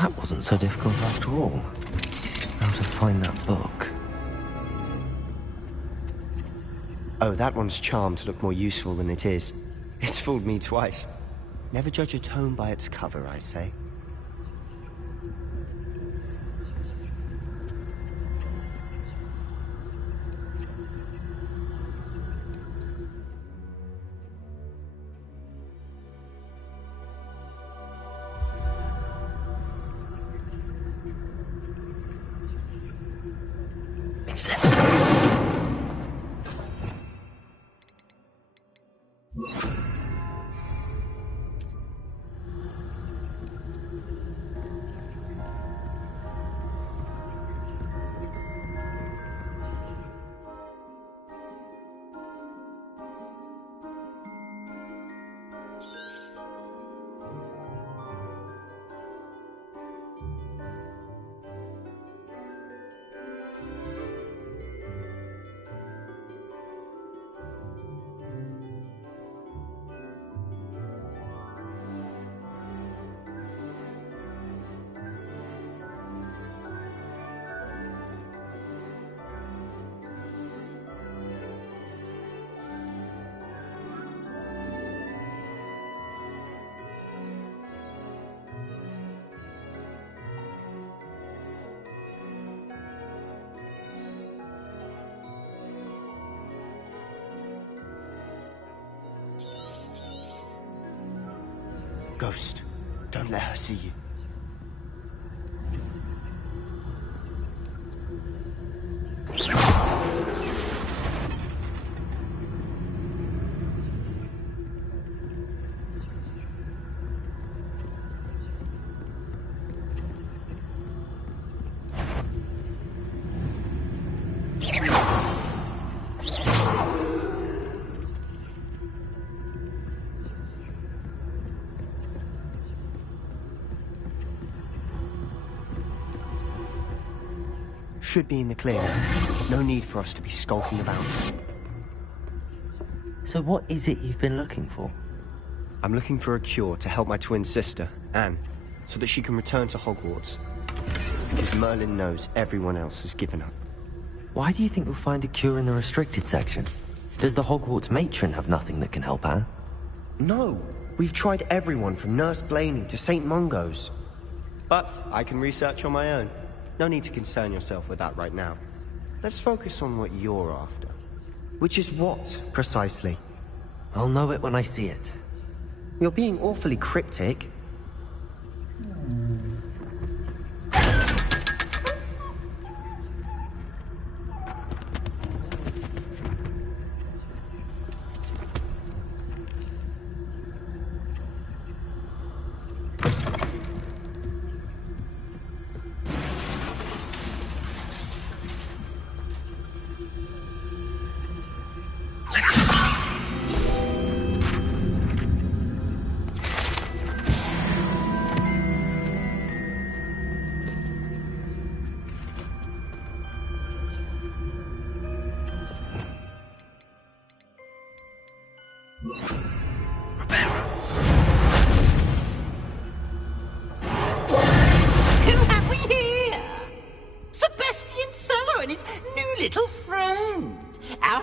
That wasn't so difficult after all. How to find that book. Oh, that one's charmed to look more useful than it is. It's fooled me twice. Never judge a tome by its cover, I say. Ghost, don't let her see you. Should be in the clear. No need for us to be skulking about. So what is it you've been looking for? I'm looking for a cure to help my twin sister, Anne, so that she can return to Hogwarts. Because Merlin knows everyone else has given up. Why do you think we'll find a cure in the restricted section? Does the Hogwarts matron have nothing that can help Anne? No! We've tried everyone from Nurse Blaney to St. Mungo's. But I can research on my own. No need to concern yourself with that right now. Let's focus on what you're after. Which is what, precisely? I'll know it when I see it. You're being awfully cryptic.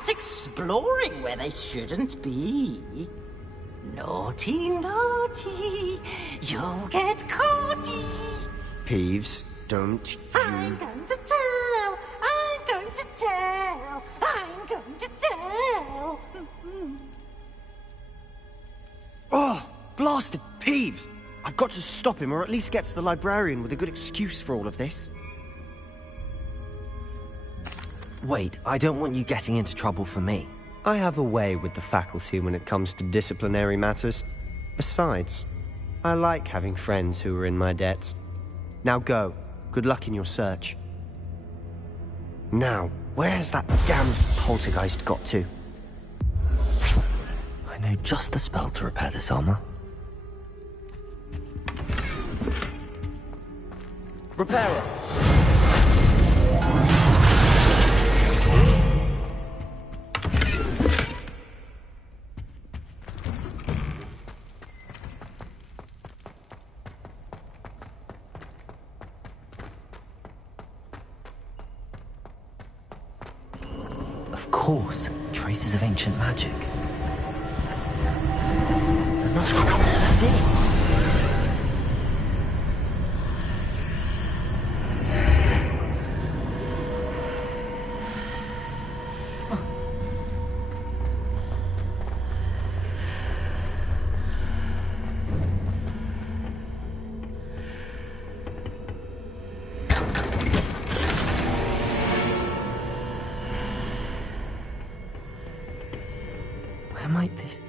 Exploring where they shouldn't be. Naughty, naughty, you'll get caughty. Peeves, don't you... I'm going to tell, I'm going to tell, I'm going to tell. Oh, blasted Peeves! I've got to stop him, or at least get to the librarian with a good excuse for all of this. Wait, I don't want you getting into trouble for me. I have a way with the faculty when it comes to disciplinary matters. Besides, I like having friends who are in my debt. Now go. Good luck in your search. Now, where's that damned poltergeist got to? I know just the spell to repair this armor. Repairer! Of course, traces of ancient magic. There must be. That's it! Where might this...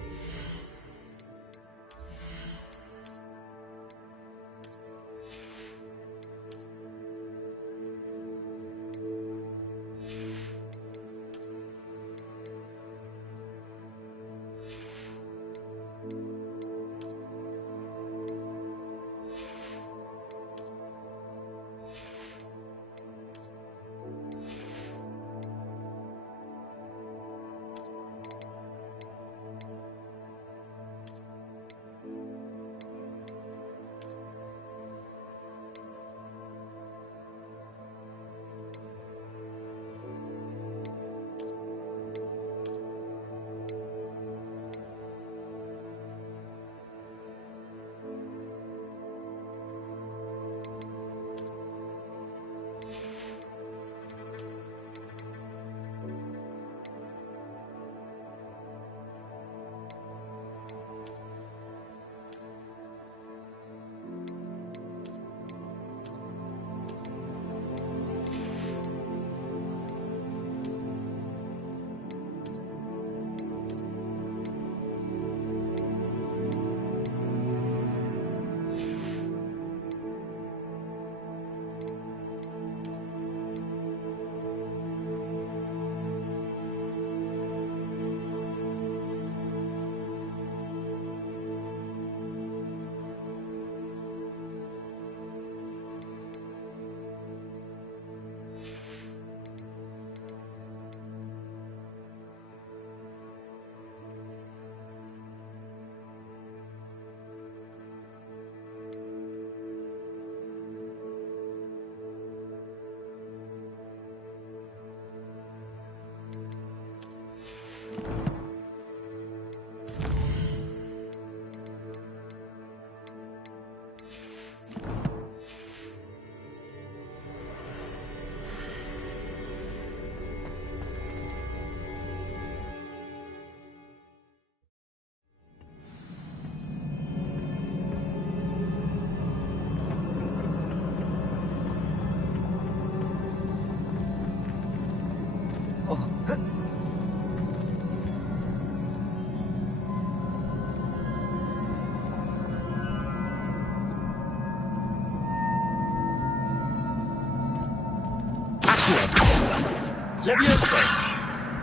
Leviosa!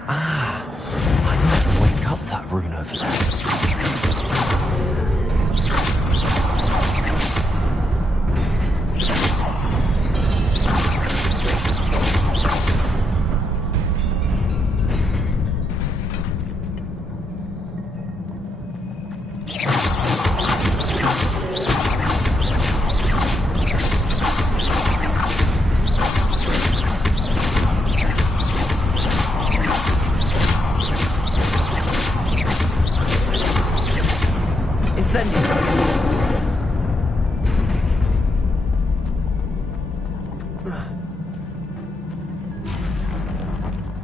Ah, I need to wake up that rune over there.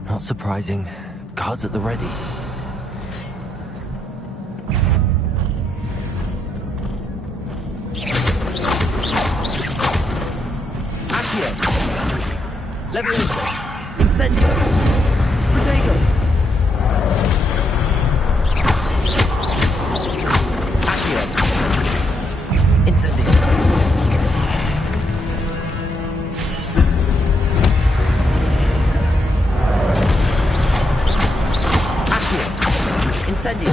Not surprising. Guards at the ready. Accio! Leviosa! Incendio! Protego! Accio! Incendio! Incendio!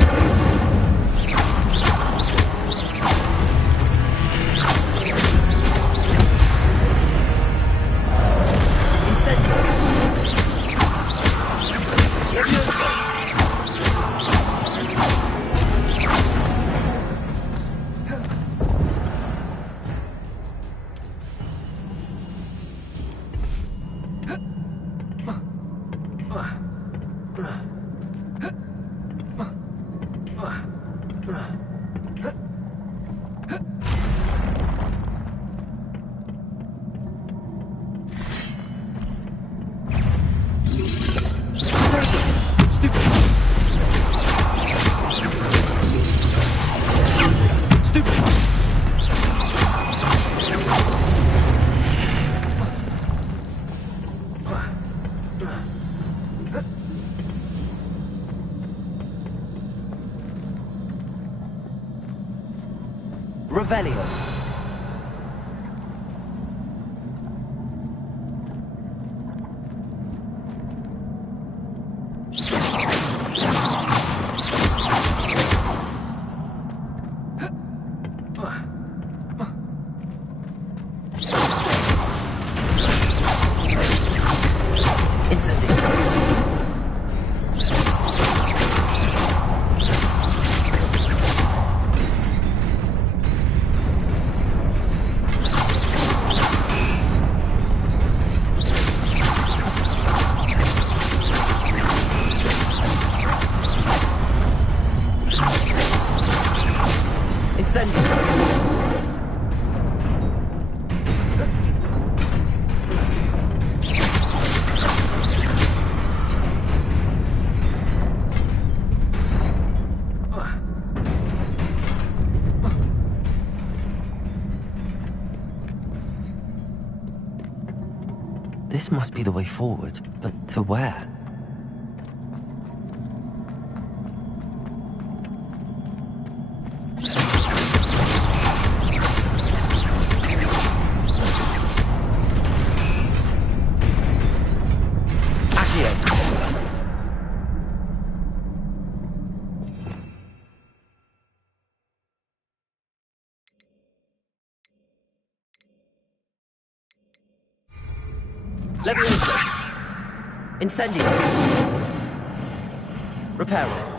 Incendio! Leviosa! Revelio. This must be the way forward, but to where? Leviosa. Incendio. Reparo.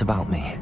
About me.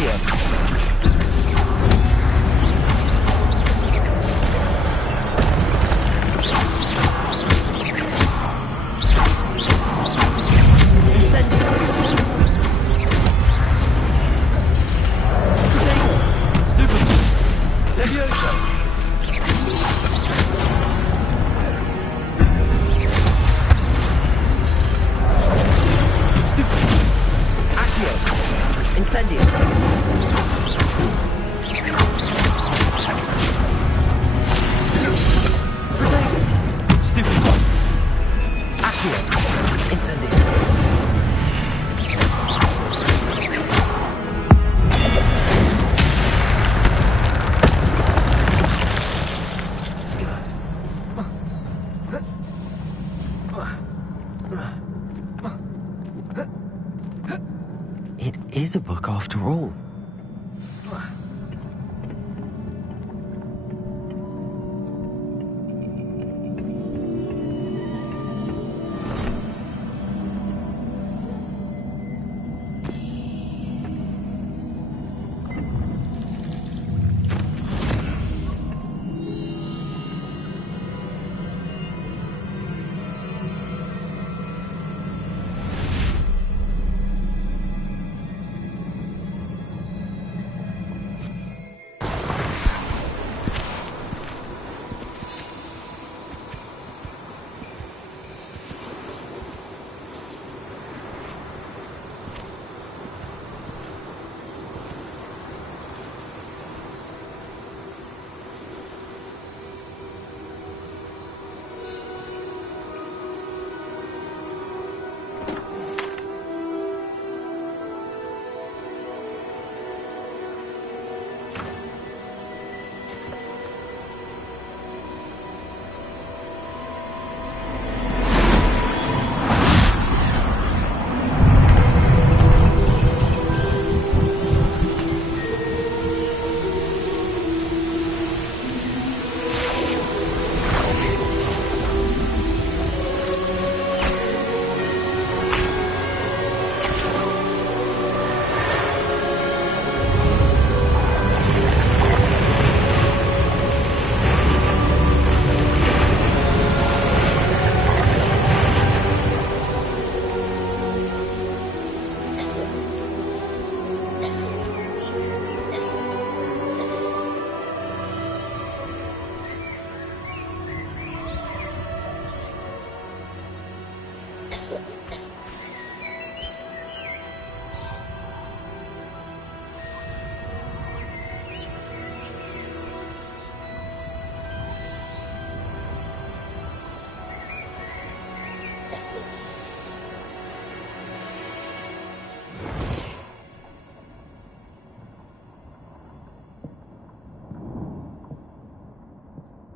Accio. It is a book after all.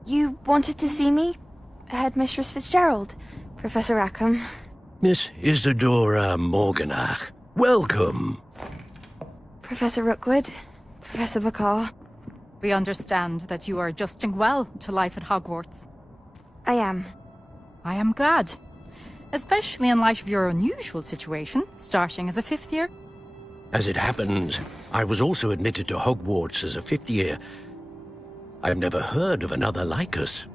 You wanted to see me? Headmistress Fitzgerald, Professor Rackham. Miss Isadora Morganach, welcome. Professor Rookwood, Professor Bakar. We understand that you are adjusting well to life at Hogwarts. I am. I am glad. Especially in light of your unusual situation, starting as a 5th year. As it happens, I was also admitted to Hogwarts as a 5th year. I've never heard of another like us.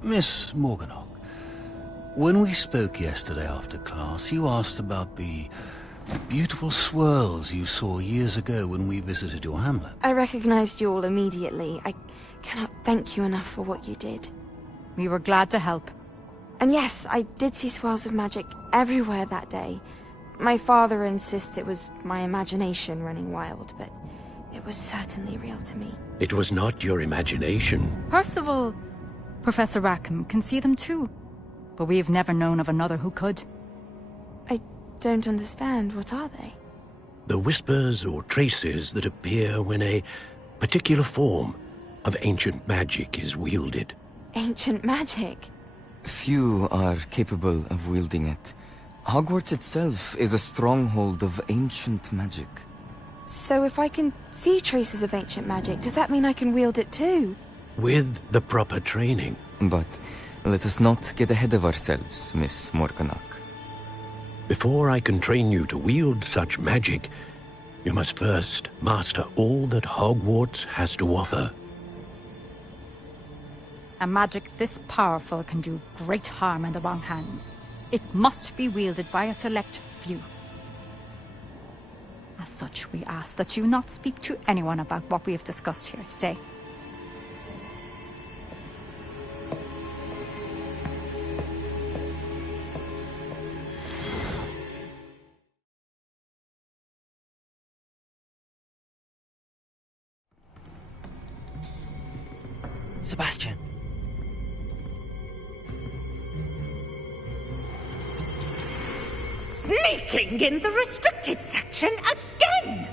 Miss Morganach, when we spoke yesterday after class, you asked about the beautiful swirls you saw years ago when we visited your hamlet. I recognized you all immediately. I cannot thank you enough for what you did. We were glad to help. And yes, I did see swirls of magic everywhere that day. My father insists it was my imagination running wild, but it was certainly real to me. It was not your imagination. Percival, Professor Rackham can see them too. But we have never known of another who could. I don't understand. What are they? The whispers or traces that appear when a particular form of ancient magic is wielded. Ancient magic? Few are capable of wielding it. Hogwarts itself is a stronghold of ancient magic. So if I can see traces of ancient magic, does that mean I can wield it too? With the proper training. But let us not get ahead of ourselves, Miss Morganach. Before I can train you to wield such magic, You must first master all that Hogwarts has to offer. A magic this powerful can do great harm in the wrong hands. It must be wielded by a select few. As such, we ask that you not speak to anyone about what we have discussed here today. Sebastian. Sneaking in the restricted section again!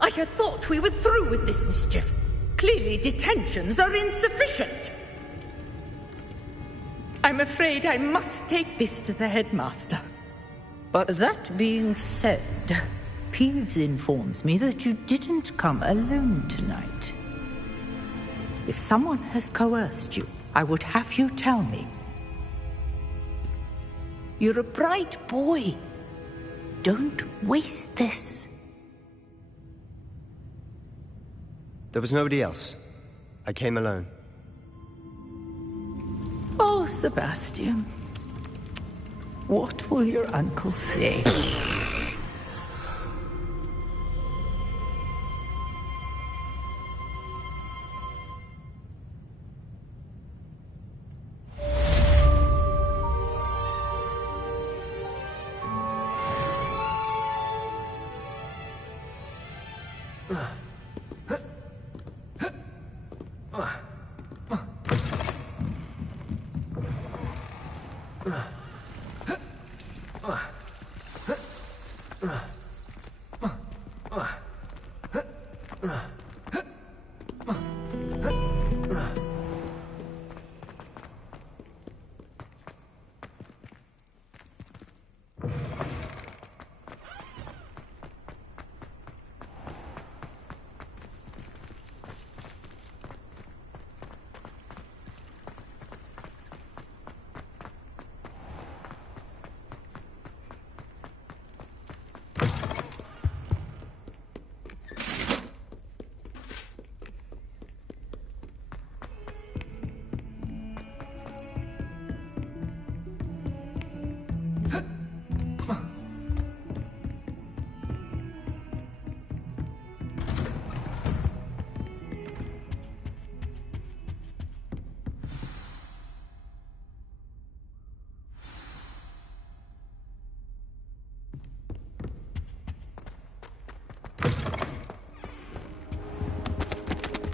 I had thought we were through with this mischief. Clearly detentions are insufficient. I'm afraid I must take this to the headmaster. But That being said, Peeves informs me that you didn't come alone tonight. If someone has coerced you, I would have you tell me. You're a bright boy. Don't waste this. there was nobody else. I came alone. Oh, Sebastian. What will your uncle say?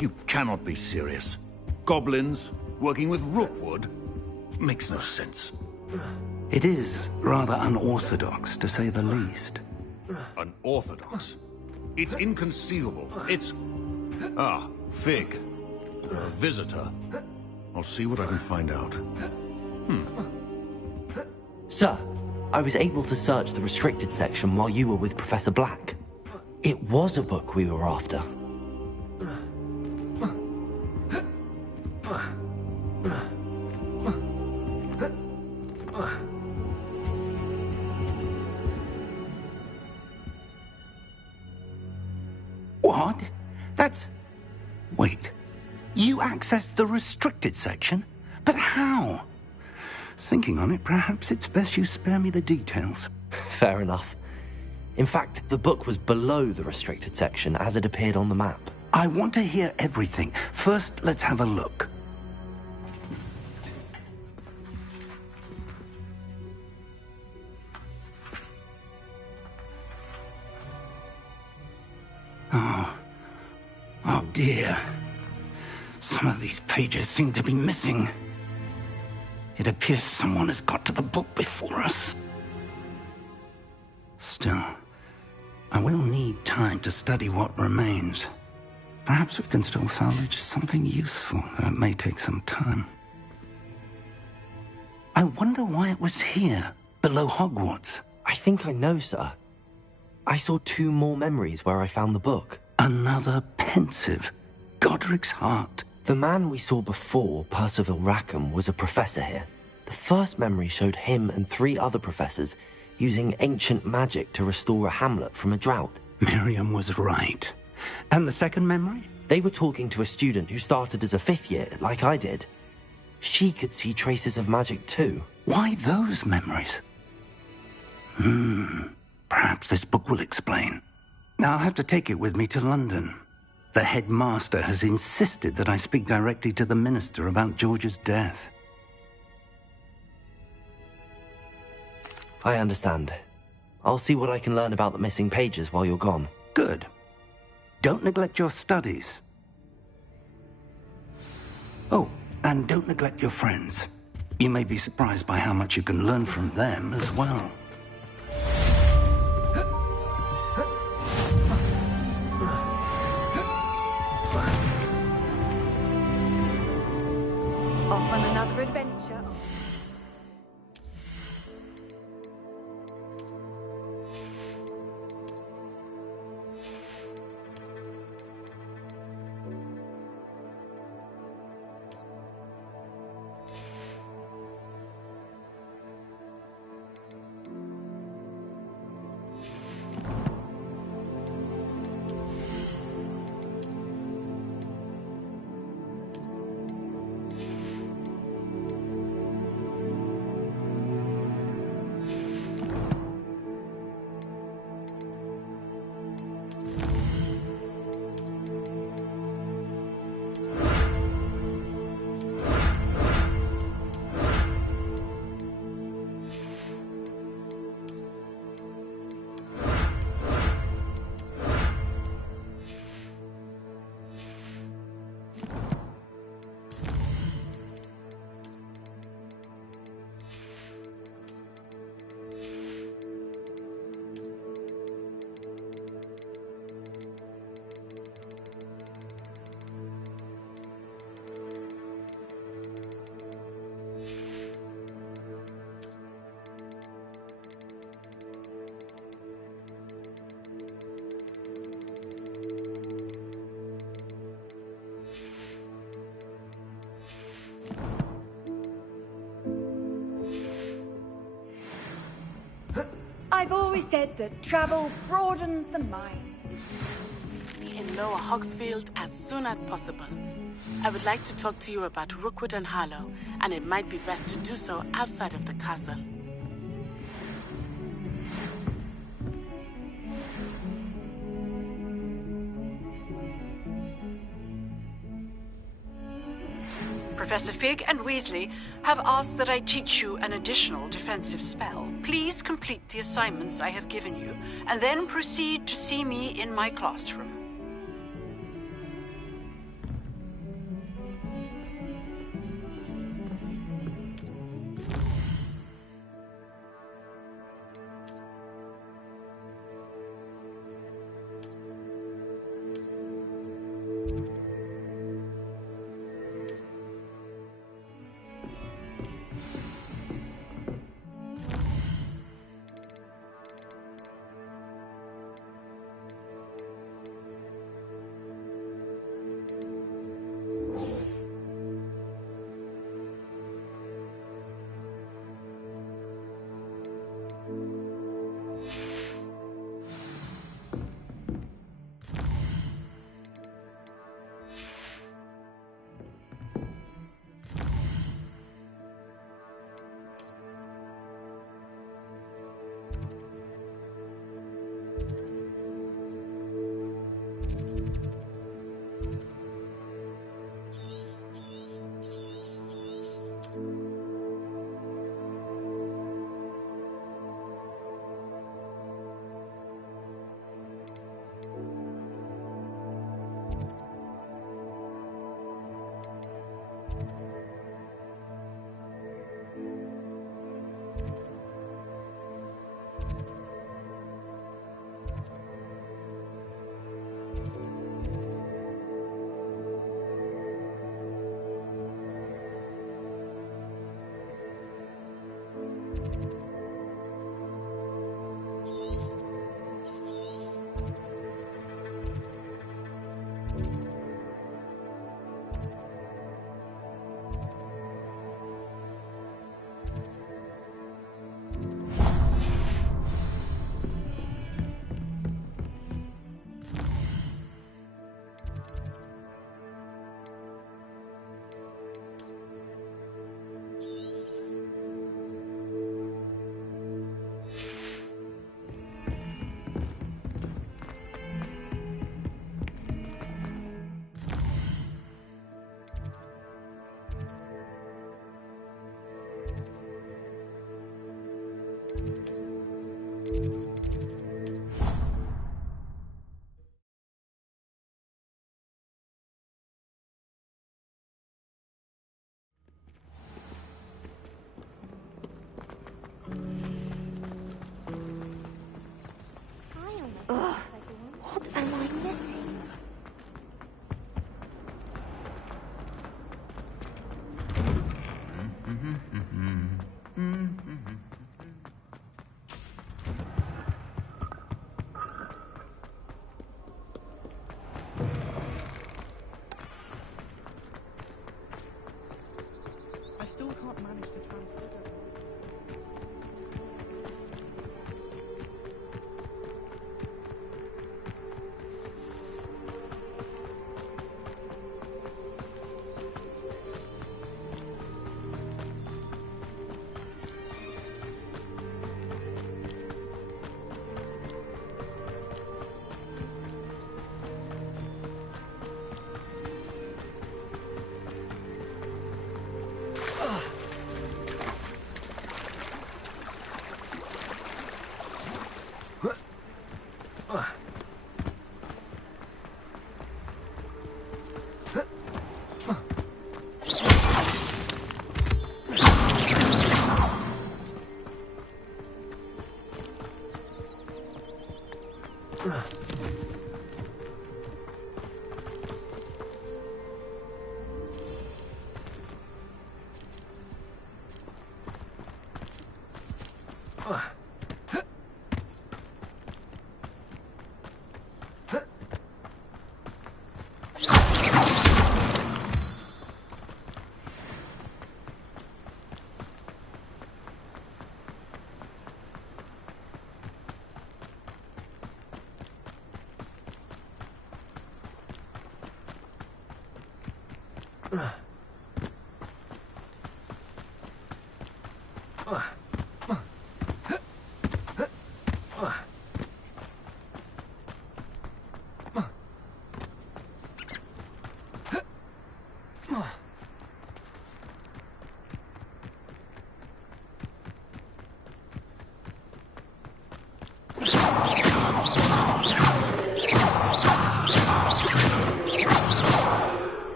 You cannot be serious. Goblins working with Rookwood? Makes no sense. It is rather unorthodox, to say the least. Unorthodox? It's inconceivable. It's... Ah, Fig. A visitor. I'll see what I can find out. Sir, I was able to search the restricted section while you were with Professor Black. It was a book we were after. What? That's... Wait. You accessed the restricted section? But how? Thinking on it, perhaps it's best you spare me the details. Fair enough. In fact, the book was below the restricted section as it appeared on the map. I want to hear everything. First, let's have a look. Oh dear. Some of these pages seem to be missing. It appears someone has got to the book before us. Still, I will need time to study what remains. Perhaps we can still salvage something useful, though it may take some time. I wonder why it was here, below Hogwarts. I think I know, sir. I saw 2 more memories where I found the book. Another pensive. Godric's heart. The man we saw before, Percival Rackham, was a professor here. The first memory showed him and 3 other professors using ancient magic to restore a hamlet from a drought. Miriam was right. And the second memory? They were talking to a student who started as a 5th year, like I did. She could see traces of magic too. Why those memories? Perhaps this book will explain. I'll have to take it with me to London. The headmaster has insisted that I speak directly to the minister about George's death. I understand. I'll see what I can learn about the missing pages while you're gone. Good. Don't neglect your studies. Oh, and don't neglect your friends. You may be surprised by how much you can learn from them as well. Off on another adventure. I've always said that travel broadens the mind. Be in Lower Hogsfield as soon as possible. I would like to talk to you about Rookwood and Harlow, and it might be best to do so outside of the castle. Professor Fig and Weasley have asked that I teach you an additional defensive spell. Please complete the assignments I have given you, and then proceed to see me in my classroom.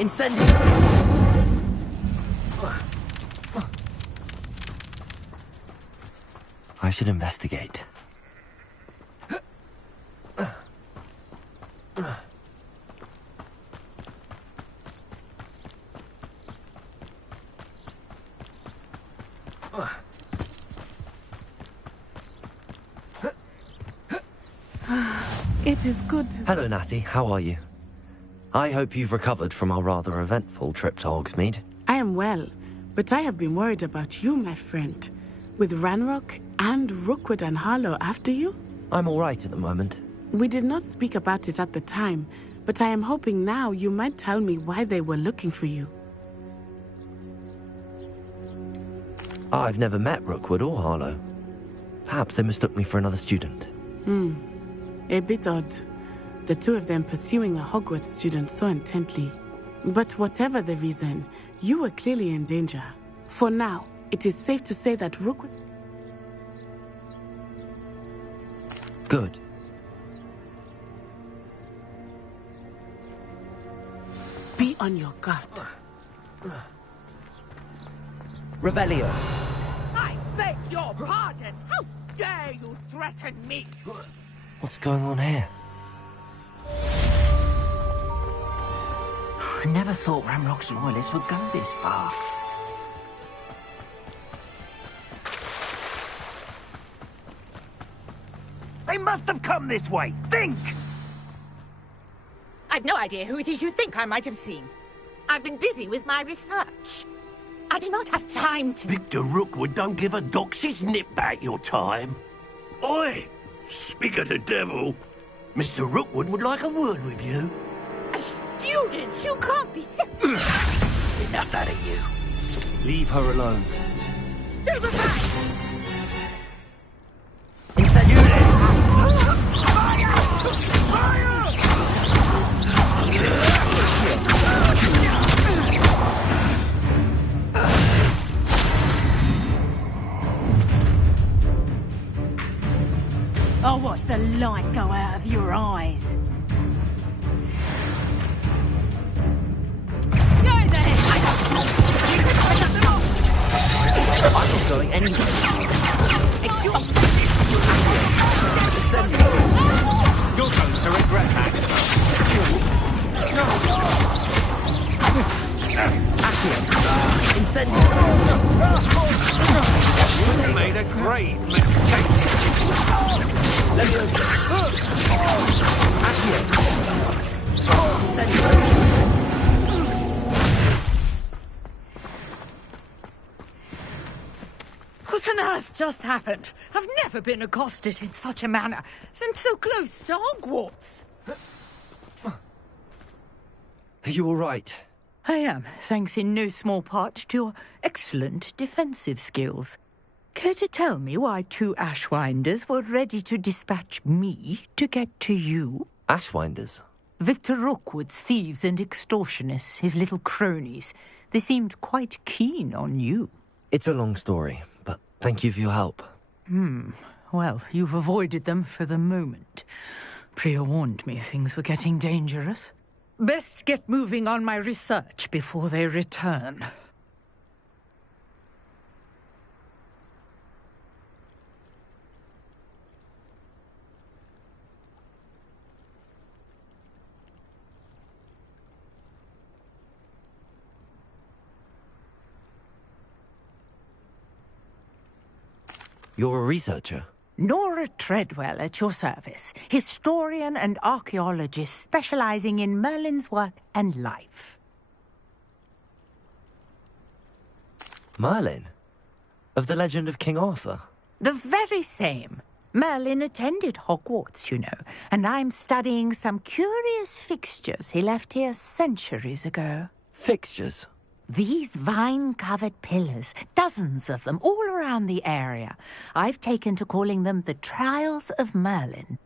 Incendio! I should investigate. It is good. Hello, Natty. How are you? I hope you've recovered from our rather eventful trip to Hogsmeade. I am well, but I have been worried about you, my friend. With Ranrock and Rookwood and Harlow after you? I'm all right at the moment. We did not speak about it at the time, but I am hoping now you might tell me why they were looking for you. I've never met Rookwood or Harlow. Perhaps they mistook me for another student. A bit odd. The two of them pursuing a Hogwarts student so intently. But whatever the reason, you were clearly in danger. For now, it is safe to say that Rookwood... Good. Be on your guard. Revelio. I beg your pardon! How dare you threaten me? What's going on here? I never thought Ranrock's loyalists would go this far. They must have come this way! Think! I've no idea who it is you think I might have seen. I've been busy with my research. I do not have time to... Victor Rookwood don't give a doxy's nip back your time. Oi! Speak of the devil. Mr. Rookwood would like a word with you. A student? You can't be Enough out of you. Leave her alone. Stupefy! I'll watch the light go out of your eyes. Go there! I'm not going anywhere. You're going to regret that. You made a grave mistake. What on earth just happened? I've never been accosted in such a manner, and so close to Hogwarts. Are you all right? I am, thanks in no small part to your excellent defensive skills. Care to tell me why two Ashwinders were ready to dispatch me to get to you? Ashwinders? Victor Rookwood's thieves and extortionists, his little cronies. They seemed quite keen on you. It's a long story, but thank you for your help. Well, you've avoided them for the moment. Priya warned me things were getting dangerous. Best get moving on my research before they return. You're a researcher? Nora Treadwell at your service, historian and archaeologist specializing in Merlin's work and life. Merlin? Of the legend of King Arthur? The very same. Merlin attended Hogwarts, you know, and I'm studying some curious fixtures he left here centuries ago. Fixtures? These vine-covered pillars, dozens of them, all around the area. I've taken to calling them the Trials of Merlin.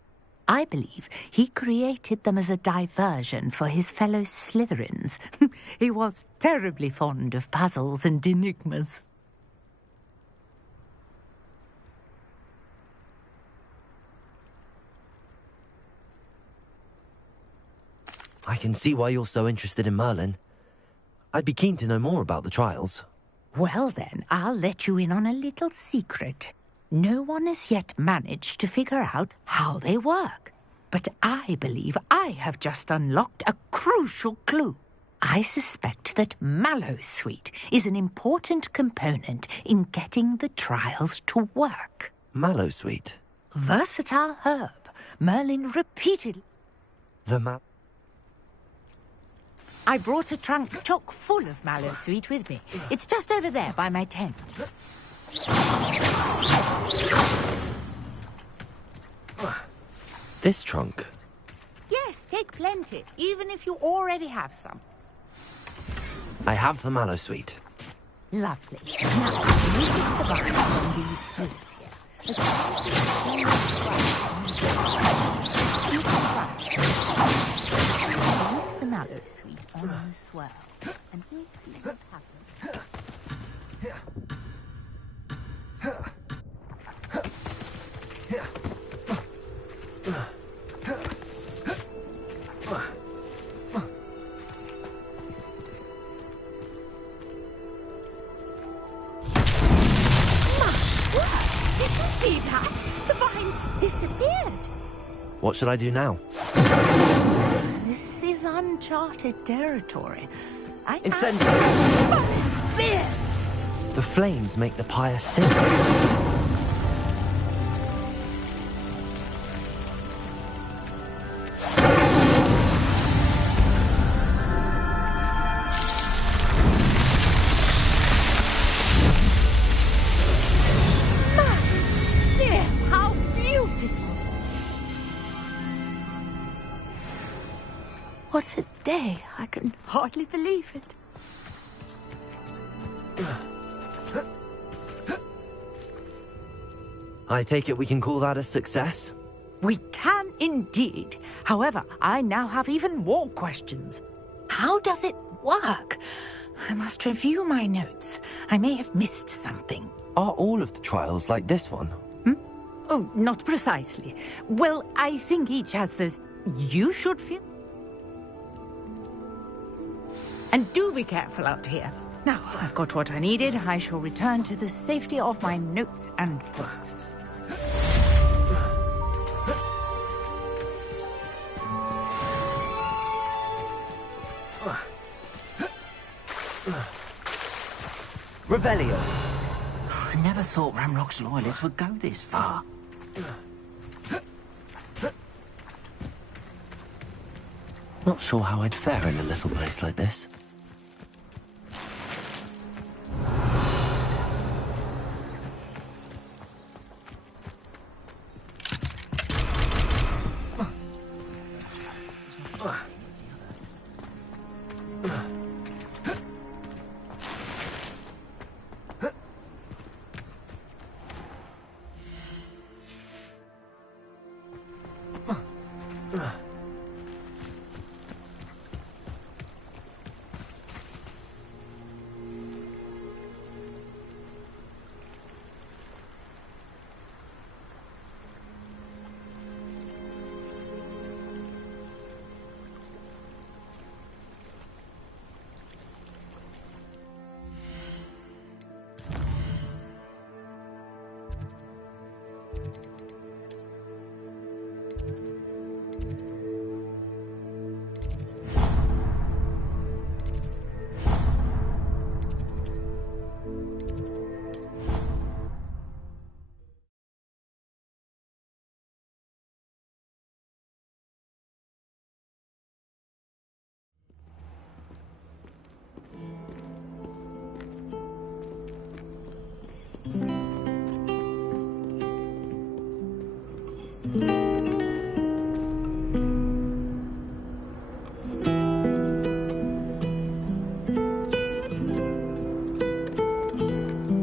I believe he created them as a diversion for his fellow Slytherins. He was terribly fond of puzzles and enigmas. I can see why you're so interested in Merlin. I'd be keen to know more about the trials. Well then, I'll let you in on a little secret. No one has yet managed to figure out how they work. But I believe I have just unlocked a crucial clue. I suspect that Mallowsweet is an important component in getting the trials to work. Mallowsweet? Versatile herb. Merlin repeatedly... I brought a trunk chock full of Mallowsweet with me. It's just over there by my tent. This trunk? Yes, take plenty, even if you already have some. I have the Mallowsweet. Lovely. Now, notice the buttons on these pillars here. Use the Mallowsweet on the swirl, and we'll see what happens. See that? The vines disappeared. What should I do now? This is uncharted territory. Incendiary! The flames make the pyre sing. What a day. I can hardly believe it. I take it we can call that a success? We can indeed. However, I now have even more questions. How does it work? I must review my notes. I may have missed something. Are all of the trials like this one? Oh, not precisely. Well, I think each has those... You should feel... And do be careful out here. Now, I've got what I needed. I shall return to the safety of my notes and books. Revelio. I never thought Ramrock's loyalists would go this far. Not sure how I'd fare in a little place like this.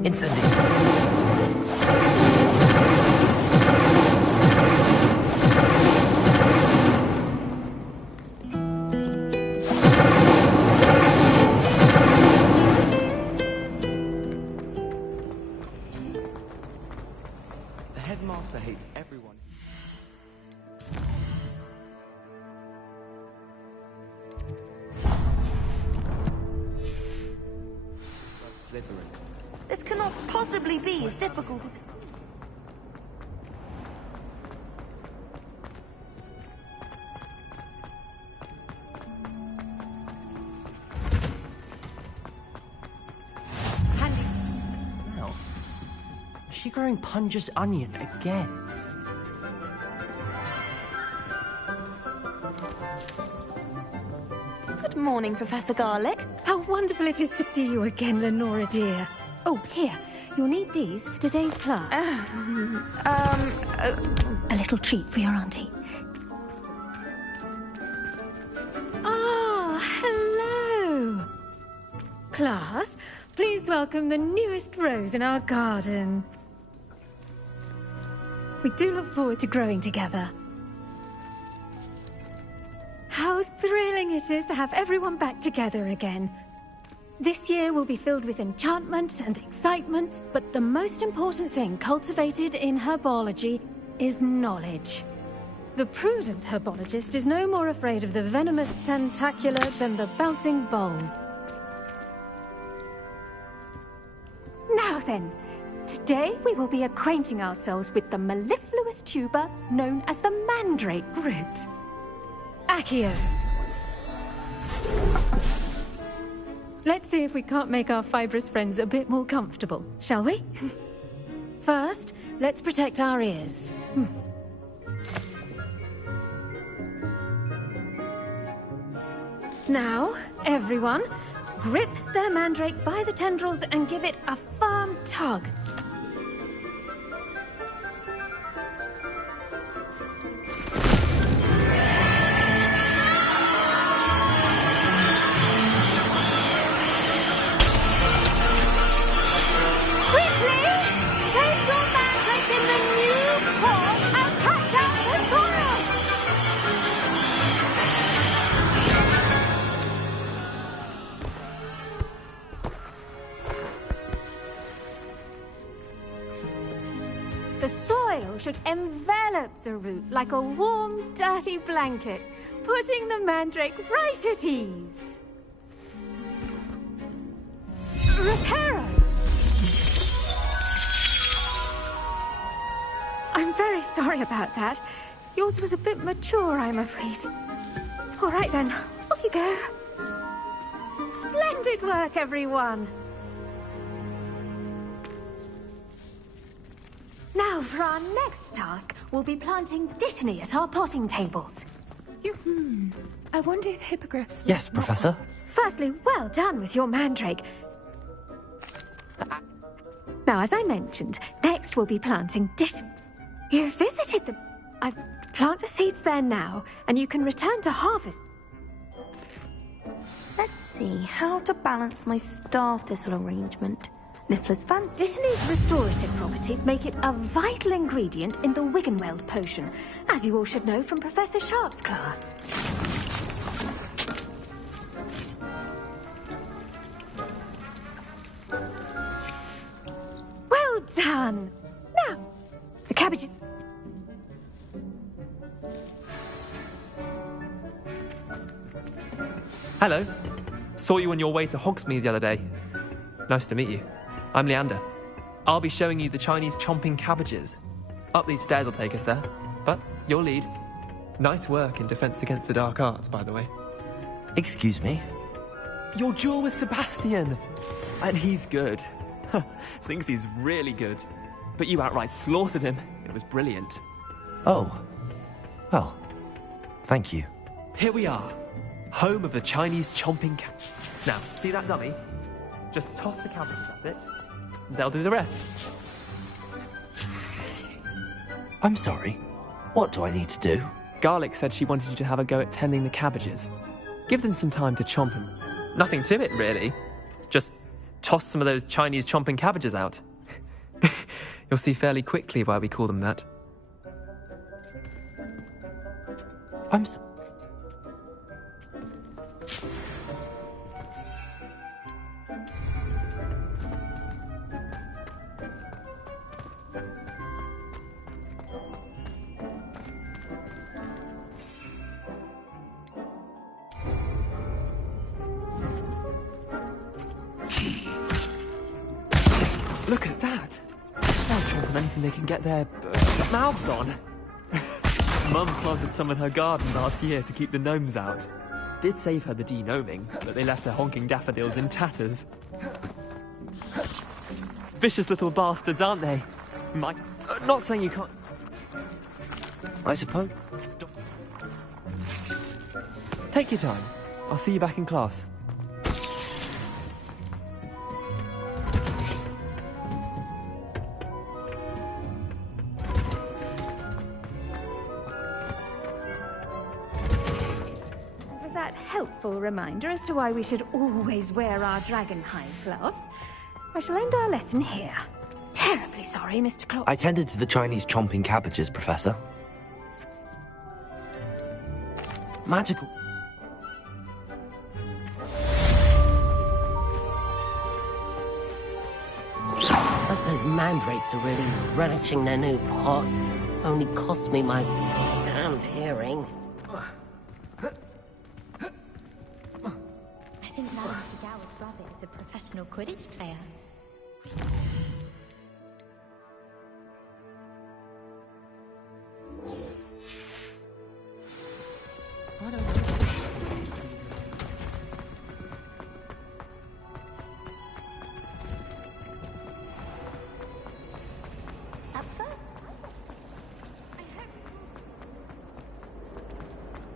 Incendiary. The headmaster hates everyone. This cannot possibly be as difficult as it... Now, is she growing Punja's onion again? Good morning, Professor Garlick. How wonderful it is to see you again, Lenora dear. Oh, here. You'll need these for today's class. A little treat for your auntie. Ah, hello. Class, please welcome the newest rose in our garden. We do look forward to growing together. How thrilling it is to have everyone back together again. This year will be filled with enchantment and excitement, but the most important thing cultivated in herbology is knowledge. The prudent herbologist is no more afraid of the venomous tentacula than the bouncing bowl. Now then, today we will be acquainting ourselves with the mellifluous tuber known as the mandrake root. Accio. Let's see if we can't make our fibrous friends a bit more comfortable, shall we? First, let's protect our ears. Now, everyone, grip their mandrake by the tendrils and give it a firm tug. Should envelop the root like a warm, dirty blanket, putting the mandrake right at ease. Reparo! I'm very sorry about that. Yours was a bit mature, I'm afraid. All right then, off you go. Splendid work, everyone. Now, for our next task, we'll be planting Dittany at our potting tables. I wonder if hippogriffs... Yes, Professor. Firstly, well done with your mandrake. Now, as I mentioned, next we'll be planting Dittany. You visited them. I plant the seeds there now, and you can return to harvest. Let's see how to balance my star thistle arrangement. Niffler's fancy. Dittany's restorative properties make it a vital ingredient in the Wiggenweld potion, as you all should know from Professor Sharp's class. Well done! Now, the cabbages... Hello. Saw you on your way to Hogsmeade the other day. Nice to meet you. I'm Leander. I'll be showing you the Chinese chomping cabbages. Up these stairs will take us there, but your lead. Nice work in Defense Against the Dark Arts, by the way. Excuse me? Your duel with Sebastian! And he's good. Thinks he's really good. But you outright slaughtered him. It was brilliant. Oh. Well, thank you. Here we are. Home of the Chinese chomping cab. Now, see that dummy? Just toss the cabbages at it. They'll do the rest. I'm sorry. What do I need to do? Garlic said she wanted you to have a go at tending the cabbages. Give them some time to chomp them. Nothing to it, really. Just toss some of those Chinese chomping cabbages out. You'll see fairly quickly why we call them that. Look at that! They're chomping anything they can get their mouths on. Mum planted some in her garden last year to keep the gnomes out. Did save her the de-gnoming, but they left her honking daffodils in tatters. Vicious little bastards, aren't they? Not saying you can't... I suppose. Take your time. I'll see you back in class. Helpful reminder as to why we should always wear our dragonhide gloves. I shall end our lesson here. Terribly sorry, Mr. Claus. I tended to the Chinese chomping cabbages, Professor. Magical. But those mandrakes are really relishing their new pots. Only cost me my damned hearing. I think Madame Tagawa's brother is a professional Quidditch player.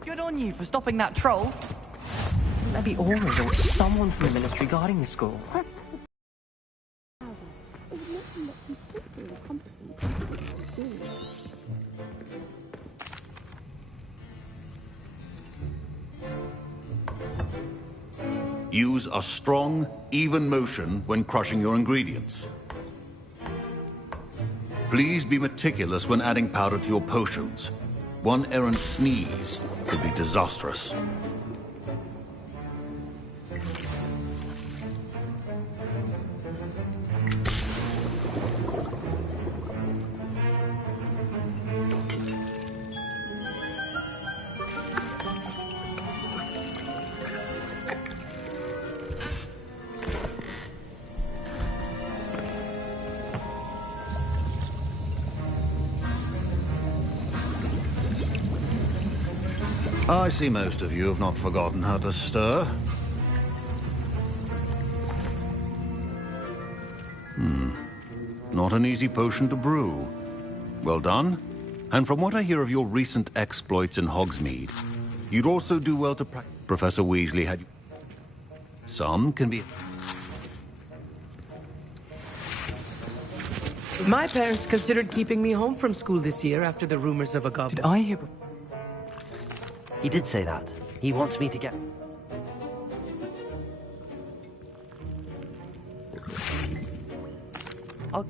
Good on you for stopping that troll. Maybe Aura or someone from the Ministry guarding the school. Use a strong, even motion when crushing your ingredients. Please be meticulous when adding powder to your potions. One errant sneeze could be disastrous. I see most of you have not forgotten how to stir. Not an easy potion to brew. Well done. And from what I hear of your recent exploits in Hogsmeade, you'd also do well to practice. Professor Weasley had you. Some can be... My parents considered keeping me home from school this year after the rumors of a goblin. Did I hear... He did say that. He wants me to get... I'll...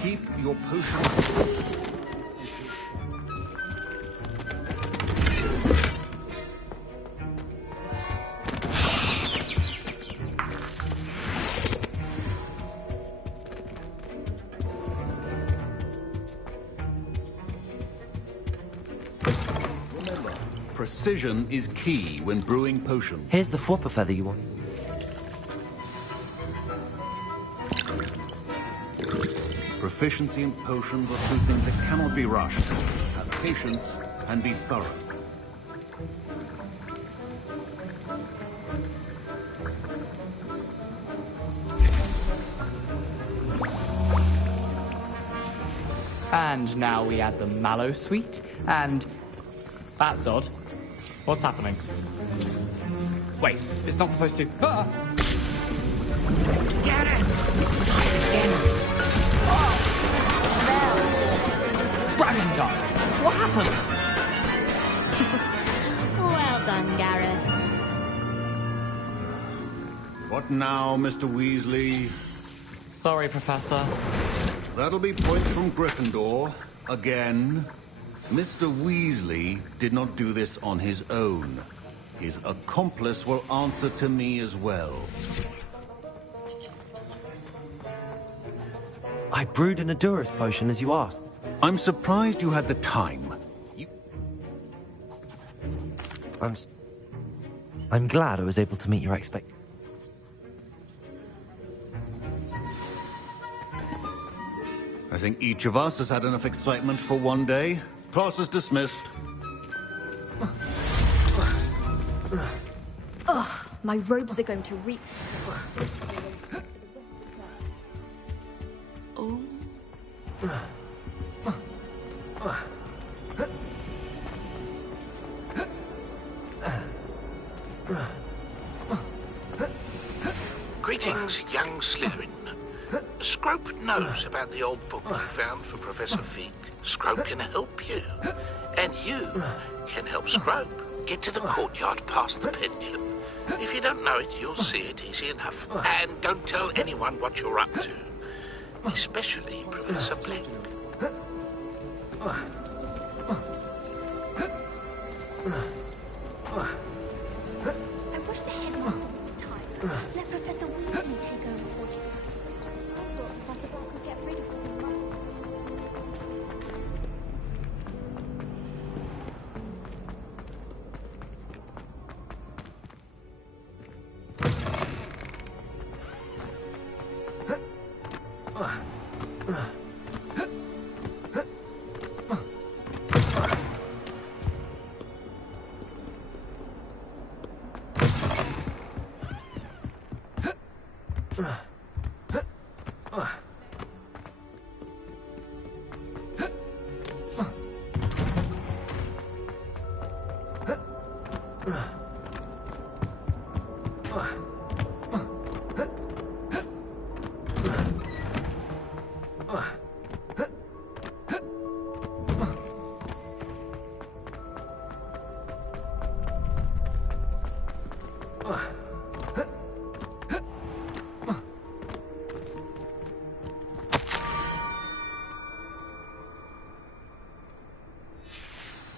Keep your potion... Precision is key when brewing potions. Here's the flopper feather you want. Proficiency in potions are two things that cannot be rushed. Have patience and be thorough. And now we add the mallow sweet, and... That's odd. What's happening? Wait, it's not supposed to... Ah! Get it! Dragon Dart! What happened? Well done, Gareth. What now, Mr. Weasley? Sorry, Professor. That'll be points from Gryffindor. Again. Mr. Weasley did not do this on his own. His accomplice will answer to me as well. I brewed an Adurus potion as you asked. I'm surprised you had the time. I'm glad I was able to meet your expectations. I think each of us has had enough excitement for one day. Class is dismissed. Ugh, my robes are going to reek. Oh. Greetings, young Slytherin. Scrope knows about the old book you found for Professor Fig. Scrope can help you. And you can help Scrope get to the courtyard past the pendulum. If you don't know it, you'll see it easy enough. And don't tell anyone what you're up to. Especially Professor Black. I wish the headmaster would retire. Let Professor Weasley take over for you. I thought Professor Black could get rid of him.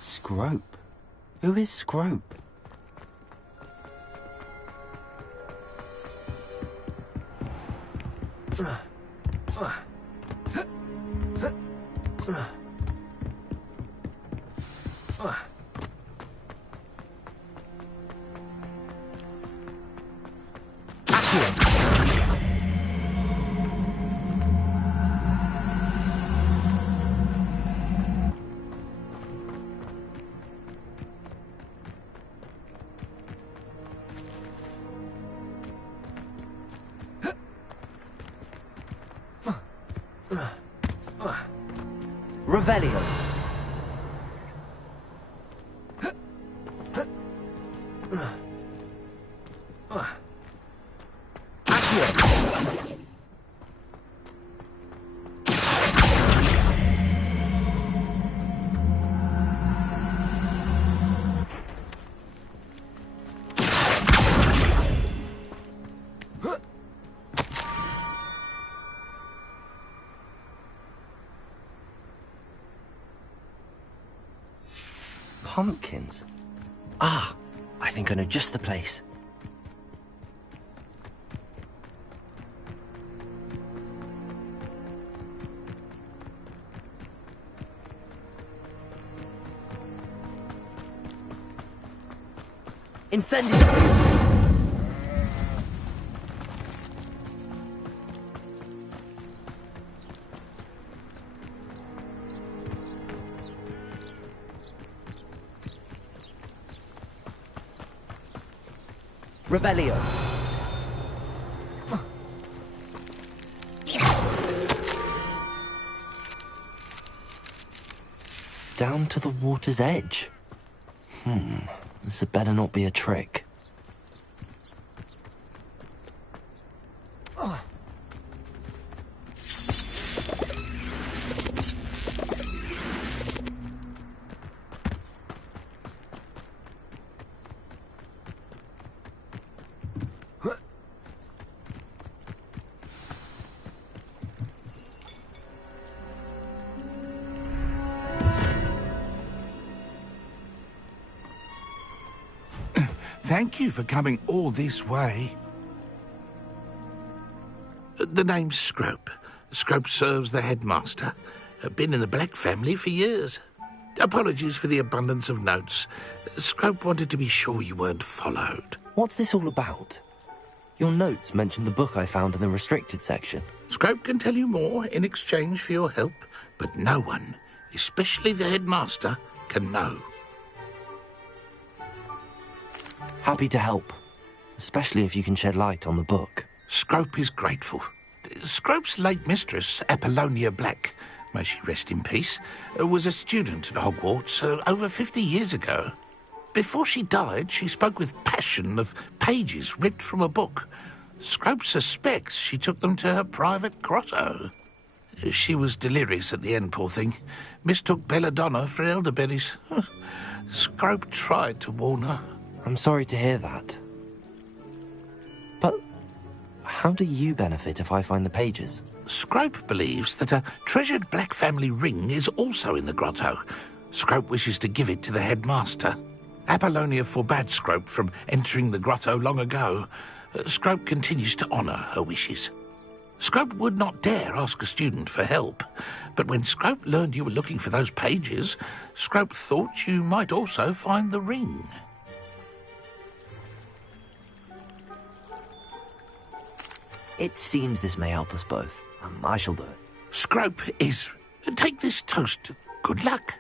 Scrope? Who is Scrope? Revelio. Pumpkins? Ah, I think I know just the place. Incendio! Revelio. Down to the water's edge. This had better not be a trick. Thank you for coming all this way. The name's Scrope. Scrope serves the headmaster. Been in the Black family for years. Apologies for the abundance of notes. Scrope wanted to be sure you weren't followed. What's this all about? Your notes mentioned the book I found in the restricted section. Scrope can tell you more in exchange for your help, but no one, especially the headmaster, can know. Happy to help, especially if you can shed light on the book. Scrope is grateful. Scrope's late mistress, Apollonia Black, may she rest in peace, was a student at Hogwarts over 50 years ago. Before she died, she spoke with passion of pages ripped from a book. Scrope suspects she took them to her private grotto. She was delirious at the end, poor thing. Mistook belladonna for elderberries. Scrope tried to warn her. I'm sorry to hear that. But how do you benefit if I find the pages? Scrope believes that a treasured Black family ring is also in the grotto. Scrope wishes to give it to the headmaster. Apollonia forbade Scrope from entering the grotto long ago. Scrope continues to honour her wishes. Scrope would not dare ask a student for help, but when Scrope learned you were looking for those pages, Scrope thought you might also find the ring. It seems this may help us both. I shall do it. Scrope is... Take this toast. Good luck.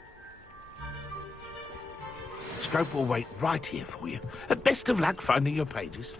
Scrope will wait right here for you. Best of luck finding your pages.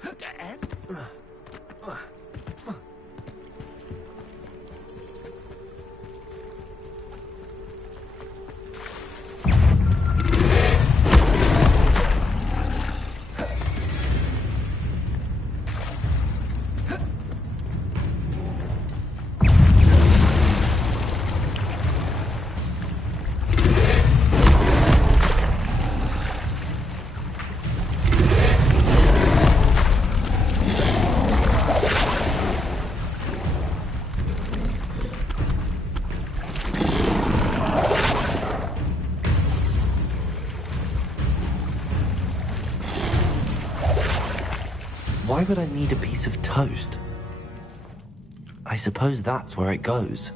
Why would I need a piece of toast? I suppose that's where it goes.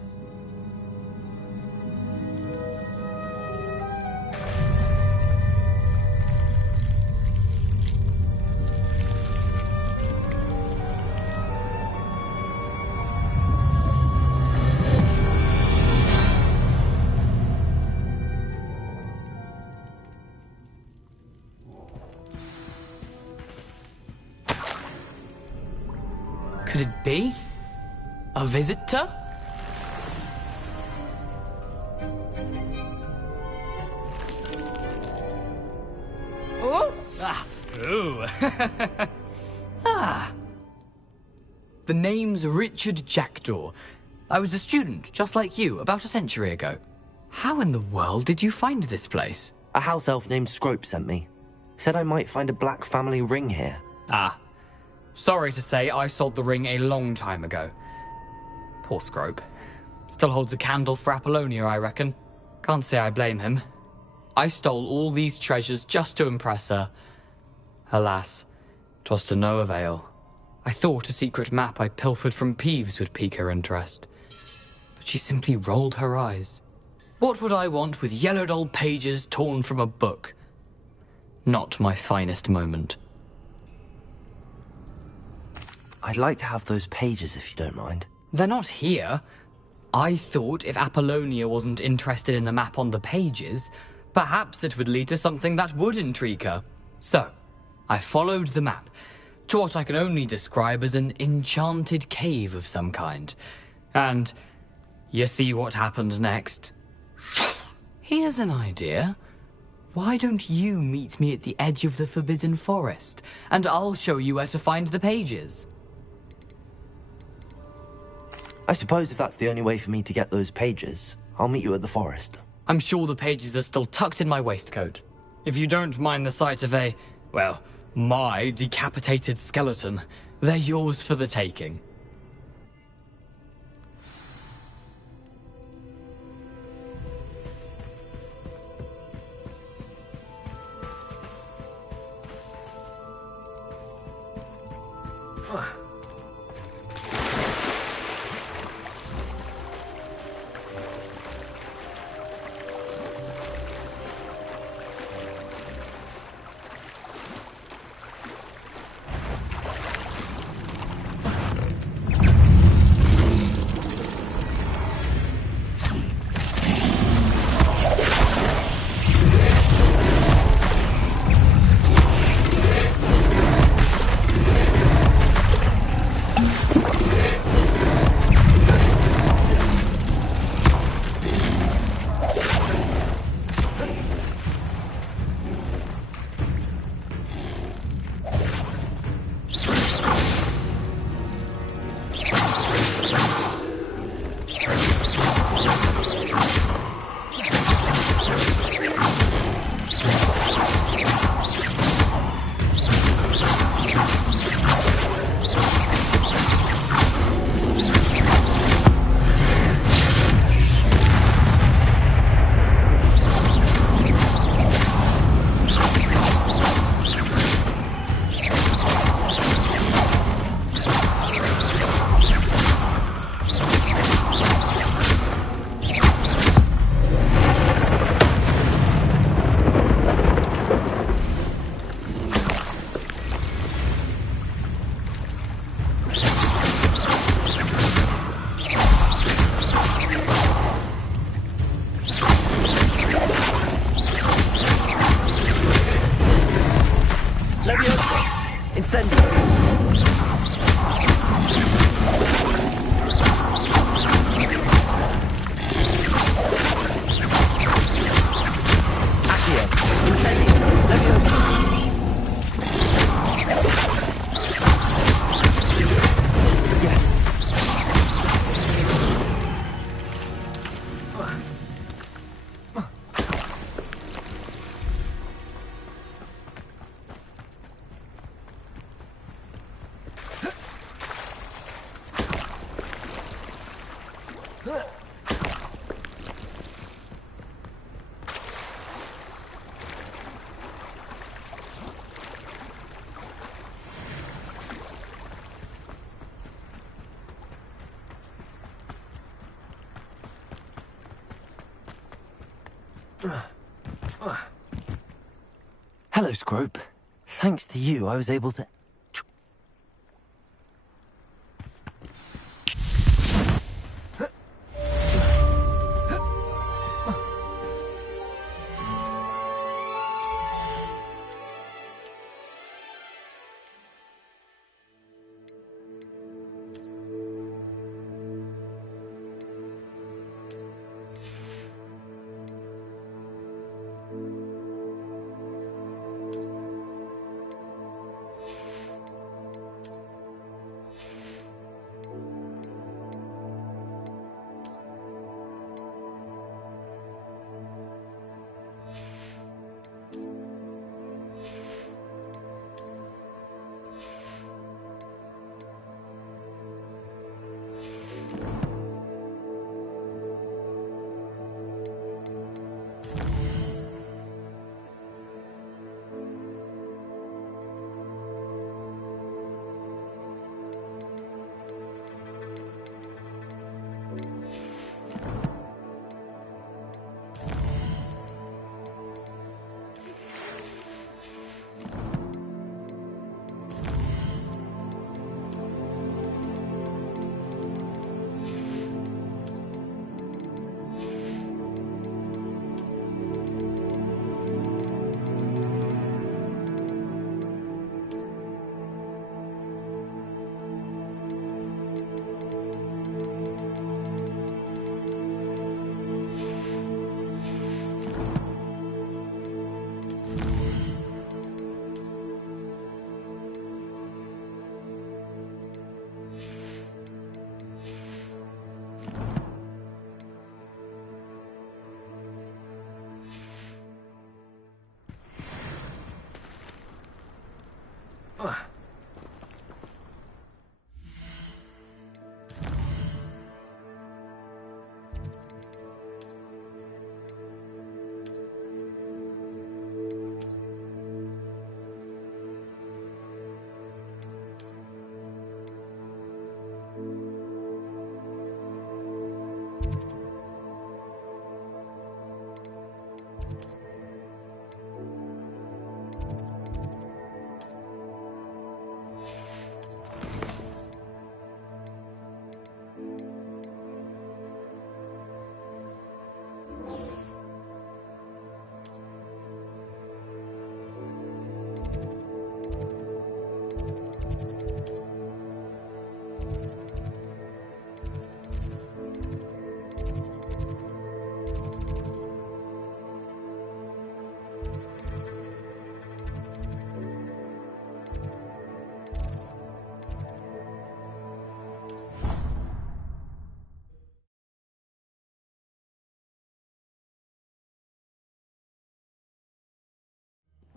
Could it be? A visitor? Oh! Ah! Ooh! Ah! The name's Richard Jackdaw. I was a student, just like you, about a century ago. How in the world did you find this place? A house elf named Scrope sent me. Said I might find a Black family ring here. Ah. Sorry to say, I sold the ring a long time ago. Poor Scrope. Still holds a candle for Apollonia, I reckon. Can't say I blame him. I stole all these treasures just to impress her. Alas, 'twas to no avail. I thought a secret map I pilfered from Peeves would pique her interest. But she simply rolled her eyes. What would I want with yellowed old pages torn from a book? Not my finest moment. I'd like to have those pages if you don't mind. They're not here. I thought if Apollonia wasn't interested in the map on the pages, perhaps it would lead to something that would intrigue her. So, I followed the map to what I can only describe as an enchanted cave of some kind. And you see what happened next? Here's an idea. Why don't you meet me at the edge of the Forbidden Forest, and I'll show you where to find the pages? I suppose if that's the only way for me to get those pages, I'll meet you at the forest. I'm sure the pages are still tucked in my waistcoat. If you don't mind the sight of a, well, my decapitated skeleton, they're yours for the taking. Hello, Scrope. Thanks to you, I was able to...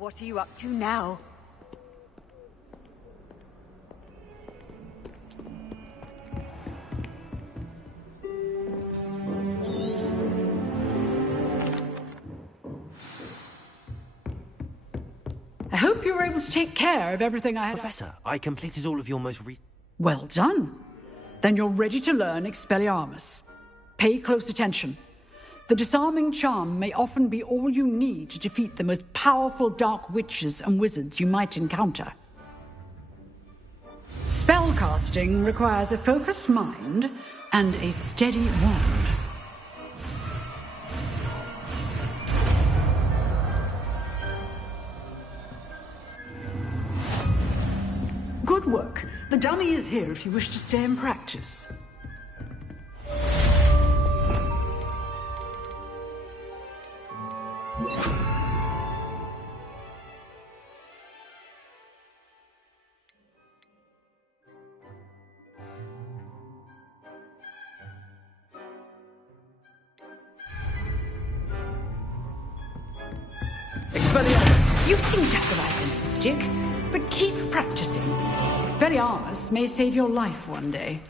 What are you up to now? I hope you were able to take care of everything I had. Professor, I completed all of your most recent... Well done. Then you're ready to learn Expelliarmus. Pay close attention. The disarming charm may often be all you need to defeat the most powerful dark witches and wizards you might encounter. Spellcasting requires a focused mind and a steady wand. Good work. The dummy is here if you wish to stay and practice. Expelliarmus, you seem to have the right end of the stick, but keep practicing. Expelliarmus may save your life one day.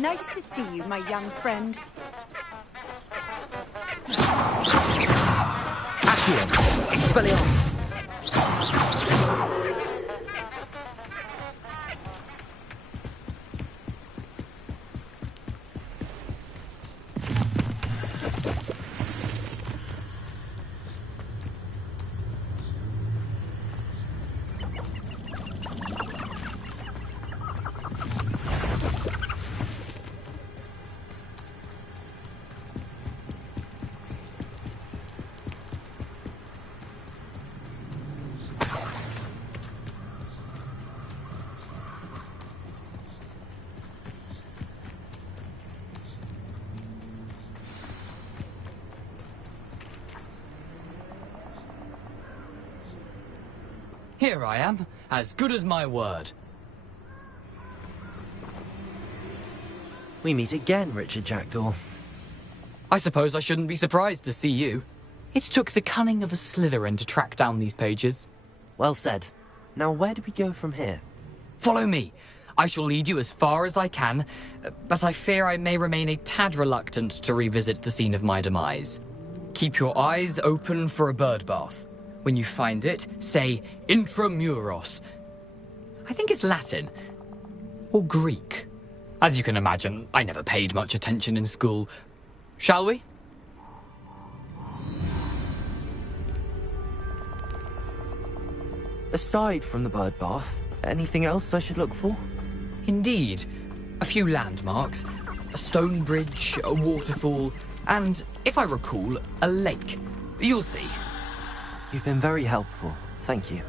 nice to see you, my young friend. Accio! Expelliarmus! Here I am, as good as my word. We meet again, Richard Jackdaw. I suppose I shouldn't be surprised to see you. It took the cunning of a Slytherin to track down these pages. Well said. Now where do we go from here? Follow me. I shall lead you as far as I can, but I fear I may remain a tad reluctant to revisit the scene of my demise. Keep your eyes open for a bird bath. When you find it, say Intramuros. I think it's Latin. Or Greek. As you can imagine, I never paid much attention in school. Shall we? Aside from the bird bath, anything else I should look for? Indeed. A few landmarks. A stone bridge, a waterfall, and, if I recall, a lake. You'll see. You've been very helpful. Thank you.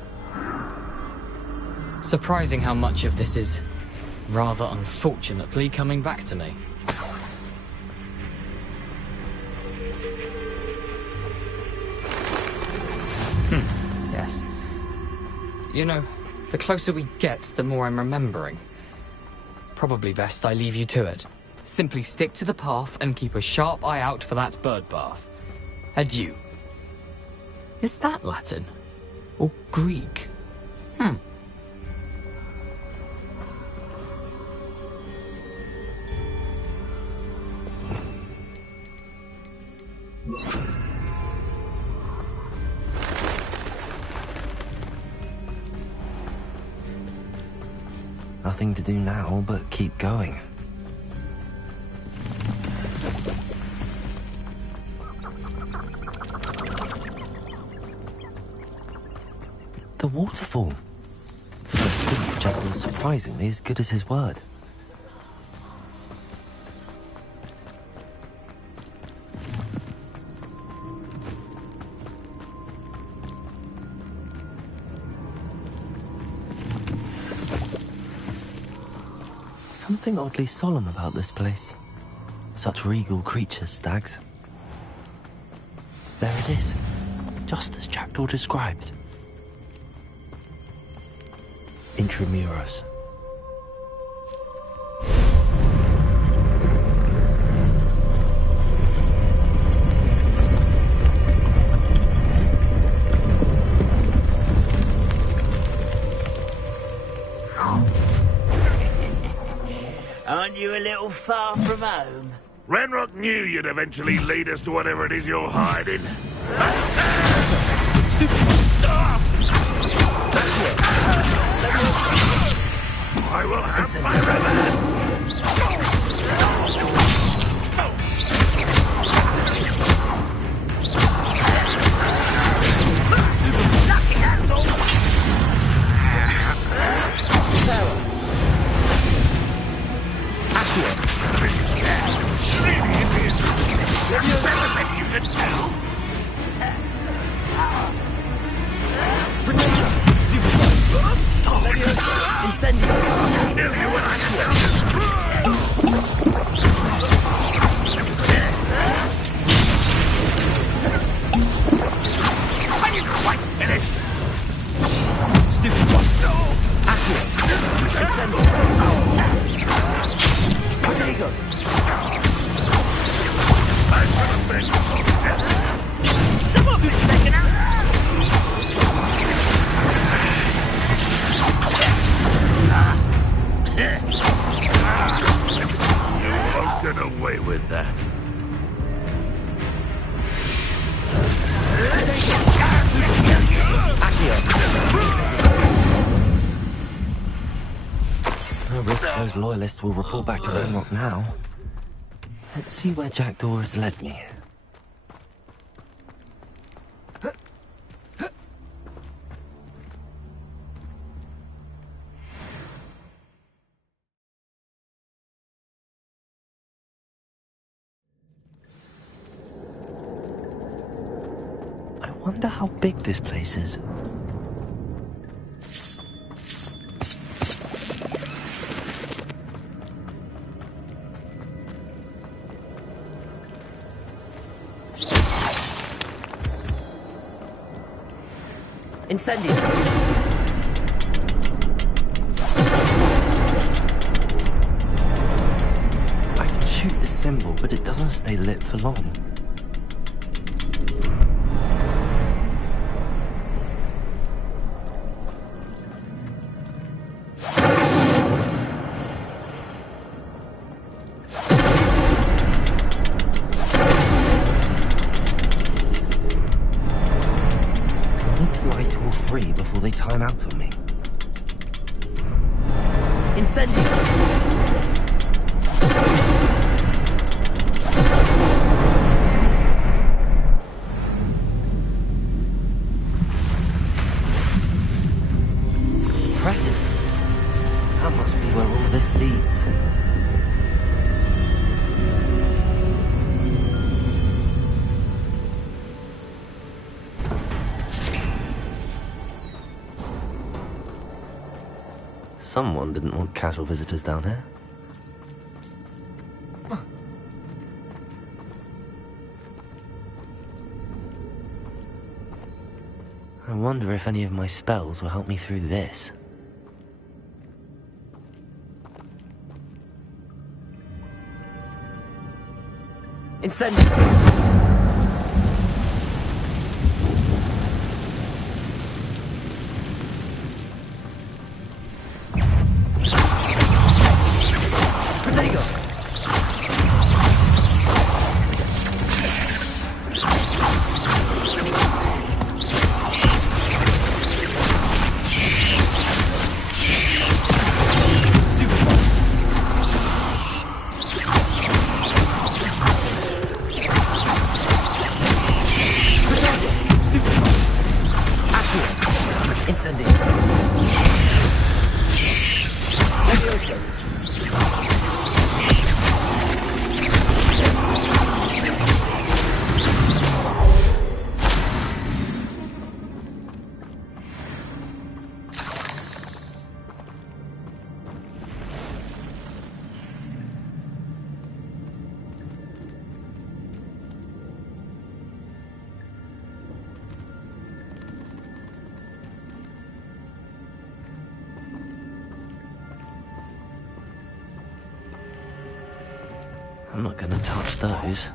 Surprising how much of this is, rather unfortunately, coming back to me. Yes. You know, the closer we get, the more I'm remembering. Probably best I leave you to it. Simply stick to the path and keep a sharp eye out for that bird bath. Adieu. Is that Latin? Or Greek? Nothing to do now but keep going. The waterfall. Jackal surprisingly as good as his word. Something oddly solemn about this place. Such regal creatures, stags. There it is, just as Jackdaw described. Intramuros. Aren't you a little far from home? Ranrock knew you'd eventually lead us to whatever it is you're hiding. I will have my revenge! Lucky asshole! risk those loyalists will report back to Ranrock now. Let's see where Jackdaw has led me. I wonder how big this place is. Incendio! I can shoot the symbol, but it doesn't stay lit for long. Before they time out on me. Incendio! Impressive. That must be where all this leads. Someone didn't want casual visitors down here. I wonder if any of my spells will help me through this. Incendio! I'm not gonna touch those.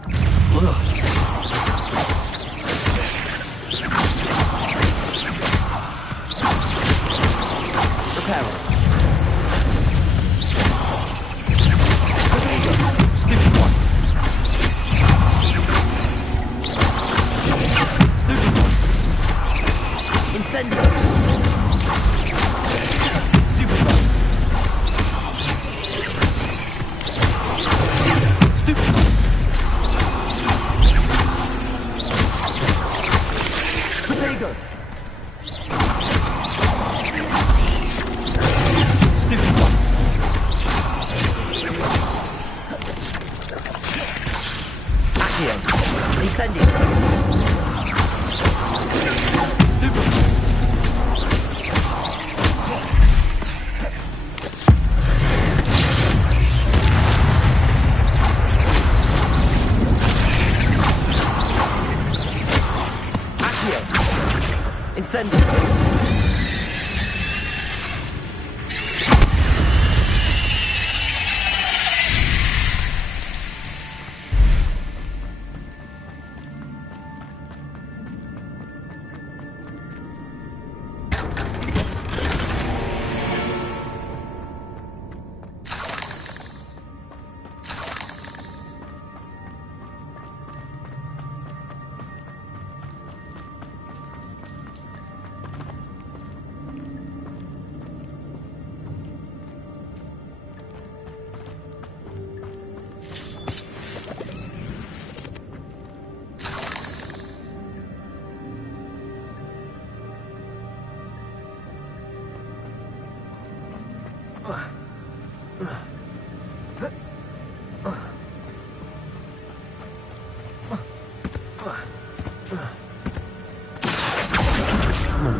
Summon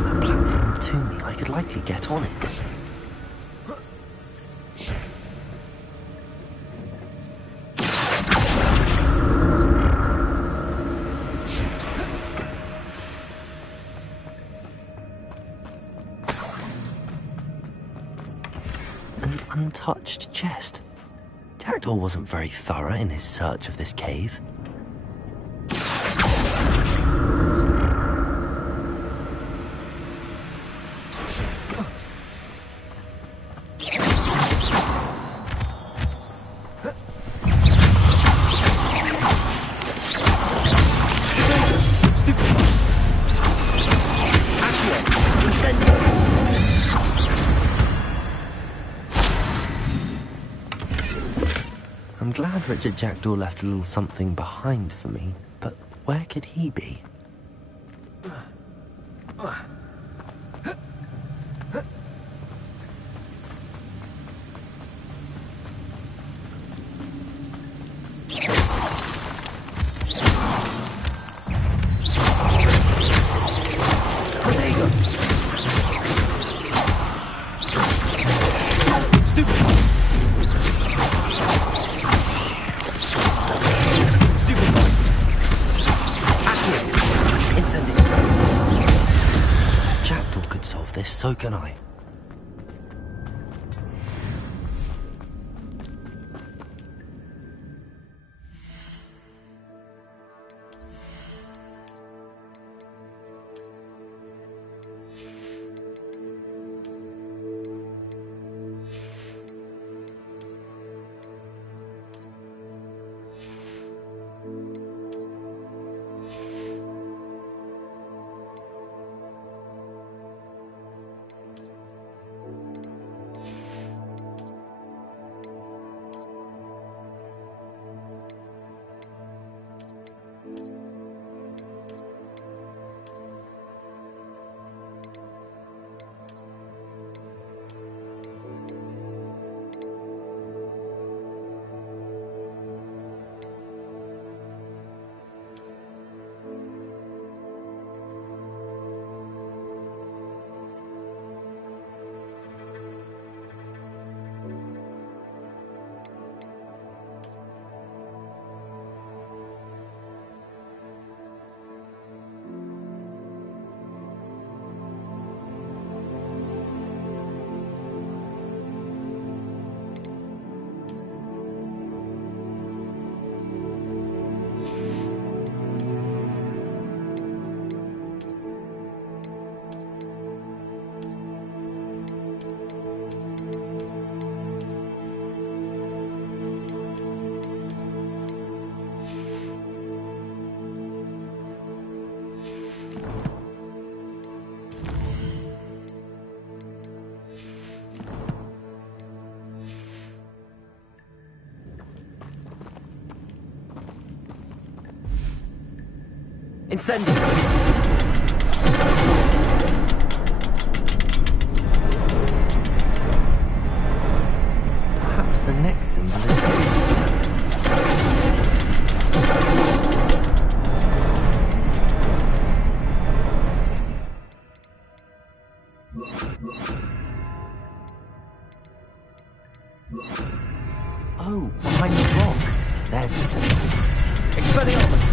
the platform to me, I could likely get on it. An untouched chest. Jackdaw wasn't very thorough in his search of this cave. I'm glad Richard Jackdaw left a little something behind for me, but where could he be? So can I. Incendio! Perhaps the next symbol is oh, behind the rock. There's the symbol. Expelliarmus!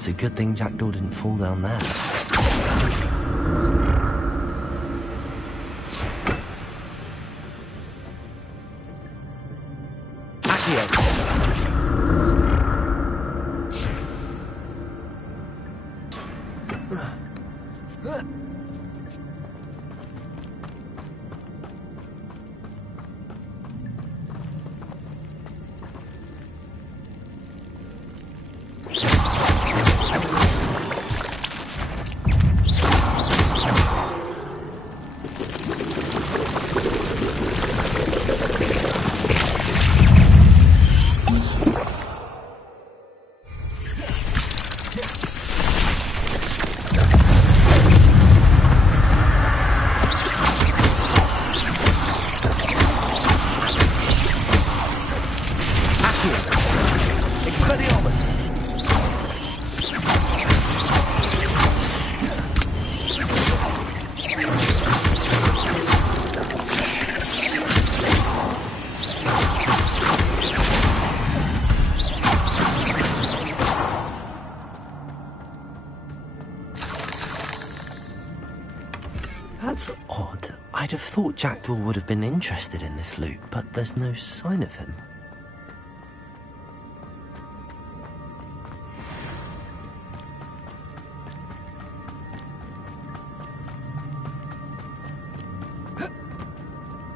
It's a good thing Jackdaw didn't fall down there. That's odd. I'd have thought Jackdaw would have been interested in this loot, but there's no sign of him.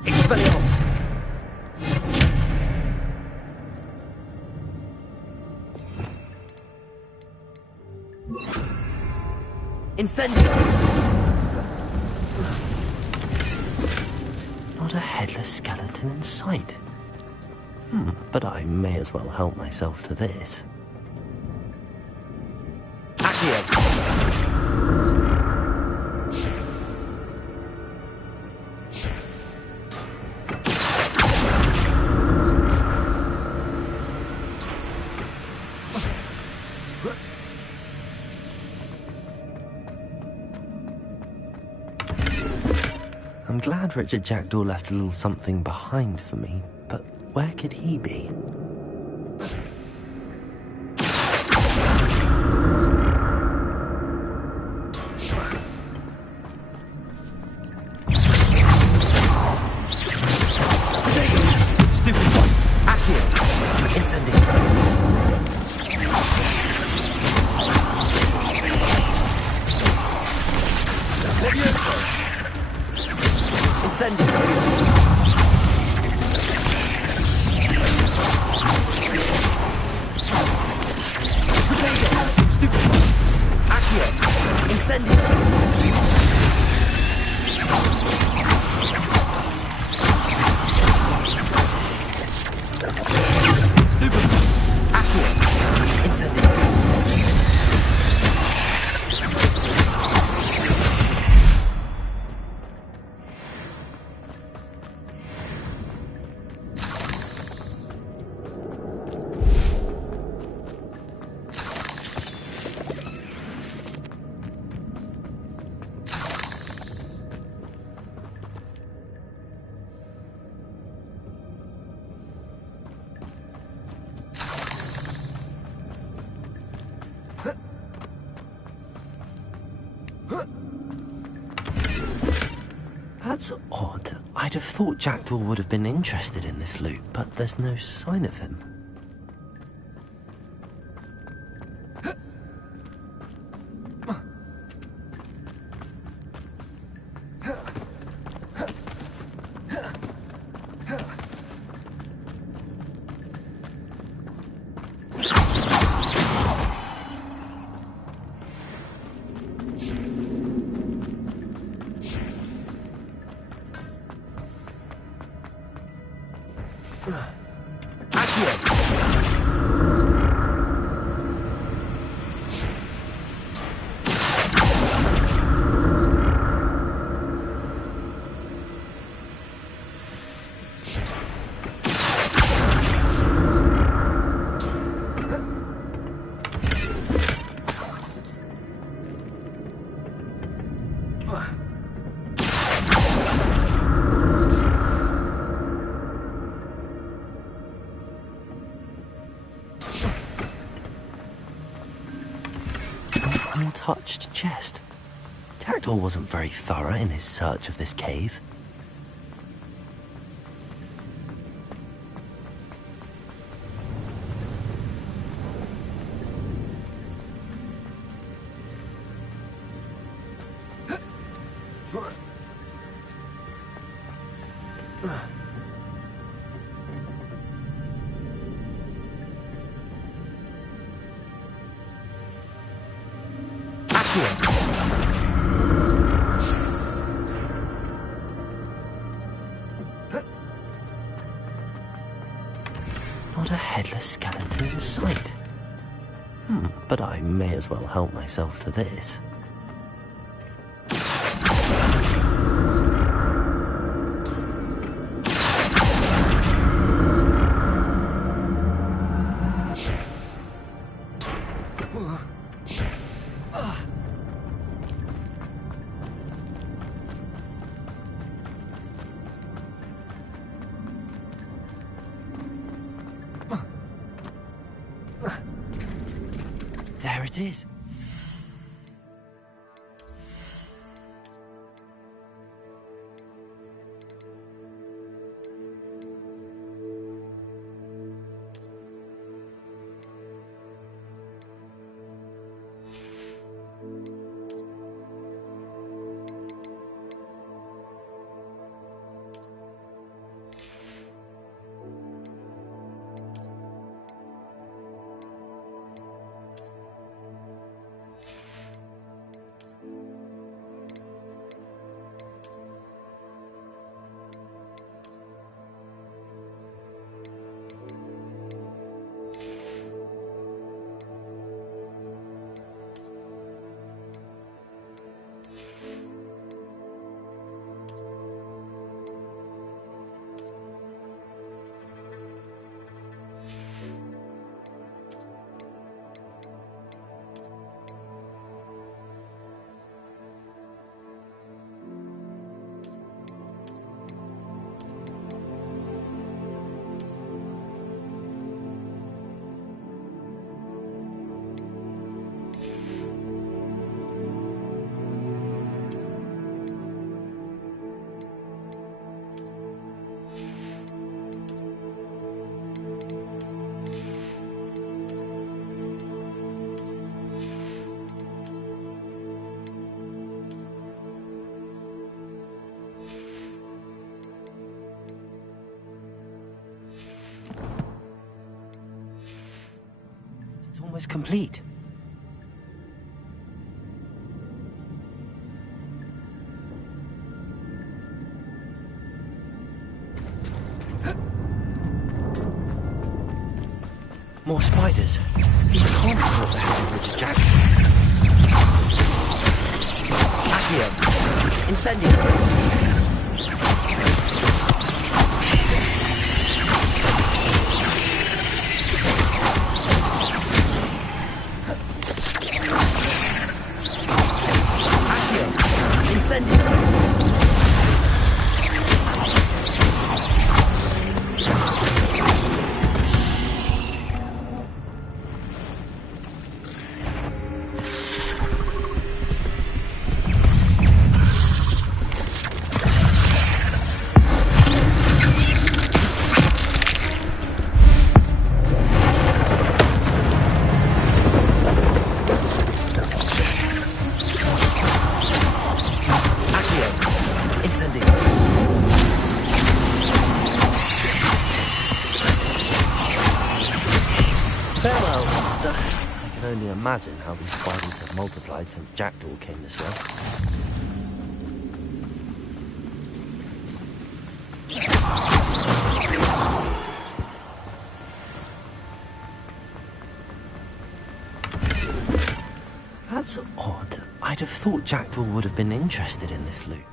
Expelliarmus! Incendio! Not a headless skeleton in sight. But I may as well help myself to this. Accio! I'm glad Richard Jackdaw left a little something behind for me, but where could he be? Stupid one! Accio! Incendio! Incendio! That's odd. I'd have thought Jackdaw would have been interested in this loot, but there's no sign of him. untouched chest. Jackdaw wasn't very thorough in his search of this cave. Not a headless skeleton in sight. But I may as well help myself to this. There it is. Almost complete. More spiders. These can't be what the hell with Jack. Accio. Incendio. Farewell, monster. I can only imagine how these spiders have multiplied since Jackdaw came this way. That's odd. I'd have thought Jackdaw would have been interested in this loot.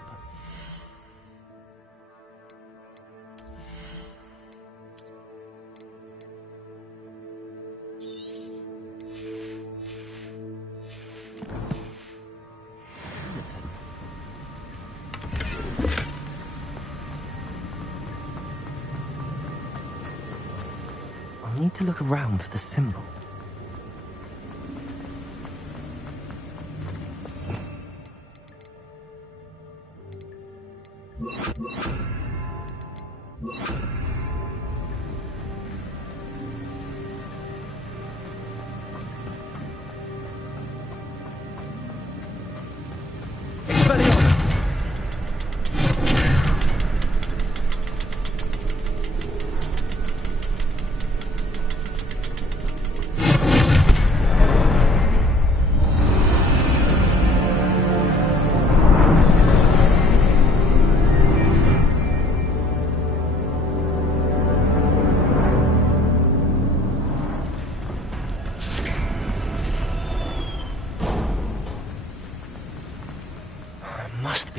I'll need to look around for the symbol.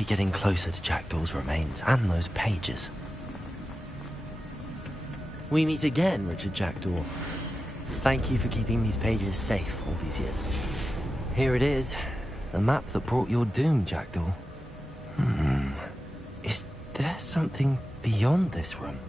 be getting closer to Jackdaw's remains and those pages. We meet again, Richard Jackdaw. Thank you for keeping these pages safe all these years. Here it is, the map that brought your doom, Jackdaw. Is there something beyond this room?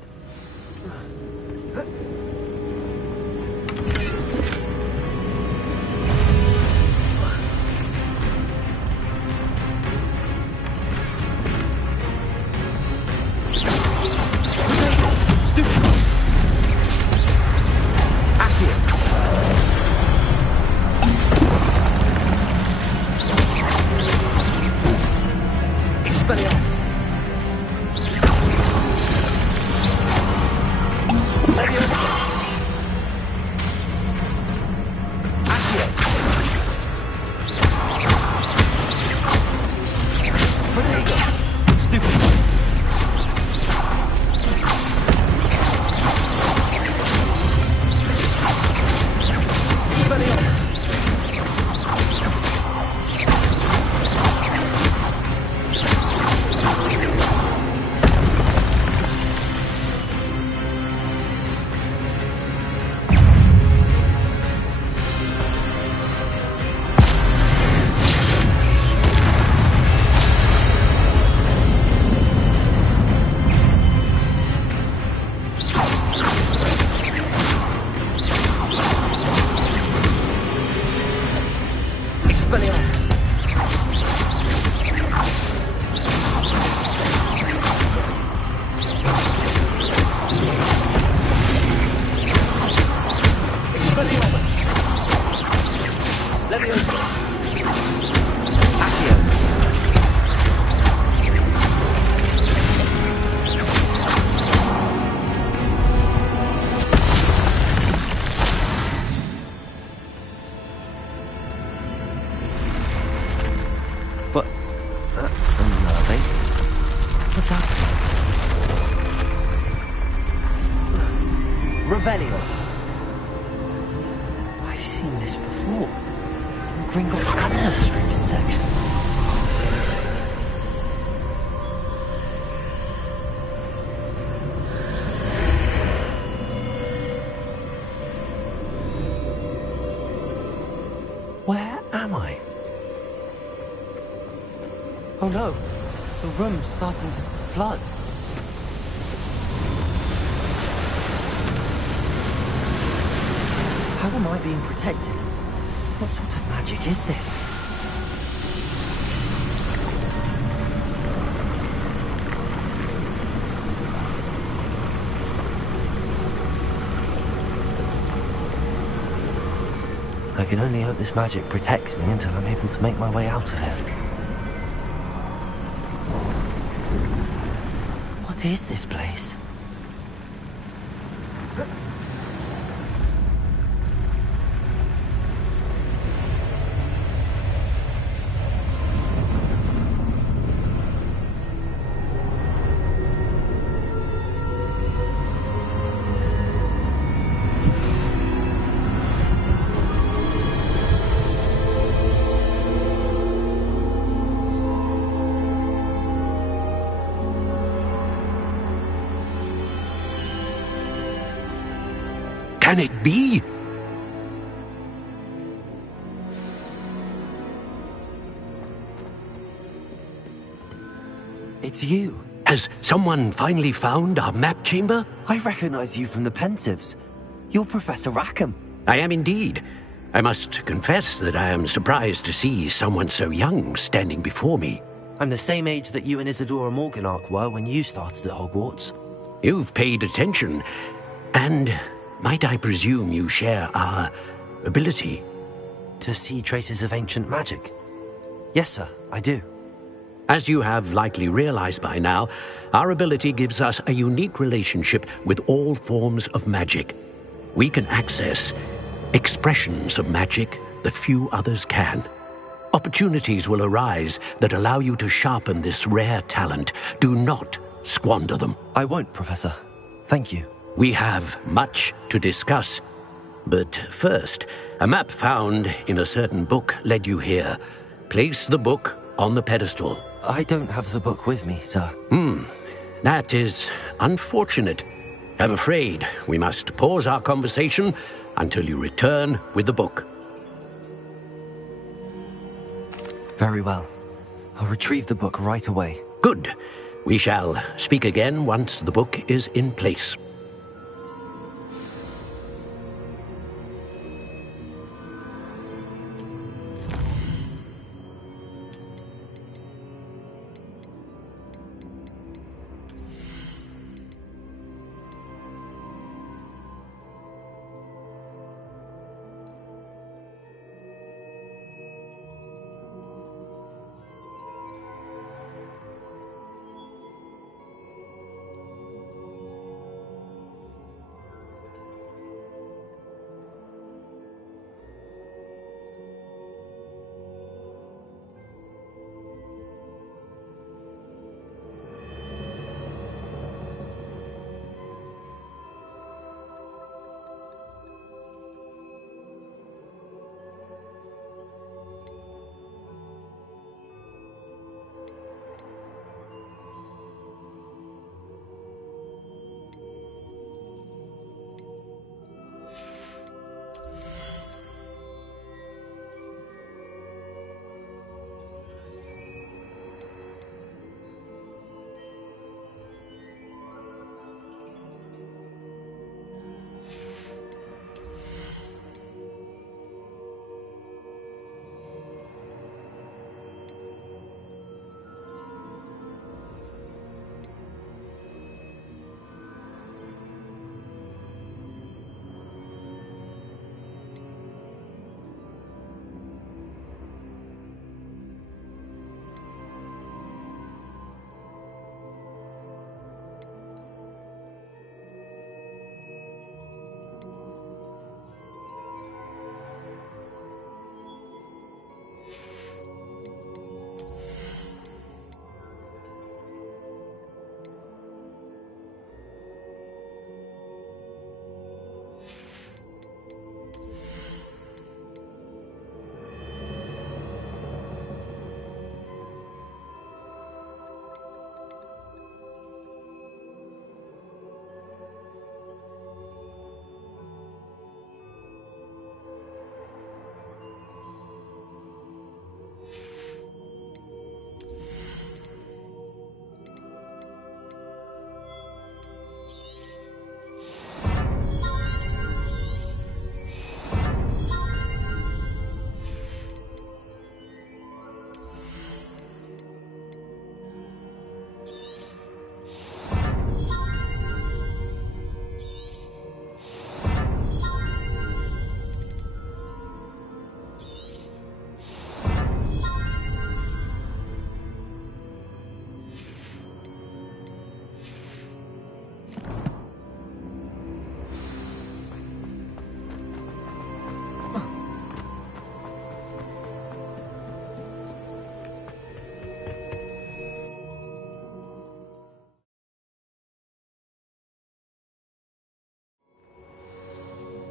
Revelio. I've seen this before. In Gringotts and the restricted section. Where am I? Oh no, the room's starting to flood. How am I being protected? What sort of magic is this? I can only hope this magic protects me until I'm able to make my way out of here. What is this place? Can it be? It's you. Has someone finally found our map chamber? I recognize you from the Pensives. You're Professor Rackham. I am indeed. I must confess that I am surprised to see someone so young standing before me. I'm the same age that you and Isadora Morganach were when you started at Hogwarts. You've paid attention, and might I presume you share our ability? To see traces of ancient magic? Yes, sir, I do. As you have likely realized by now, our ability gives us a unique relationship with all forms of magic. We can access expressions of magic that few others can. Opportunities will arise that allow you to sharpen this rare talent. Do not squander them. I won't, Professor. Thank you. We have much to discuss. But first, a map found in a certain book led you here. Place the book on the pedestal. I don't have the book with me, sir. That is unfortunate. I'm afraid we must pause our conversation until you return with the book. Very well. I'll retrieve the book right away. Good. We shall speak again once the book is in place.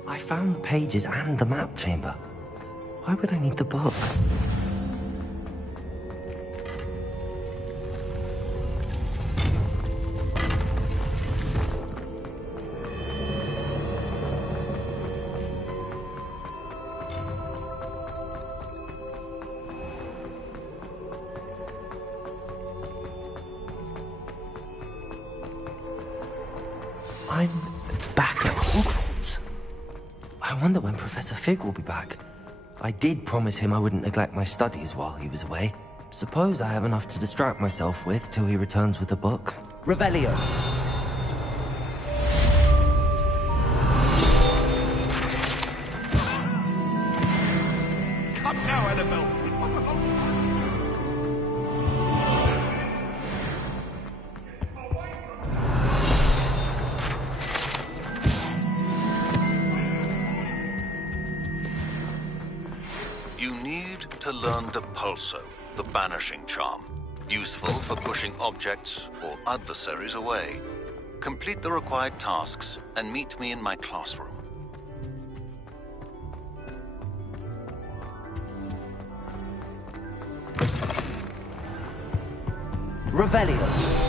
I found the pages and the map chamber. Why would I need the book? I'm back at Hogwarts. I wonder when Professor Fig will be back. I did promise him I wouldn't neglect my studies while he was away. Suppose I have enough to distract myself with till he returns with the book. Revelio. Come now, Annabelle. You need to learn Depulso, the banishing charm. Useful for pushing objects or adversaries away. Complete the required tasks and meet me in my classroom. Revelio.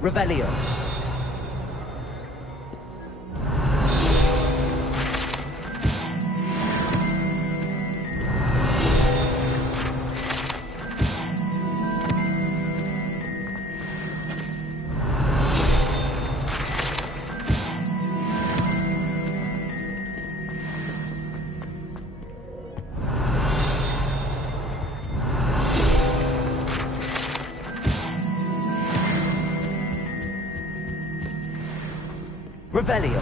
Revelio. Revelio.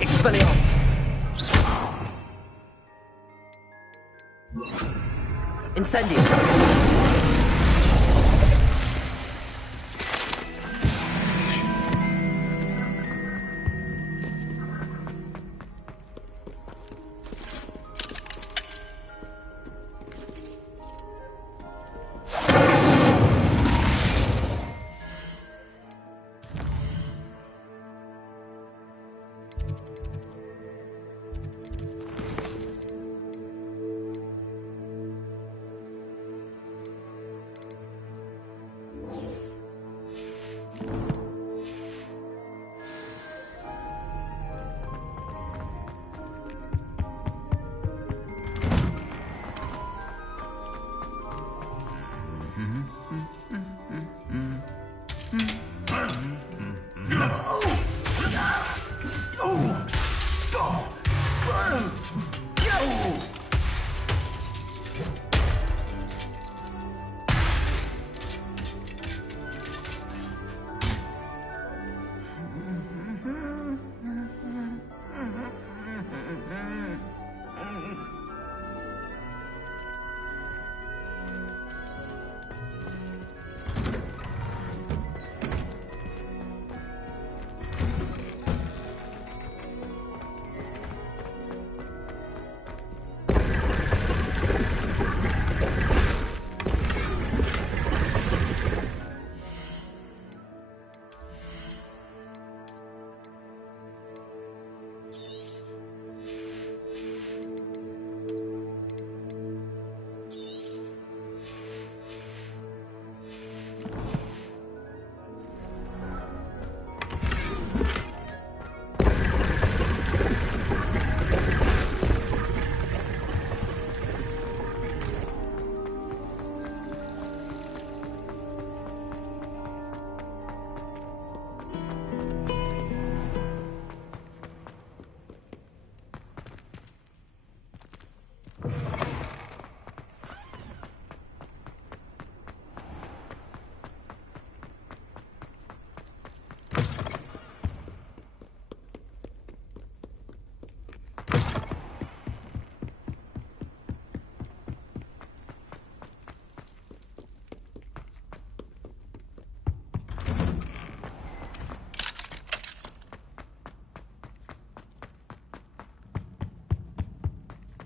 Expelliarmus. Incendio.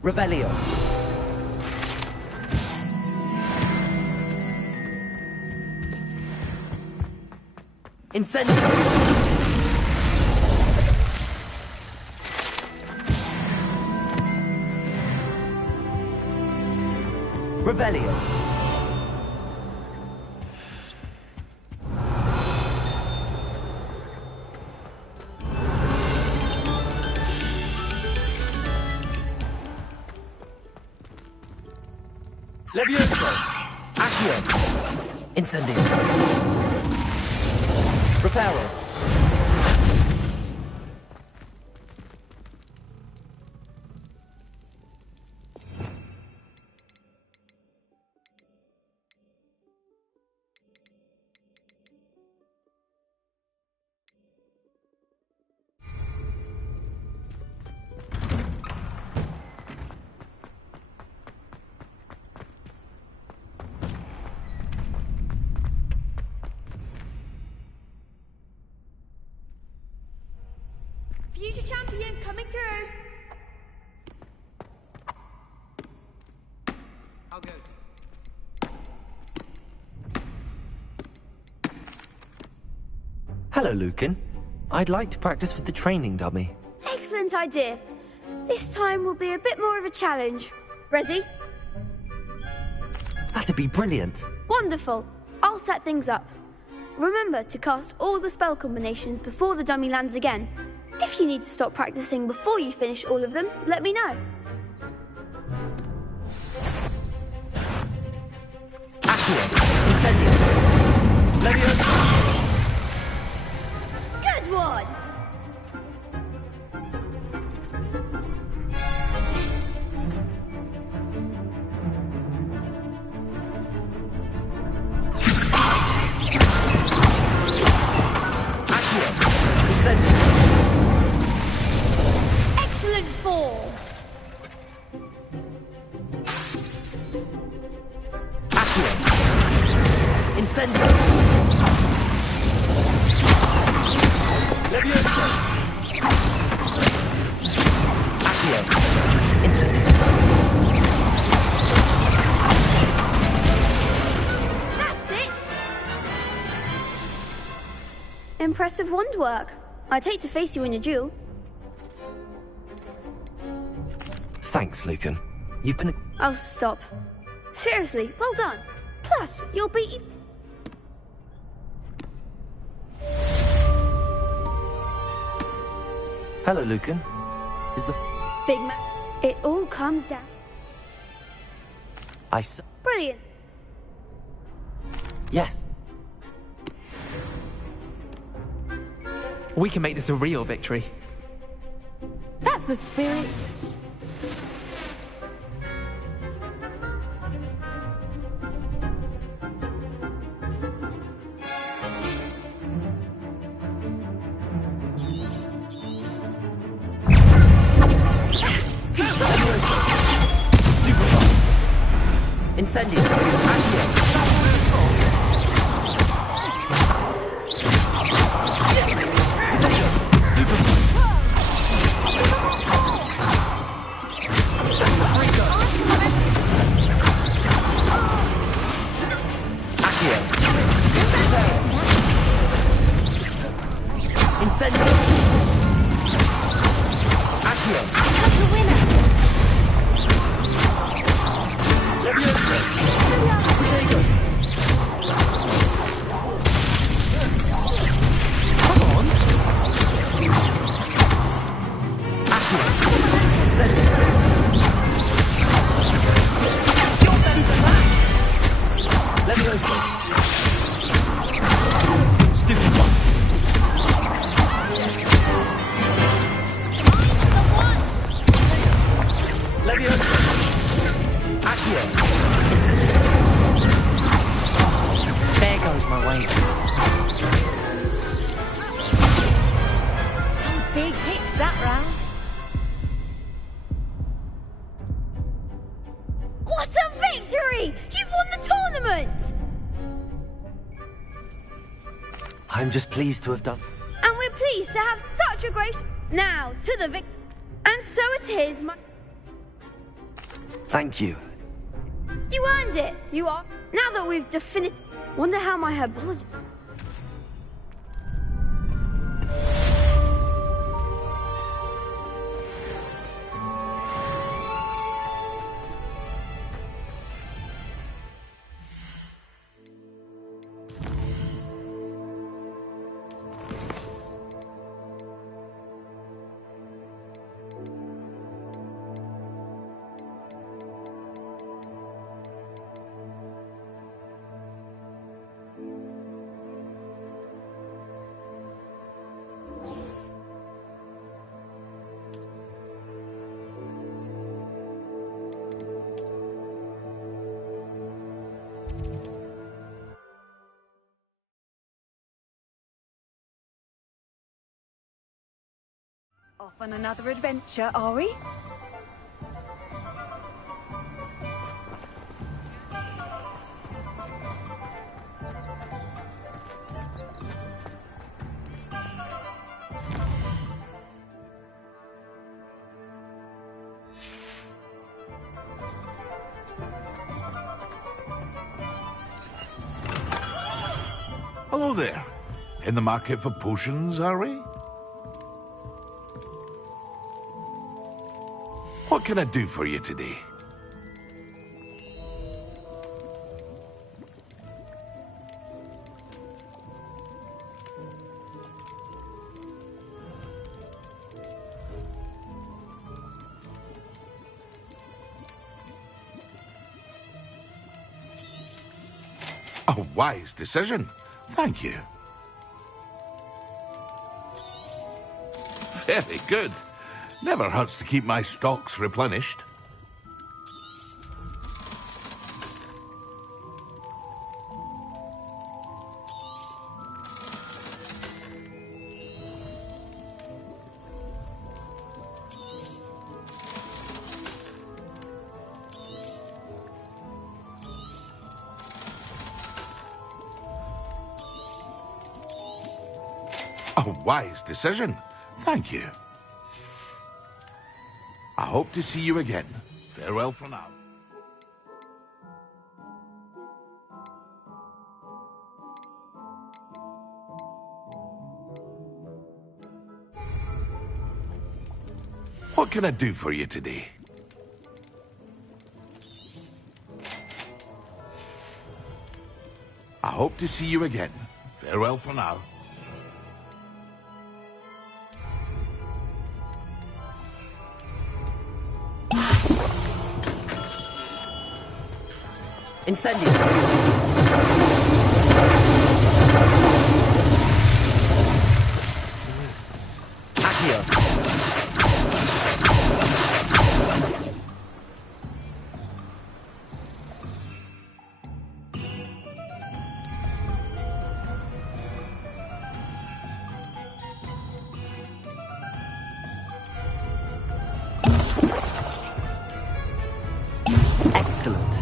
Revelio. Incendio. Revelio. Levioso. Accio. Incendio. Reparo. Future champion coming through. How goes it? Hello, Lucan. I'd like to practice with the training dummy. Excellent idea. This time will be a bit more of a challenge. Ready? That'd be brilliant. Wonderful. I'll set things up. Remember to cast all the spell combinations before the dummy lands again. If you need to stop practicing before you finish all of them, let me know. Incendio. Leviosa. Good one! Excellent form! Incendio. Leviosa. Accio. Incendio. That's it! Impressive wand work. I'd hate to face you in a duel. Thanks, Lucan. You've been a... Oh, stop. Seriously, well done. Plus, you'll be... Hello, Lucan. Is the... Big man. It all comes down. Brilliant. Yes. We can make this a real victory. That's the spirit. Incendio. Accio. Incendio. Accio. Leviosa. Protego. Come on. Accio. Incendio. You're better than that. Leviosa. Stupid one. Leviosa. Accio. Incendio. There goes my weight. Some big hits that round. What a victory! You've won the tournament! I'm just pleased to have done... And we're pleased to have such a great... Now, to the victor. And so it is, my... Thank you. You earned it! You are... Now that we've definitively... Wonder how my herbology... Off on another adventure, are we? Hello there. In the market for potions, are we? What can I do for you today? A wise decision. Thank you. Very good. Never hurts to keep my stocks replenished. A wise decision. Thank you. I hope to see you again. Farewell for now. What can I do for you today? I hope to see you again. Farewell for now. Incendio! Accio! Excellent.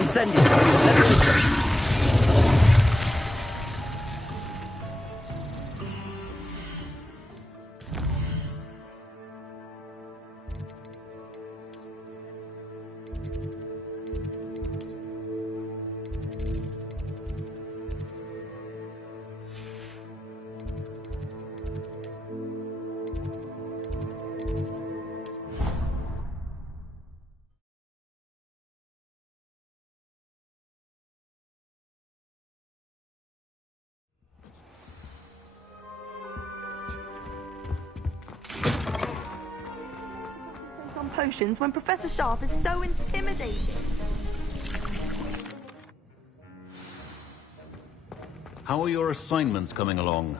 Incendio! On potions when Professor Sharp is so intimidating. How are your assignments coming along?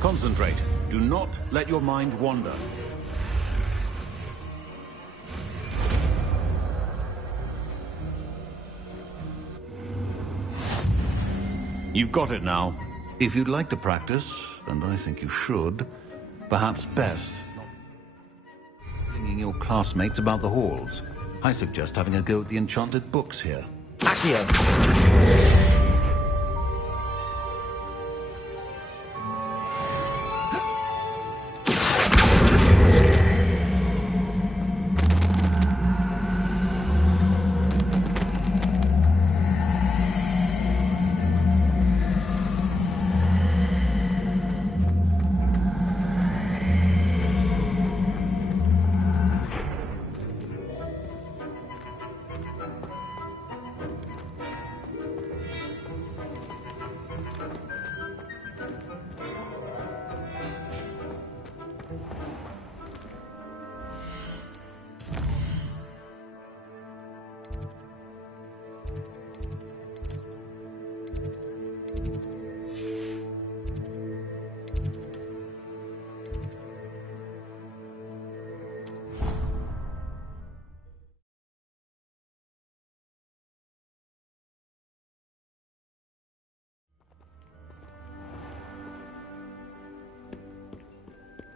Concentrate. Do not let your mind wander. You've got it now. If you'd like to practice, and I think you should, perhaps best not flinging your classmates about the halls. I suggest having a go at the enchanted books here. Accio!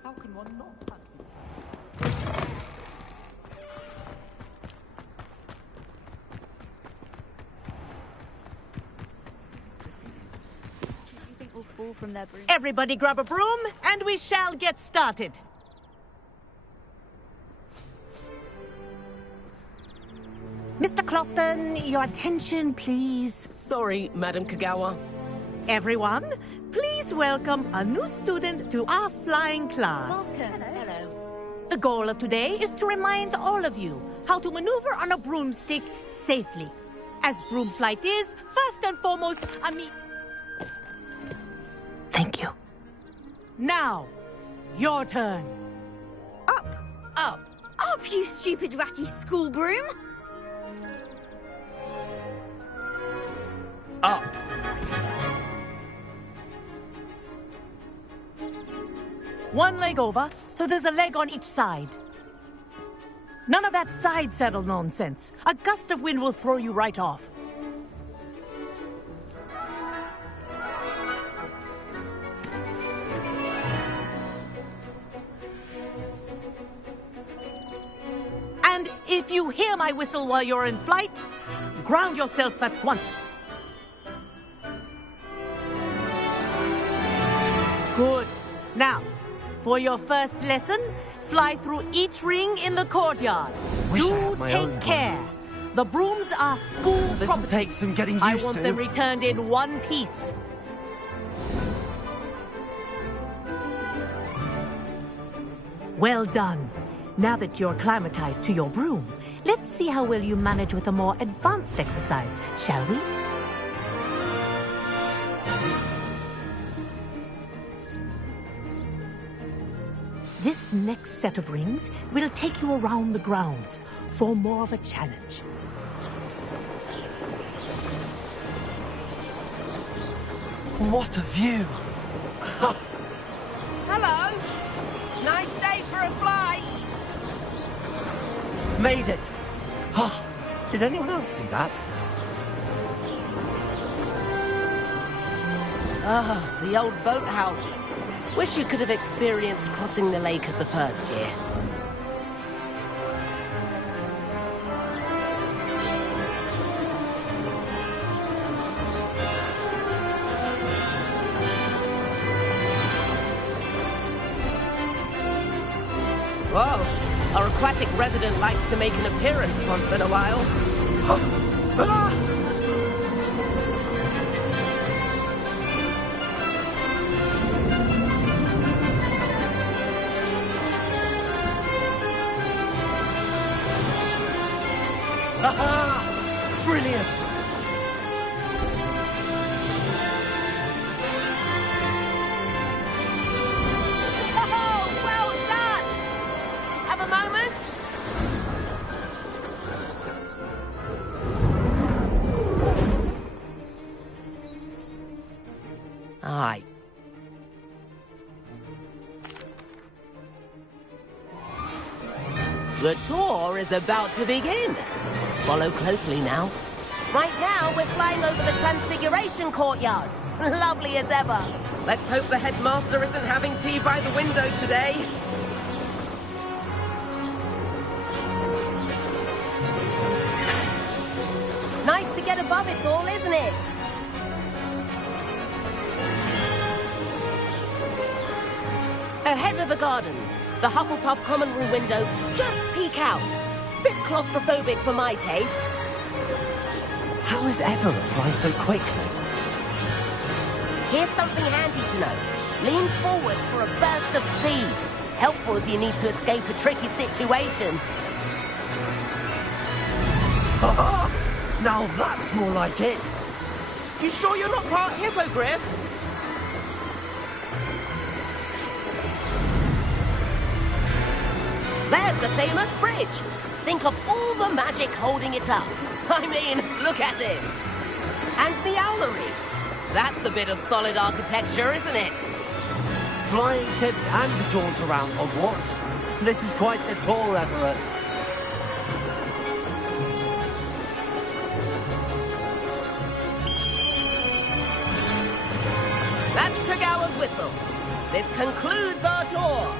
How can one not touch me? Everybody grab a broom, and we shall get started. Mr. Clopton, your attention, please. Sorry, Madam Kagawa. Everyone, please welcome a new student to our flying class. Welcome. Hello. The goal of today is to remind all of you how to maneuver on a broomstick safely. As broom flight is, first and foremost, Thank you. Now, your turn. Up! Up! Up, you stupid ratty school broom! Up! One leg over, so there's a leg on each side. None of that side saddle nonsense. A gust of wind will throw you right off. And if you hear my whistle while you're in flight, ground yourself at once. Good. Now, for your first lesson, fly through each ring in the courtyard. Do take care. The brooms are school property. This'll take some getting used to. I want them returned in one piece. Well done. Now that you're acclimatized to your broom, let's see how well you manage with a more advanced exercise, shall we? This next set of rings will take you around the grounds for more of a challenge. What a view! Hello! Nice day for a flight! Made it! Oh, did anyone else see that? Ah, the old boathouse. Wish you could have experienced crossing the lake as a first year. Whoa, our aquatic resident likes to make an appearance once in a while. Brilliant! Oh, well done! Have a moment? Aye. The tour is about to begin. Follow closely now. Right now, we're flying over the Transfiguration Courtyard. Lovely as ever. Let's hope the headmaster isn't having tea by the window today. Nice to get above it all, isn't it? Ahead of the gardens, the Hufflepuff common room windows just peek out. Bit claustrophobic for my taste. How is Everett flying so quickly? Here's something handy to know. Lean forward for a burst of speed. Helpful if you need to escape a tricky situation. Now that's more like it. You sure you're not part hippogriff? There's the famous bridge. Think of all the magic holding it up. I mean, look at it. And the owlery. That's a bit of solid architecture, isn't it? Flying tips and a jaunt around Hogwarts. This is quite the tour, Everett. That's Kagawa's whistle. This concludes our tour.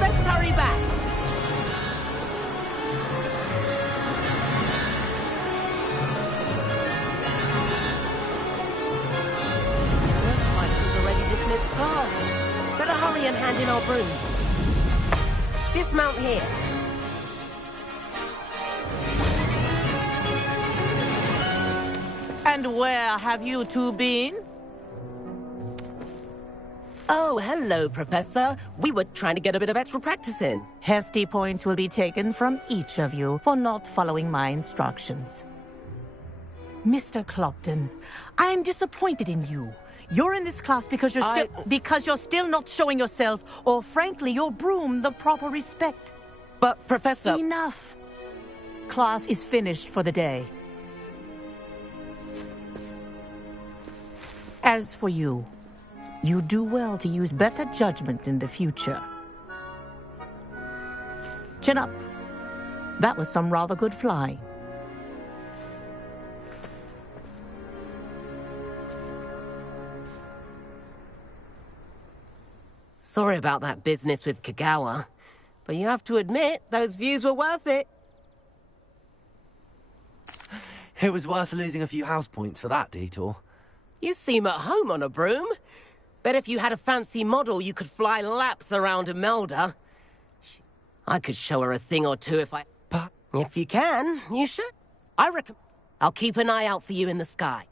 Let's hurry back. Looks like we've already dismissed cars. Better hurry and hand in our brooms. Dismount here. And where have you two been? Oh, hello, Professor. We were trying to get a bit of extra practice in. Hefty points will be taken from each of you for not following my instructions. Mr. Clopton, I am disappointed in you. You're in this class because you're still not showing yourself, or frankly, your broom, the proper respect. But, Professor... Enough. Class is finished for the day. As for you, you do well to use better judgment in the future. Chin up. That was some rather good flying. Sorry about that business with Kagawa, but you have to admit, those views were worth it. It was worth losing a few house points for that detour. You seem at home on a broom. Bet if you had a fancy model, you could fly laps around Imelda. I could show her a thing or two if I... But... If you can, you should. I reckon... I'll keep an eye out for you in the sky.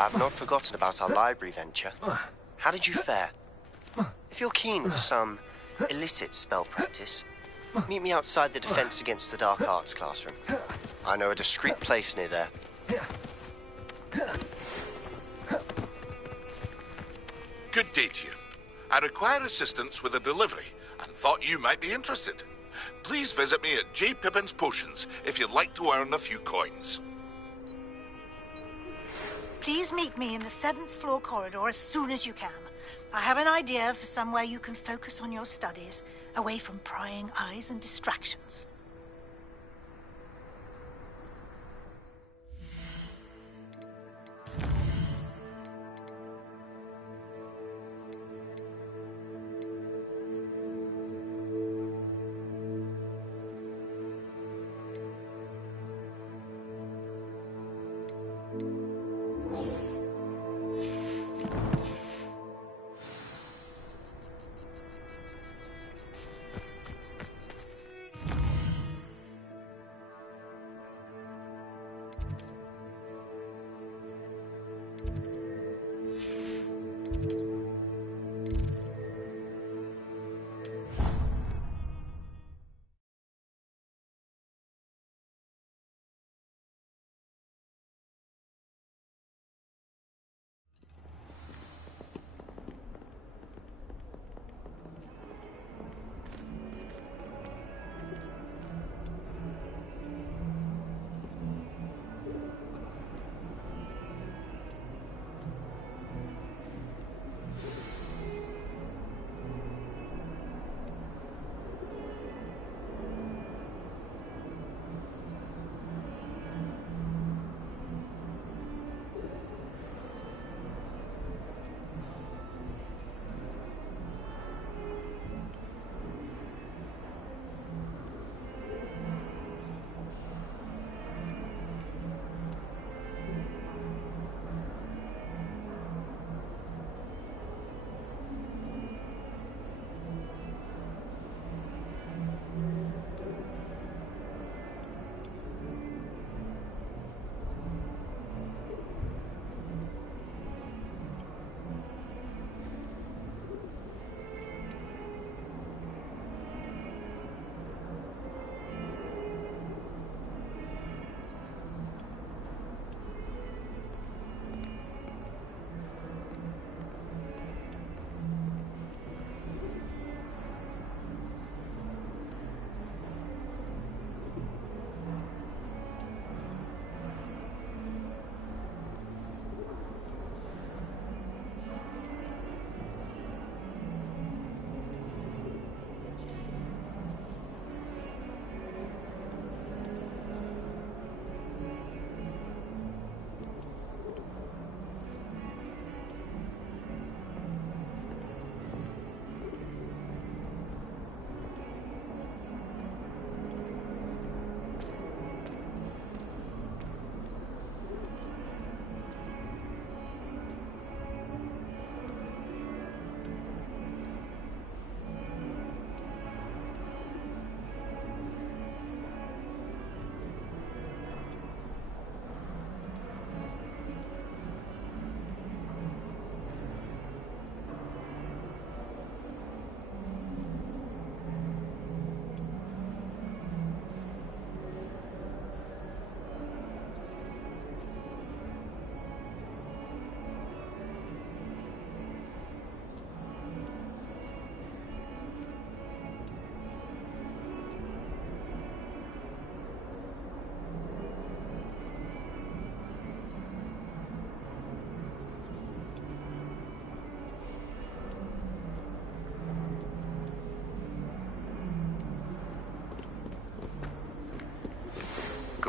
I've not forgotten about our library venture. How did you fare? If you're keen for some illicit spell practice, meet me outside the Defense Against the Dark Arts classroom. I know a discreet place near there. Good day to you. I require assistance with a delivery and thought you might be interested. Please visit me at J. Pippin's Potions if you'd like to earn a few coins. Please meet me in the 7th floor corridor as soon as you can. I have an idea for somewhere you can focus on your studies, away from prying eyes and distractions.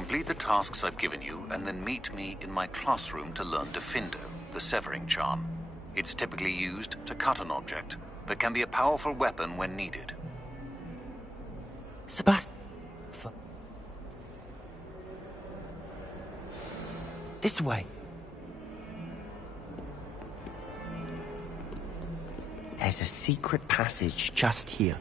Complete the tasks I've given you, and then meet me in my classroom to learn Defindo, the severing charm. It's typically used to cut an object, but can be a powerful weapon when needed. Sebastian... This way. There's a secret passage just here.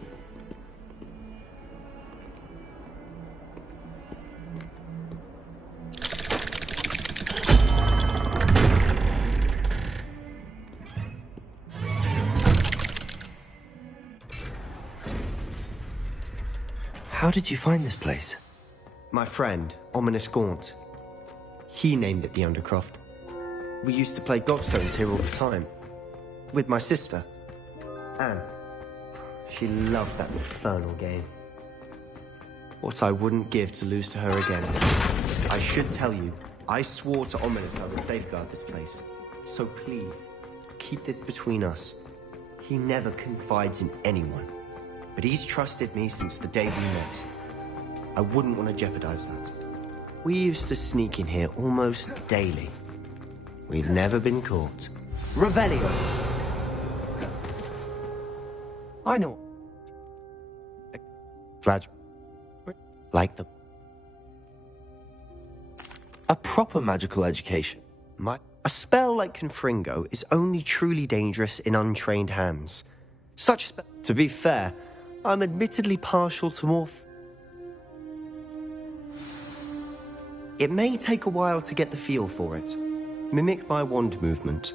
How did you find this place? My friend, Ominous Gaunt. He named it the Undercroft. We used to play gobstones here all the time. With my sister, Anne. She loved that infernal game. What I wouldn't give to lose to her again. I should tell you, I swore to Ominous I would safeguard this place. So please, keep this between us. He never confides in anyone. But he's trusted me since the day we met. I wouldn't want to jeopardize that. We used to sneak in here almost daily. We've never been caught. Revelio. I know. Glad. Like the... A proper magical education. A spell like Confringo is only truly dangerous in untrained hands. Such to be fair, I'm admittedly partial to more... It may take a while to get the feel for it. Mimic my wand movement.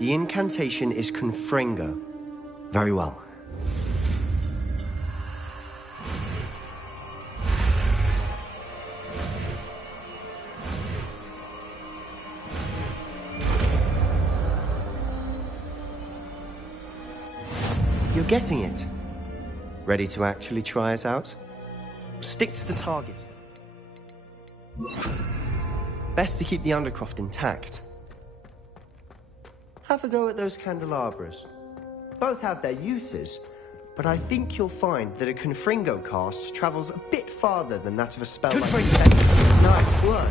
The incantation is Confringo. Very well. You're getting it. Ready to actually try it out? Stick to the targets. Best to keep the Undercroft intact. Have a go at those candelabras. Both have their uses, but I think you'll find that a Confringo cast travels a bit farther than that of a spell like... Nice work.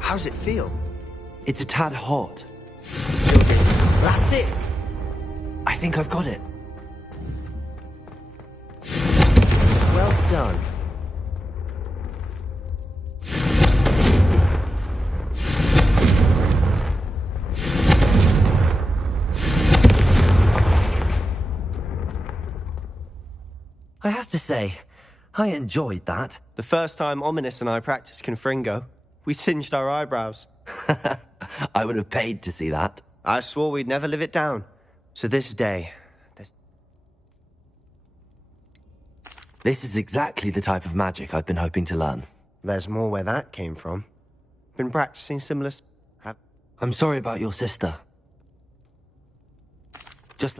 How's it feel? It's a tad hot. That's it! I think I've got it. Well done. I have to say, I enjoyed that. The first time Ominous and I practiced Confringo, we singed our eyebrows. I would have paid to see that. I swore we'd never live it down. So this day, This is exactly the type of magic I've been hoping to learn. There's more where that came from. Been practicing similar... I'm sorry about your sister. Just...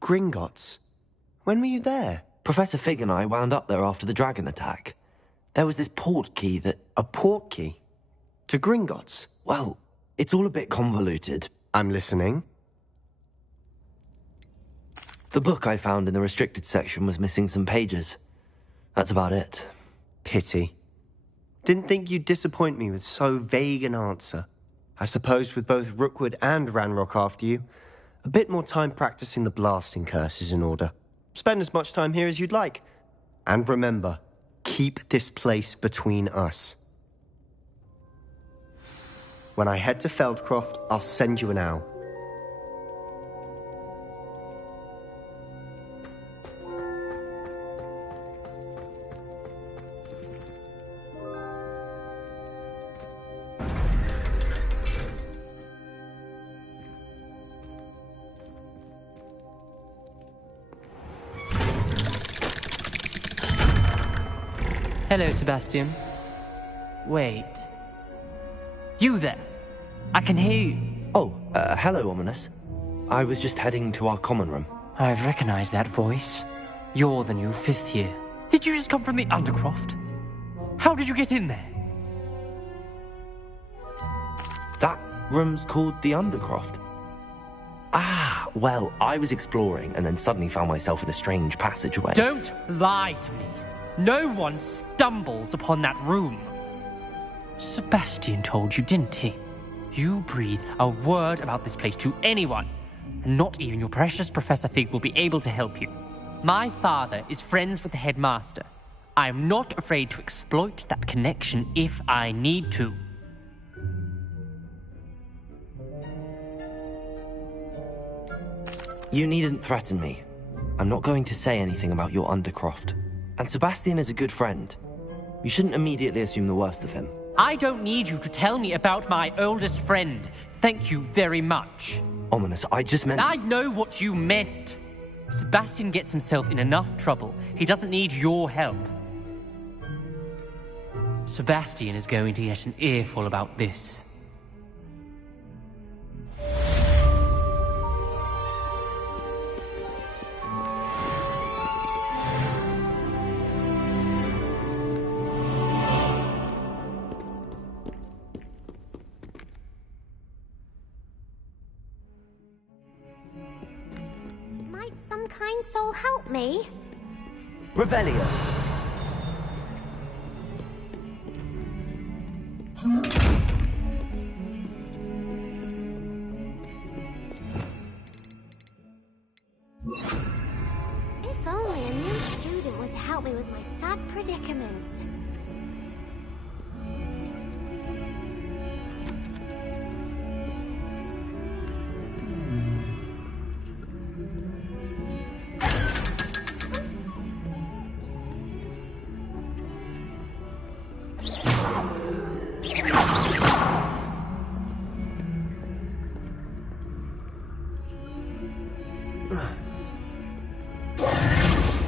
Gringotts? When were you there? Professor Fig and I wound up there after the dragon attack. There was this port key that... A port key? To Gringotts? Well, it's all a bit convoluted. I'm listening. The book I found in the restricted section was missing some pages. That's about it. Pity. Didn't think you'd disappoint me with so vague an answer. I suppose with both Rookwood and Ranrock after you, a bit more time practicing the blasting curse is in order. Spend as much time here as you'd like. And remember, keep this place between us. When I head to Feldcroft, I'll send you an owl. Hello, Sebastian. Wait. You there? I can hear you. Oh, hello, Ominous. I was just heading to our common room. I've recognized that voice. You're the new 5th year. Did you just come from the Undercroft? How did you get in there? That room's called the Undercroft. Ah, well, I was exploring and then suddenly found myself in a strange passageway. Don't lie to me. No one stumbles upon that room. Sebastian told you, didn't he? You breathe a word about this place to anyone, and not even your precious Professor Fig will be able to help you. My father is friends with the headmaster. I am not afraid to exploit that connection if I need to. You needn't threaten me. I'm not going to say anything about your Undercroft. And Sebastian is a good friend. You shouldn't immediately assume the worst of him. I don't need you to tell me about my oldest friend. Thank you very much. Ominous, I just meant... I know what you meant. Sebastian gets himself in enough trouble. He doesn't need your help. Sebastian is going to get an earful about this. Might some kind soul help me? Revelio. If only a new student were to help me with my sad predicament.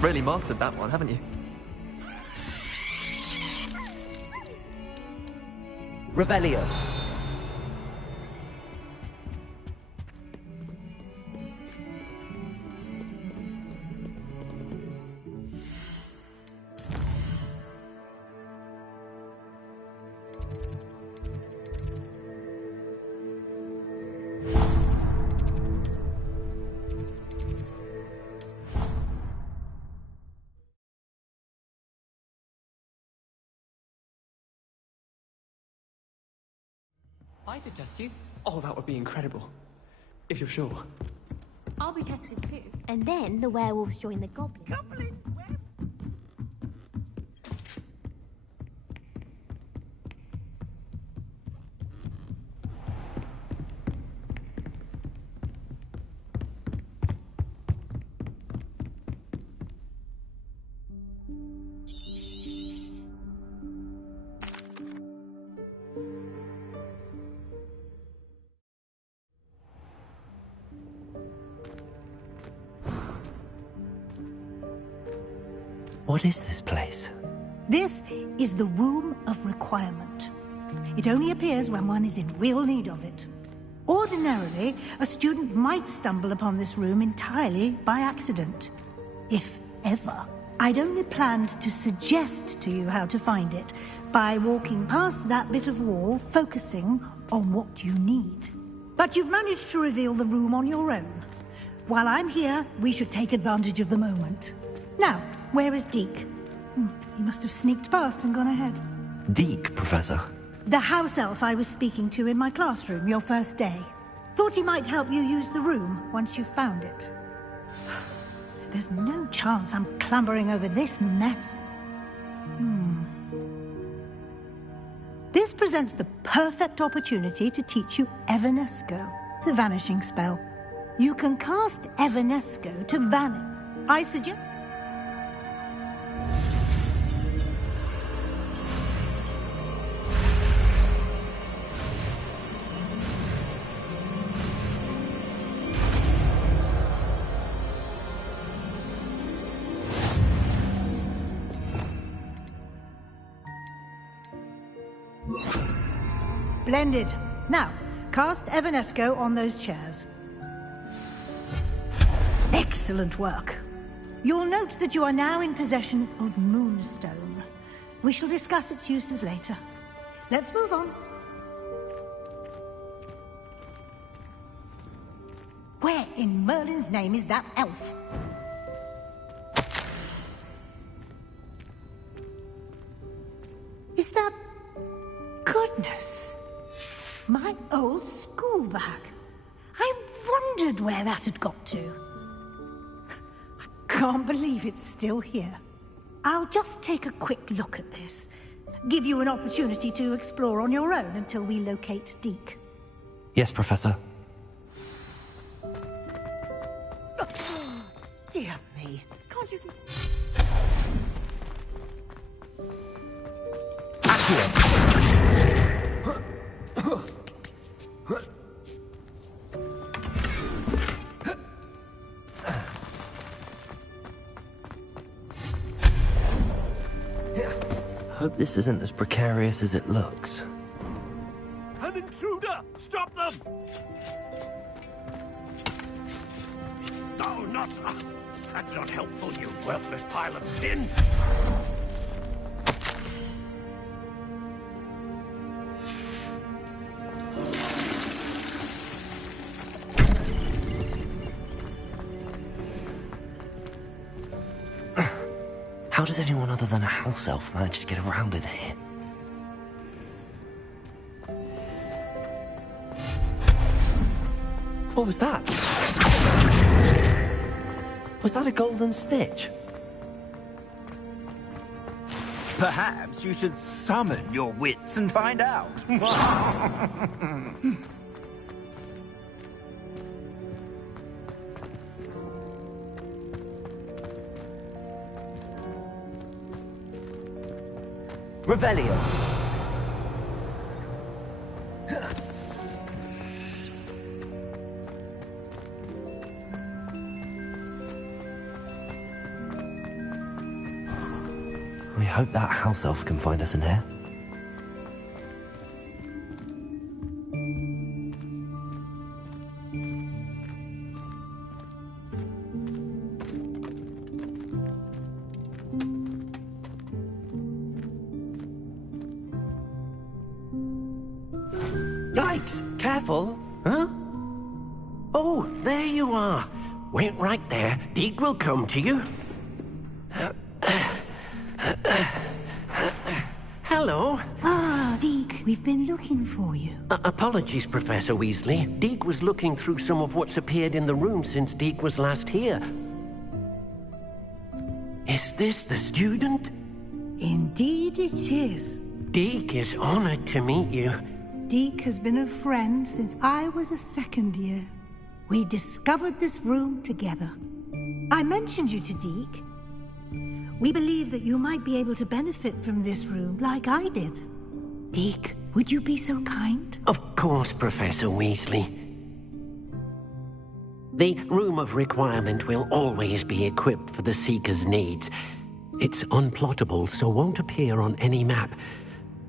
Really mastered that one, haven't you? Revelio. I could test you. Oh, that would be incredible. If you're sure. I'll be tested too. And then the werewolves join the goblins. What is this place? This is the Room of Requirement. It only appears when one is in real need of it. Ordinarily, a student might stumble upon this room entirely by accident. If ever. I'd only planned to suggest to you how to find it by walking past that bit of wall, focusing on what you need. But you've managed to reveal the room on your own. While I'm here, we should take advantage of the moment. Now, where is Deke? He must have sneaked past and gone ahead. Deke, Professor. The house elf I was speaking to in my classroom your first day. Thought he might help you use the room once you found it. There's no chance I'm clambering over this mess. This presents the perfect opportunity to teach you Evanesco, the vanishing spell. You can cast Evanesco to vanish. I suggest... Splendid. Now, cast Evanesco on those chairs. Excellent work. You'll note that you are now in possession of Moonstone. We shall discuss its uses later. Let's move on. Where in Merlin's name is that elf? wondered where that had got to. I can't believe it's still here. I'll just take a quick look at this. Give you an opportunity to explore on your own until we locate Deke. Yes, Professor. Dear me. Can't you... Hope this isn't as precarious as it looks. An intruder! Stop them! No, not... That's not helpful, you worthless pile of tin! How does anyone other than a house elf manage to get around in here? What was that? Was that a golden snitch? Perhaps you should summon your wits and find out. Revelio. We hope that house elf can find us in here. Yikes! Careful! Huh? Oh, there you are. Wait right there. Deke will come to you. Hello. Ah, Deke, we've been looking for you. Apologies, Professor Weasley. Deke was looking through some of what's appeared in the room since Deke was last here. Is this the student? Indeed it is. Deke is honored to meet you. Deke has been a friend since I was a second year. We discovered this room together. I mentioned you to Deke. We believe that you might be able to benefit from this room like I did. Deke, would you be so kind? Of course, Professor Weasley. The Room of Requirement will always be equipped for the Seeker's needs. It's unplottable, so won't appear on any map.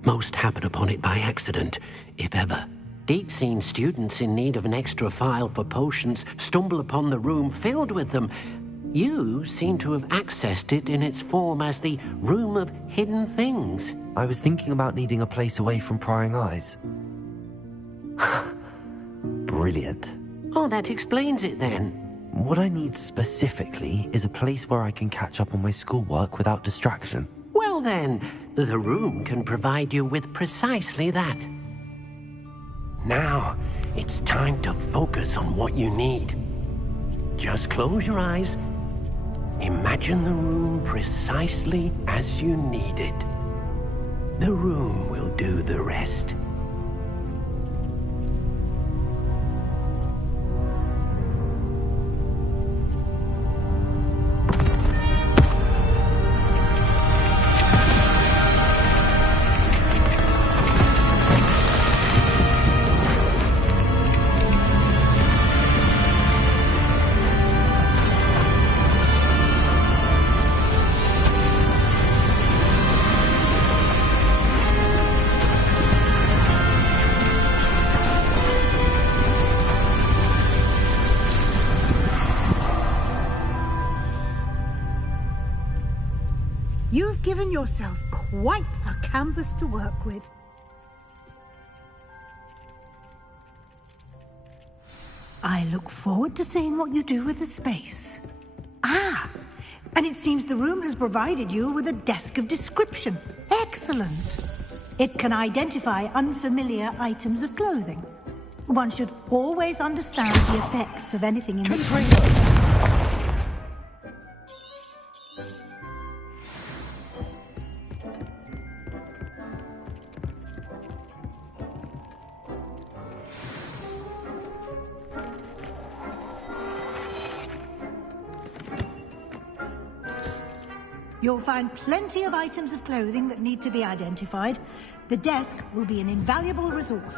Most happen upon it by accident, if ever. Deke's seen students in need of an extra file for potions stumble upon the room filled with them. You seem to have accessed it in its form as the Room of Hidden Things. I was thinking about needing a place away from prying eyes. Brilliant. Oh, that explains it then. What I need specifically is a place where I can catch up on my schoolwork without distraction. Well then, the room can provide you with precisely that. Now, it's time to focus on what you need. Just close your eyes. Imagine the room precisely as you need it. The room will do the rest. You've given yourself quite a canvas to work with. I look forward to seeing what you do with the space. Ah, and it seems the room has provided you with a desk of description. Excellent. It can identify unfamiliar items of clothing. One should always understand the effects of anything in which... You'll find plenty of items of clothing that need to be identified. The desk will be an invaluable resource.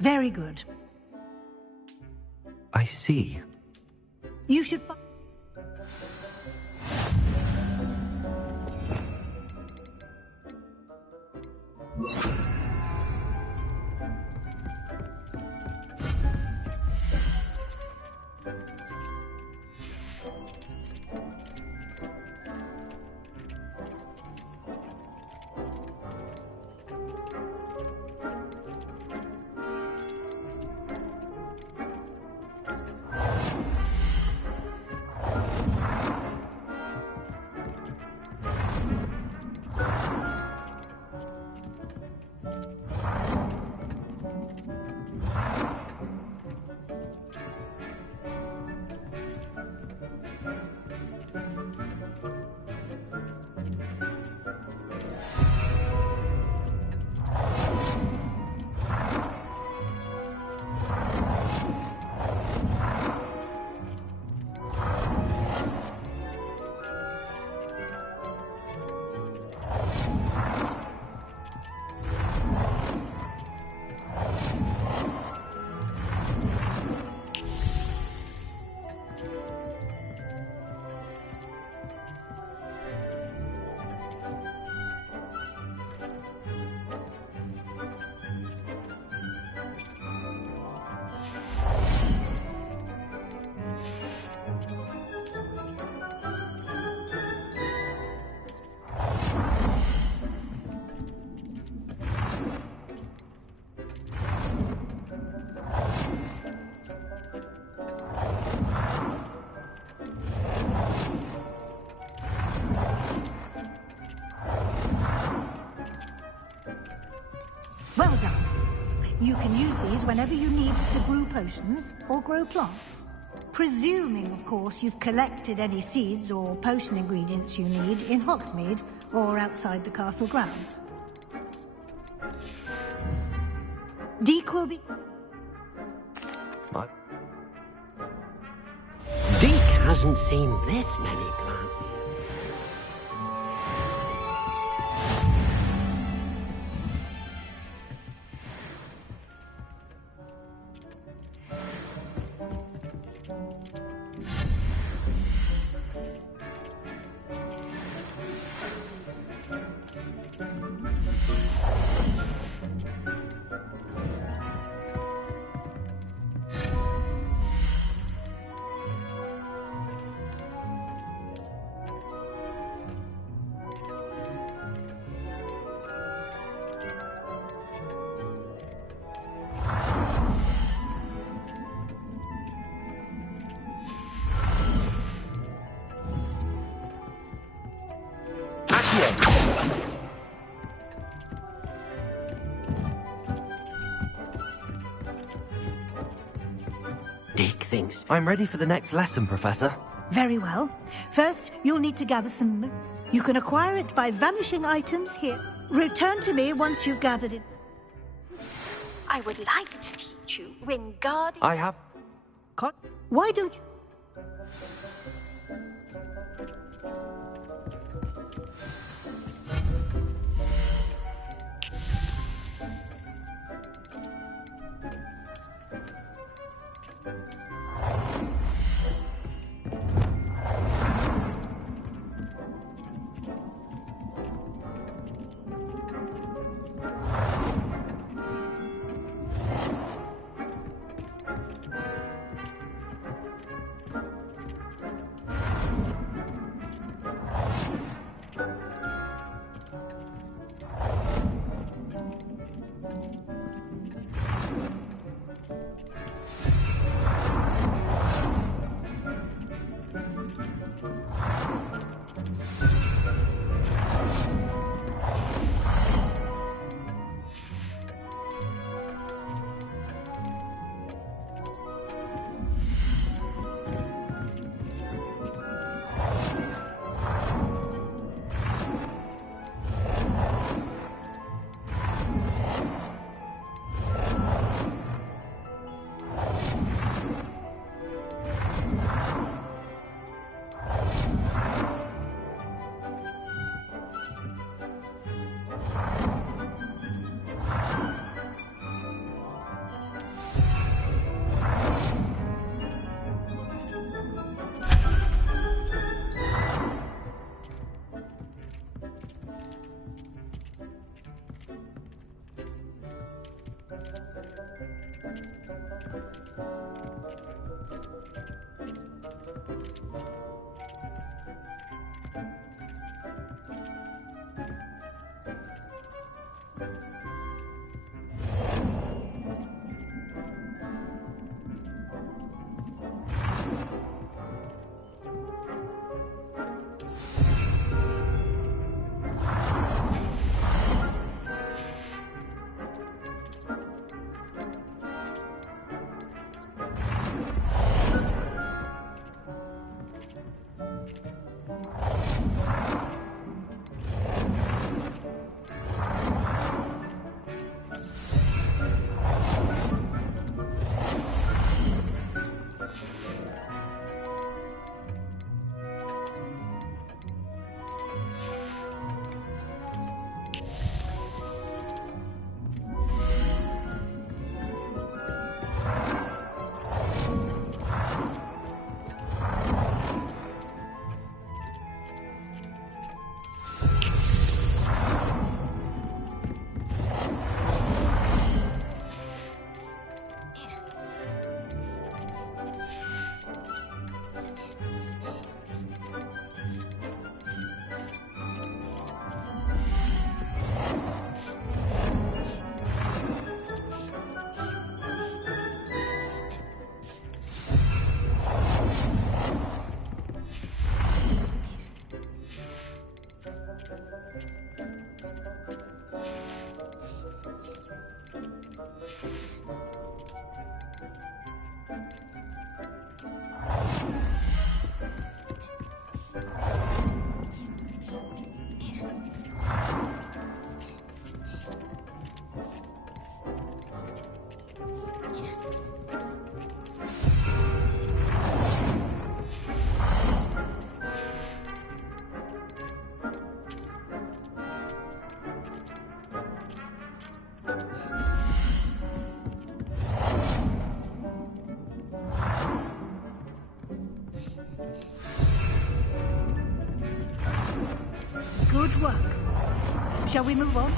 Very good. I see. You should find... Well done. You can use these whenever you need to brew potions or grow plants. Presuming, of course, you've collected any seeds or potion ingredients you need in Hogsmeade or outside the castle grounds. Deek will be... Deek hasn't seen this many plants. Deek thinks I'm ready for the next lesson, Professor. Very well. First, you'll need to gather some... You can acquire it by vanishing items here. Return to me once you've gathered it. I would like to teach you Wingardium... I have... Why don't you... Good work. Shall we move on?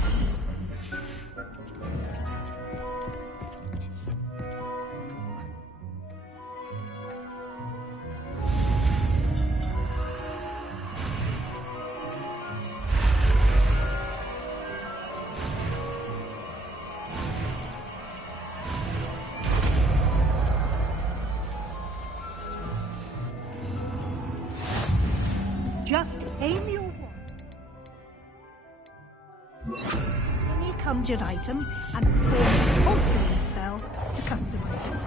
Just aim your wand. Any conjured item and perform an altering spell to customize it.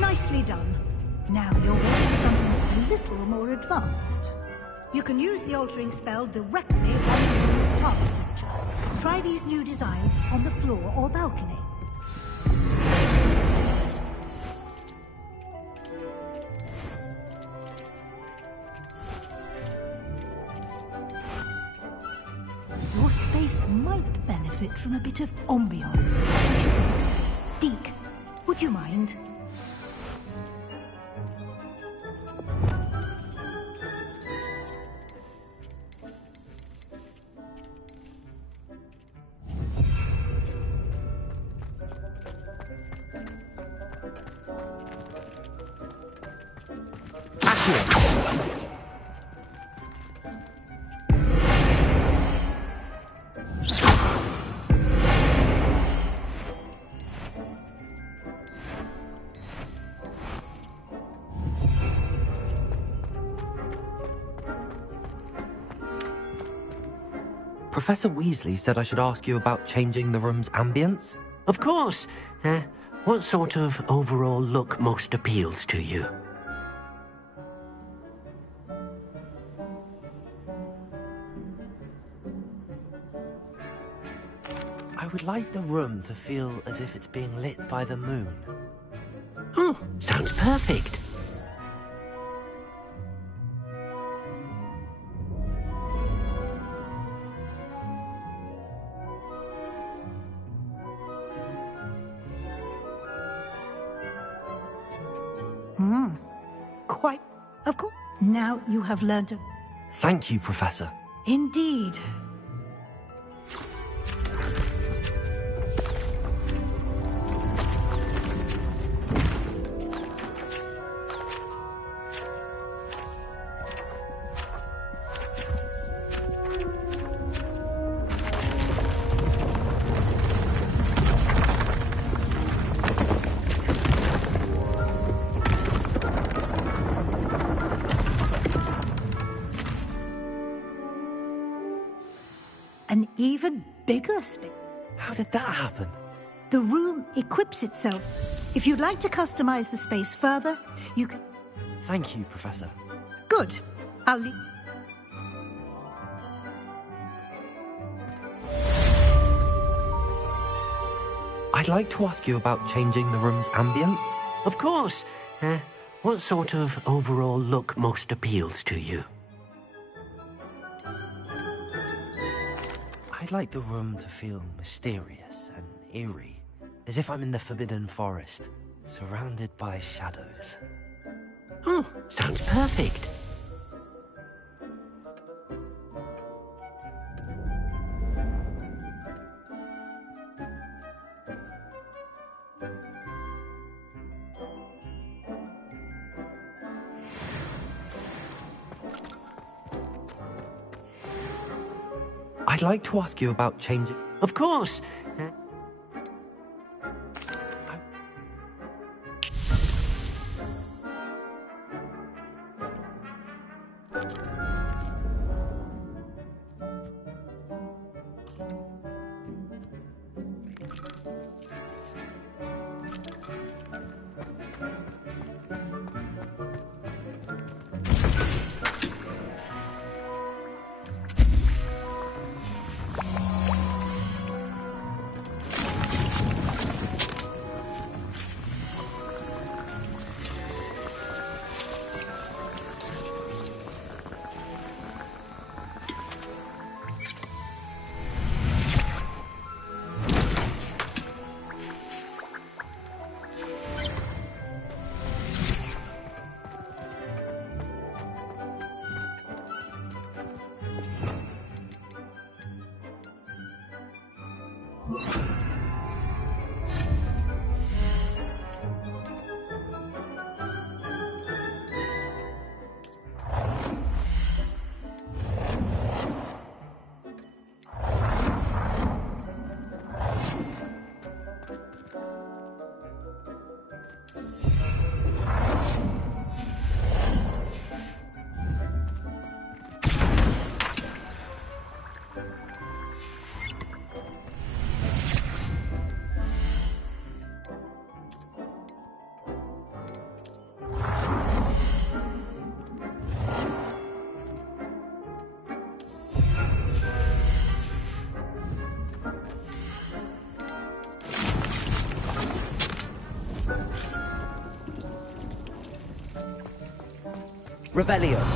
Nicely done. Now you're ready for something a little more advanced. You can use the altering spell directly on the room's architecture. Try these new designs on the floor or balcony. Your space might benefit from a bit of ambiance. Deke, would you mind? Professor Weasley said I should ask you about changing the room's ambience. Of course. What sort of overall look most appeals to you? I would like the room to feel as if it's being lit by the moon. Oh, sounds perfect. Quite. Of course. Now you have learned to... Thank you, Professor. Indeed. An even bigger space. How did that happen? The room equips itself. If you'd like to customize the space further, you can... Thank you, Professor. Good. I'll leave... I'd like to ask you about changing the room's ambience. Of course. What sort of overall look most appeals to you? I'd like the room to feel mysterious and eerie, as if I'm in the Forbidden Forest, surrounded by shadows. Oh, sounds perfect. I'd like to ask you about changing... Of course. Revelio.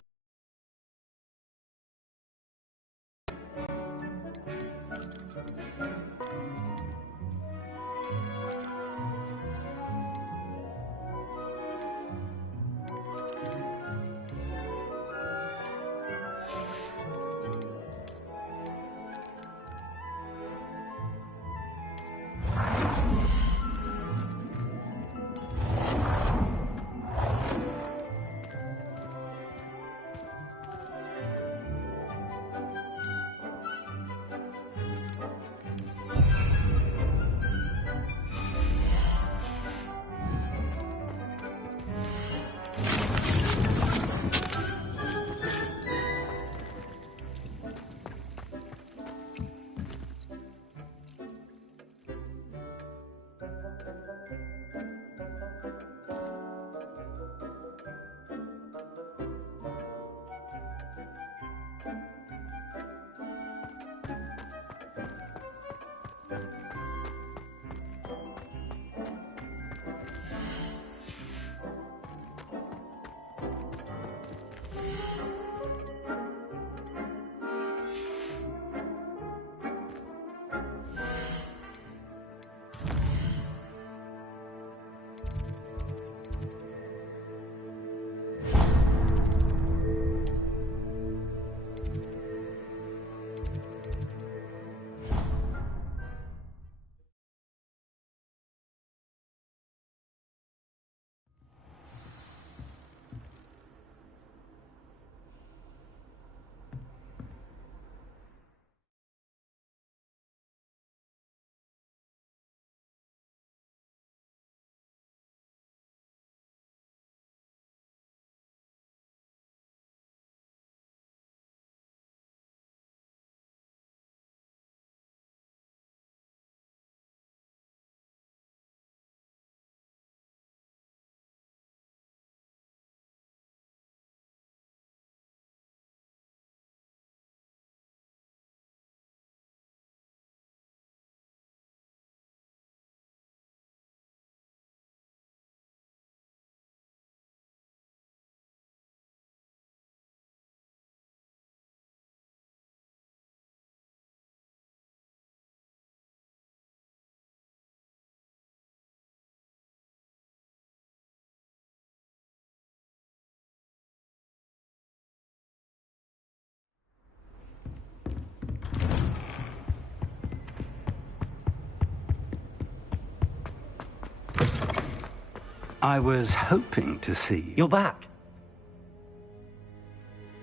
I was hoping to see you. You're back.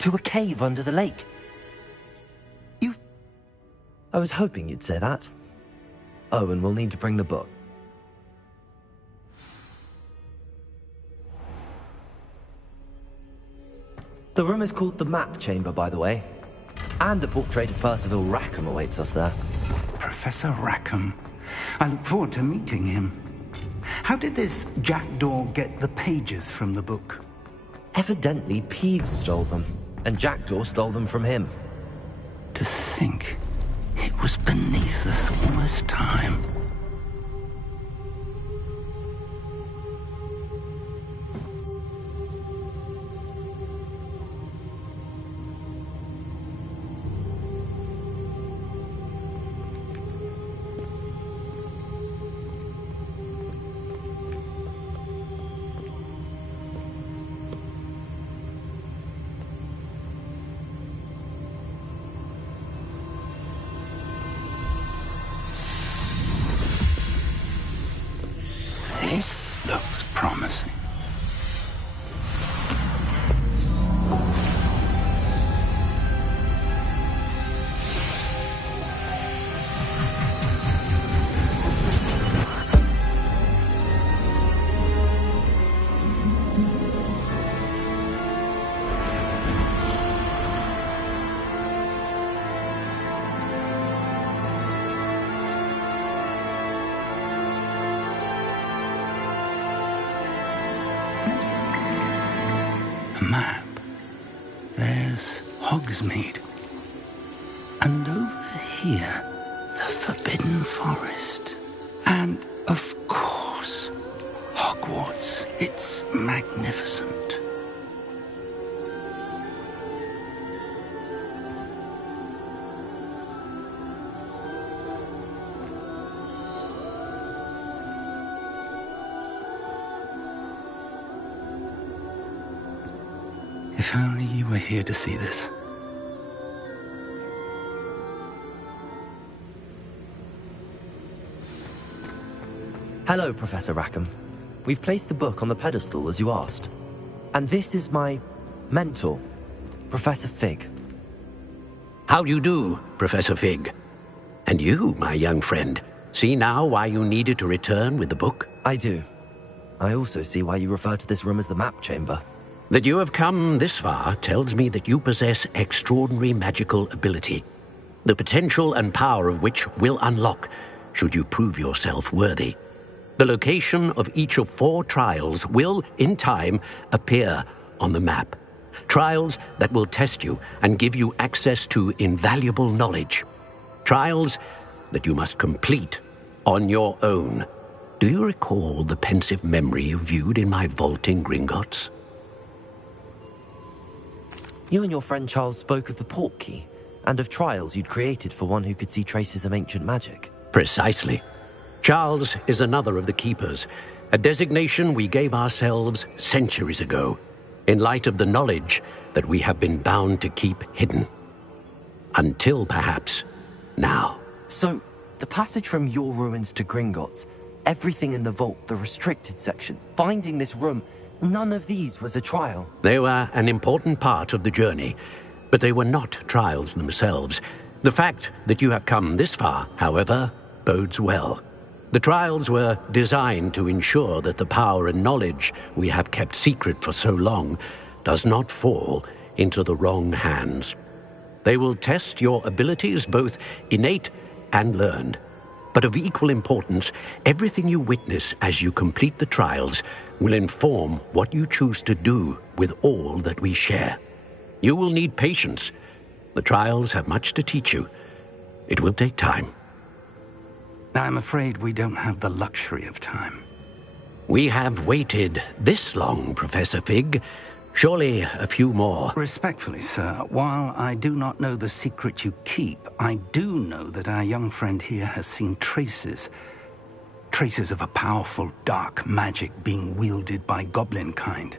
To a cave under the lake. I was hoping you'd say that. Oh, and we'll need to bring the book. The room is called the Map Chamber, by the way. And a portrait of Percival Rackham awaits us there. Professor Rackham. I look forward to meeting him. How did this Jackdaw get the pages from the book? Evidently, Peeves stole them, and Jackdaw stole them from him. To think it was beneath us all this time. This looks promising. Map. There's Hogsmeade. And over here, the Forbidden Forest. And, of course, Hogwarts. It's magnificent. If only you were here to see this. Hello, Professor Rackham. We've placed the book on the pedestal as you asked. And this is my mentor, Professor Fig. How do you do, Professor Fig? And you, my young friend, see now why you needed to return with the book? I do. I also see why you refer to this room as the Map Chamber. That you have come this far tells me that you possess extraordinary magical ability, the potential and power of which will unlock should you prove yourself worthy. The location of each of 4 trials will, in time, appear on the map. Trials that will test you and give you access to invaluable knowledge. Trials that you must complete on your own. Do you recall the pensive memory you viewed in my vault in Gringotts? You and your friend Charles spoke of the Portkey, and of trials you'd created for one who could see traces of ancient magic. Precisely. Charles is another of the Keepers, a designation we gave ourselves centuries ago, in light of the knowledge that we have been bound to keep hidden. Until, perhaps, now. So, the passage from your ruins to Gringotts, everything in the vault, the restricted section, finding this room, none of these was a trial. They were an important part of the journey, but they were not trials themselves. The fact that you have come this far, however, bodes well. The trials were designed to ensure that the power and knowledge we have kept secret for so long does not fall into the wrong hands. They will test your abilities, both innate and learned. But of equal importance, everything you witness as you complete the trials will inform what you choose to do with all that we share. You will need patience. The trials have much to teach you. It will take time. I'm afraid we don't have the luxury of time. We have waited this long, Professor Fig. Surely a few more. Respectfully, sir, while I do not know the secret you keep, I do know that our young friend here has seen traces of a powerful dark magic being wielded by goblin kind.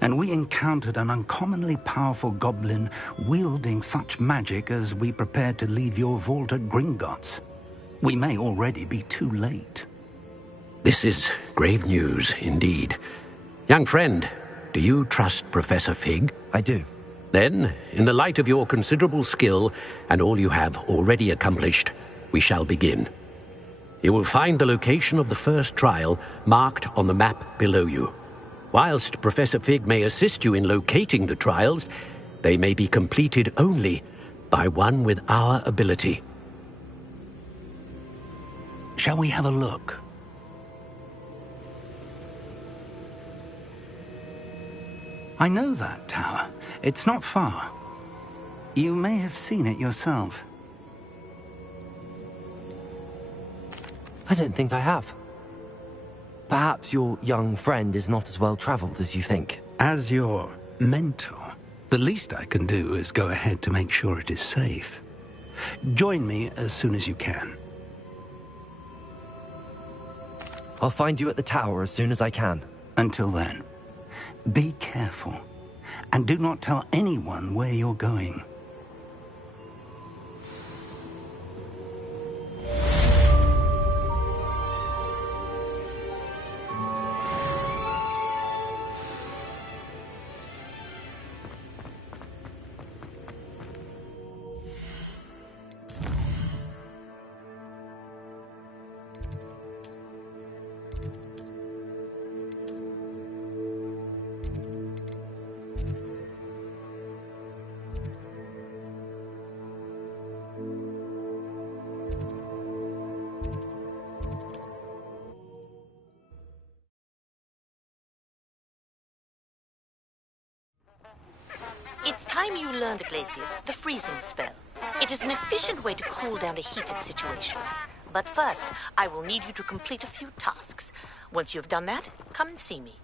And we encountered an uncommonly powerful goblin wielding such magic as we prepared to leave your vault at Gringotts. We may already be too late. This is grave news indeed. Young friend, do you trust Professor Fig? I do. Then, in the light of your considerable skill and all you have already accomplished, we shall begin. You will find the location of the first trial marked on the map below you. Whilst Professor Fig may assist you in locating the trials, they may be completed only by one with our ability. Shall we have a look? I know that tower. It's not far. You may have seen it yourself. I don't think I have. Perhaps your young friend is not as well traveled as you think. As your mentor, the least I can do is go ahead to make sure it is safe. Join me as soon as you can. I'll find you at the tower as soon as I can. Until then, be careful, and do not tell anyone where you're going. It's time you learned, Iglesias, the freezing spell. It is an efficient way to cool down a heated situation. But first, I will need you to complete a few tasks. Once you've done that, come and see me.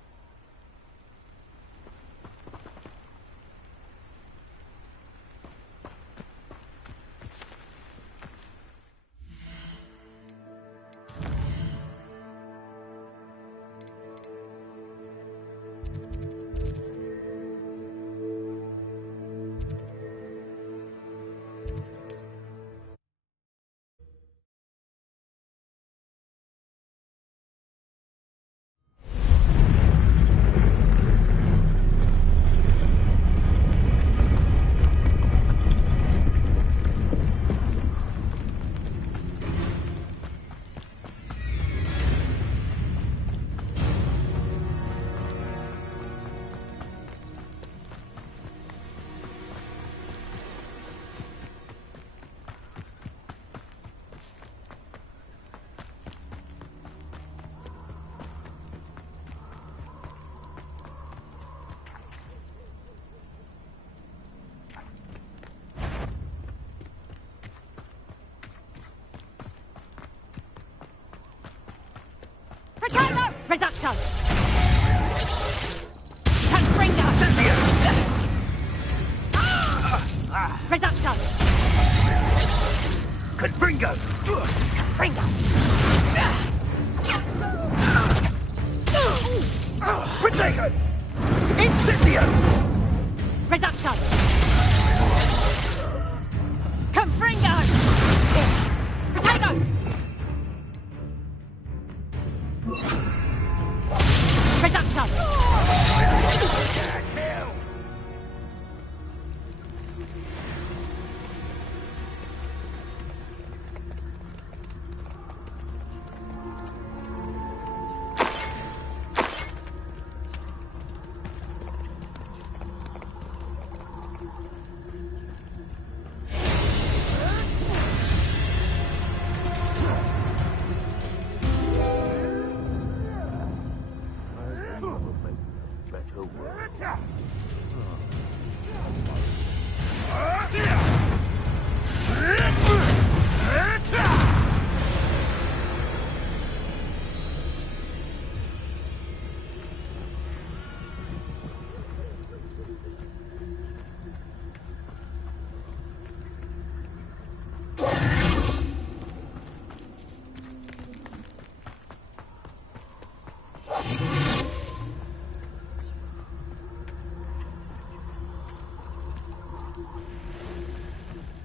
Returno! Reducto! Confringo! Reducto! Confringo! Confringo! Protego! Incendio! Reducto! Confringo! Protego!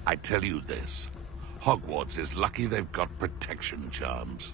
I tell you this, Hogwarts is lucky they've got protection charms.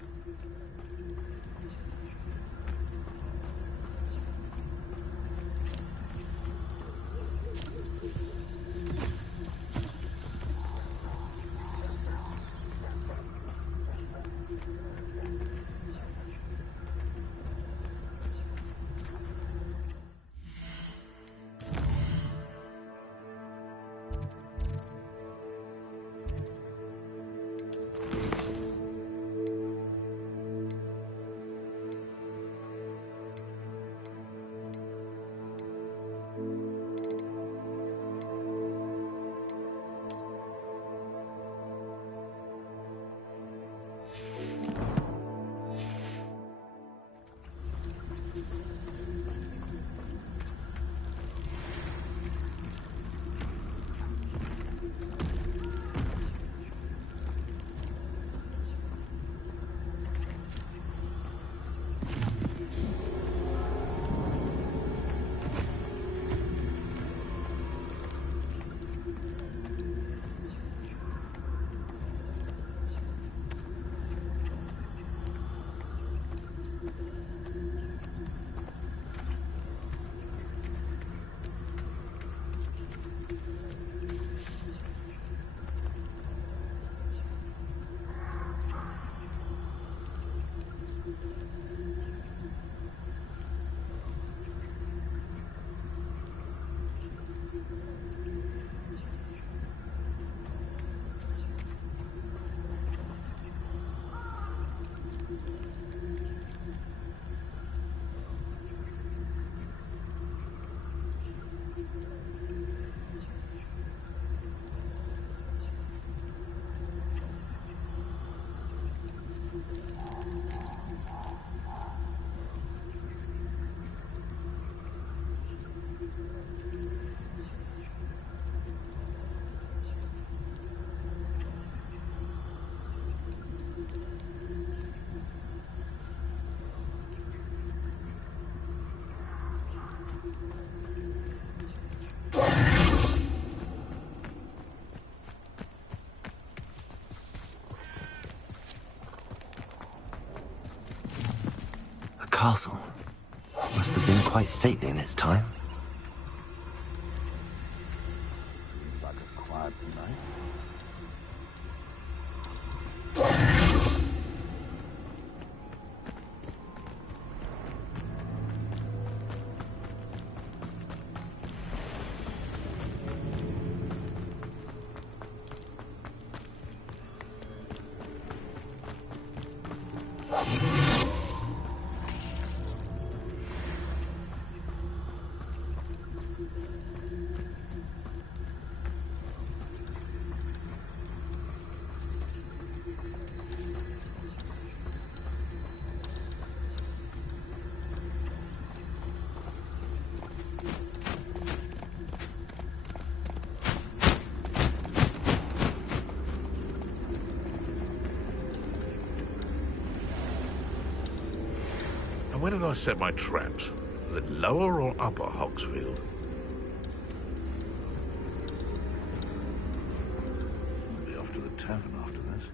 castle. Must have been quite stately in its time. Like a quiet night. Where did I set my traps? Was it lower or upper Hogsfield? I'll be off to the tavern after this.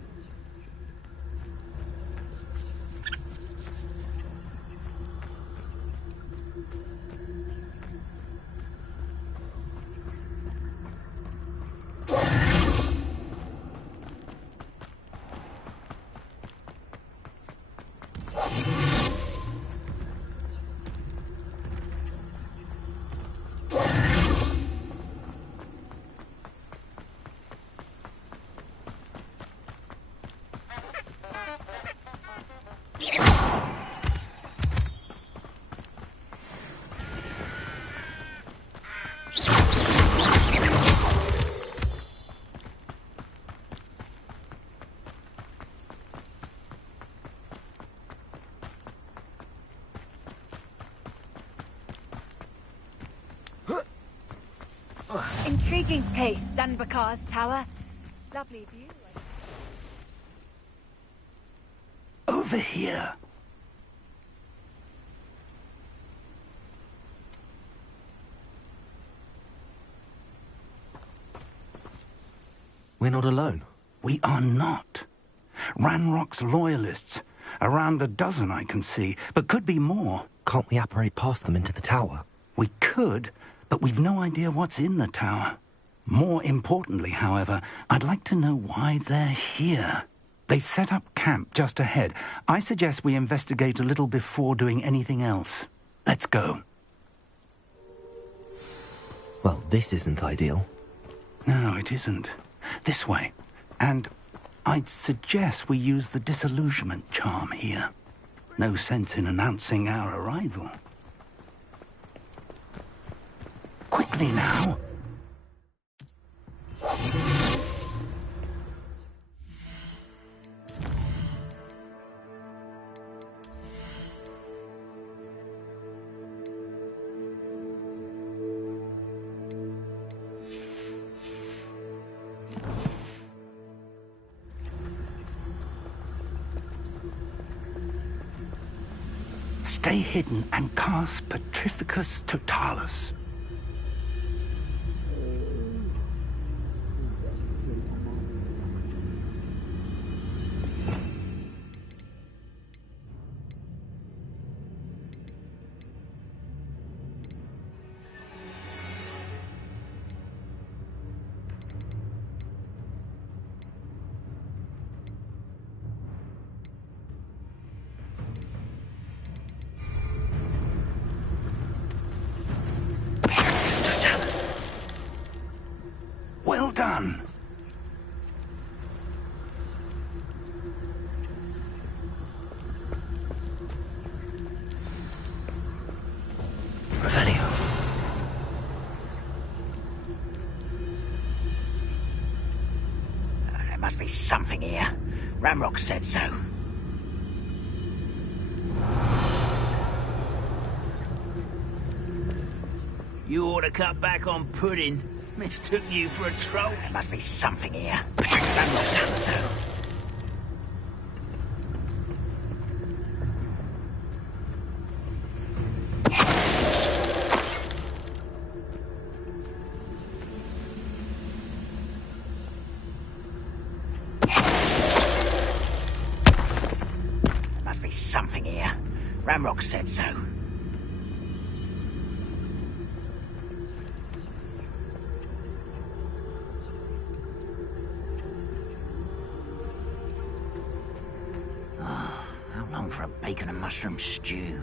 Intriguing place, Zanbakar's tower. Lovely view. Over here. We're not alone. We are not. Ranrock's loyalists. Around a dozen I can see, but could be more. Can't we apparate past them into the tower? We could, but we've no idea what's in the tower. More importantly, however, I'd like to know why they're here. They've set up camp just ahead. I suggest we investigate a little before doing anything else. Let's go. Well, this isn't ideal. No, it isn't. This way. And I'd suggest we use the disillusionment charm here. No sense in announcing our arrival. Quickly now. Stay hidden and cast Petrificus Totalis. Well done. Revelio. There must be something here. Ranrock said so. You ought to cut back on pudding. Mistook you for a troll. There must be something here. Ranrock told us so. Must be something here. Ranrock said so. Oh, how long for a bacon and mushroom stew?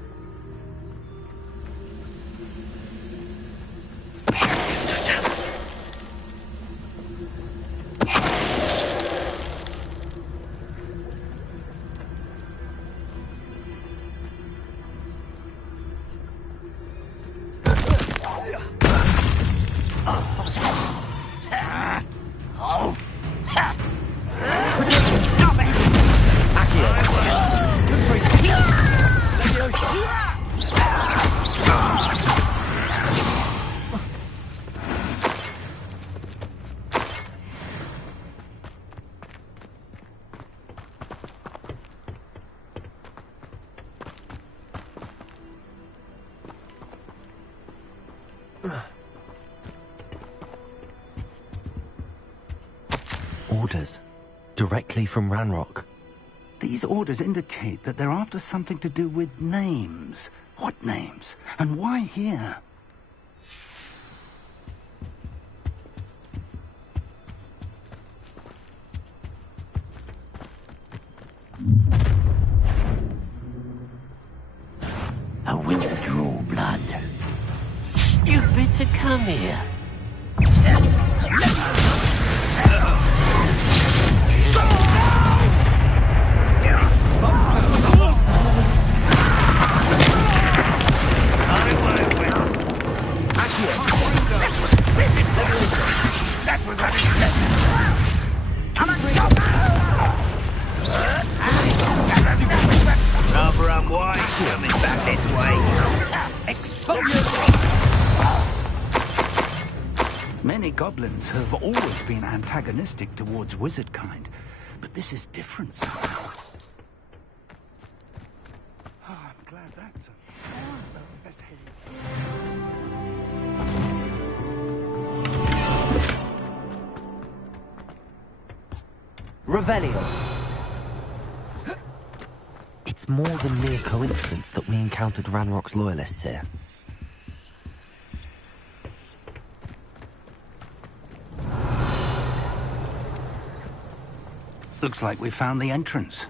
Orders. Directly from Ranrock. These orders indicate that they're after something to do with names. What names? And why here? I will draw blood. Stupid to come here. Cover up wide, coming back this way. Exposure! Many goblins have always been antagonistic towards wizard kind, but this is different somehow. Oh, I'm glad that's best head Revelio. It's more than mere coincidence that we encountered Ranrock's loyalists here. Looks like we found the entrance.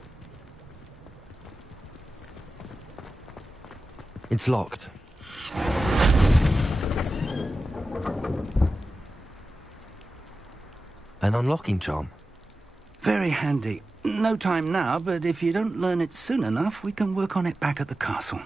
It's locked. An unlocking charm. Very handy. No time now, but if you don't learn it soon enough, we can work on it back at the castle.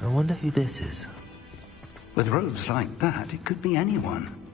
I wonder who this is. With robes like that, it could be anyone.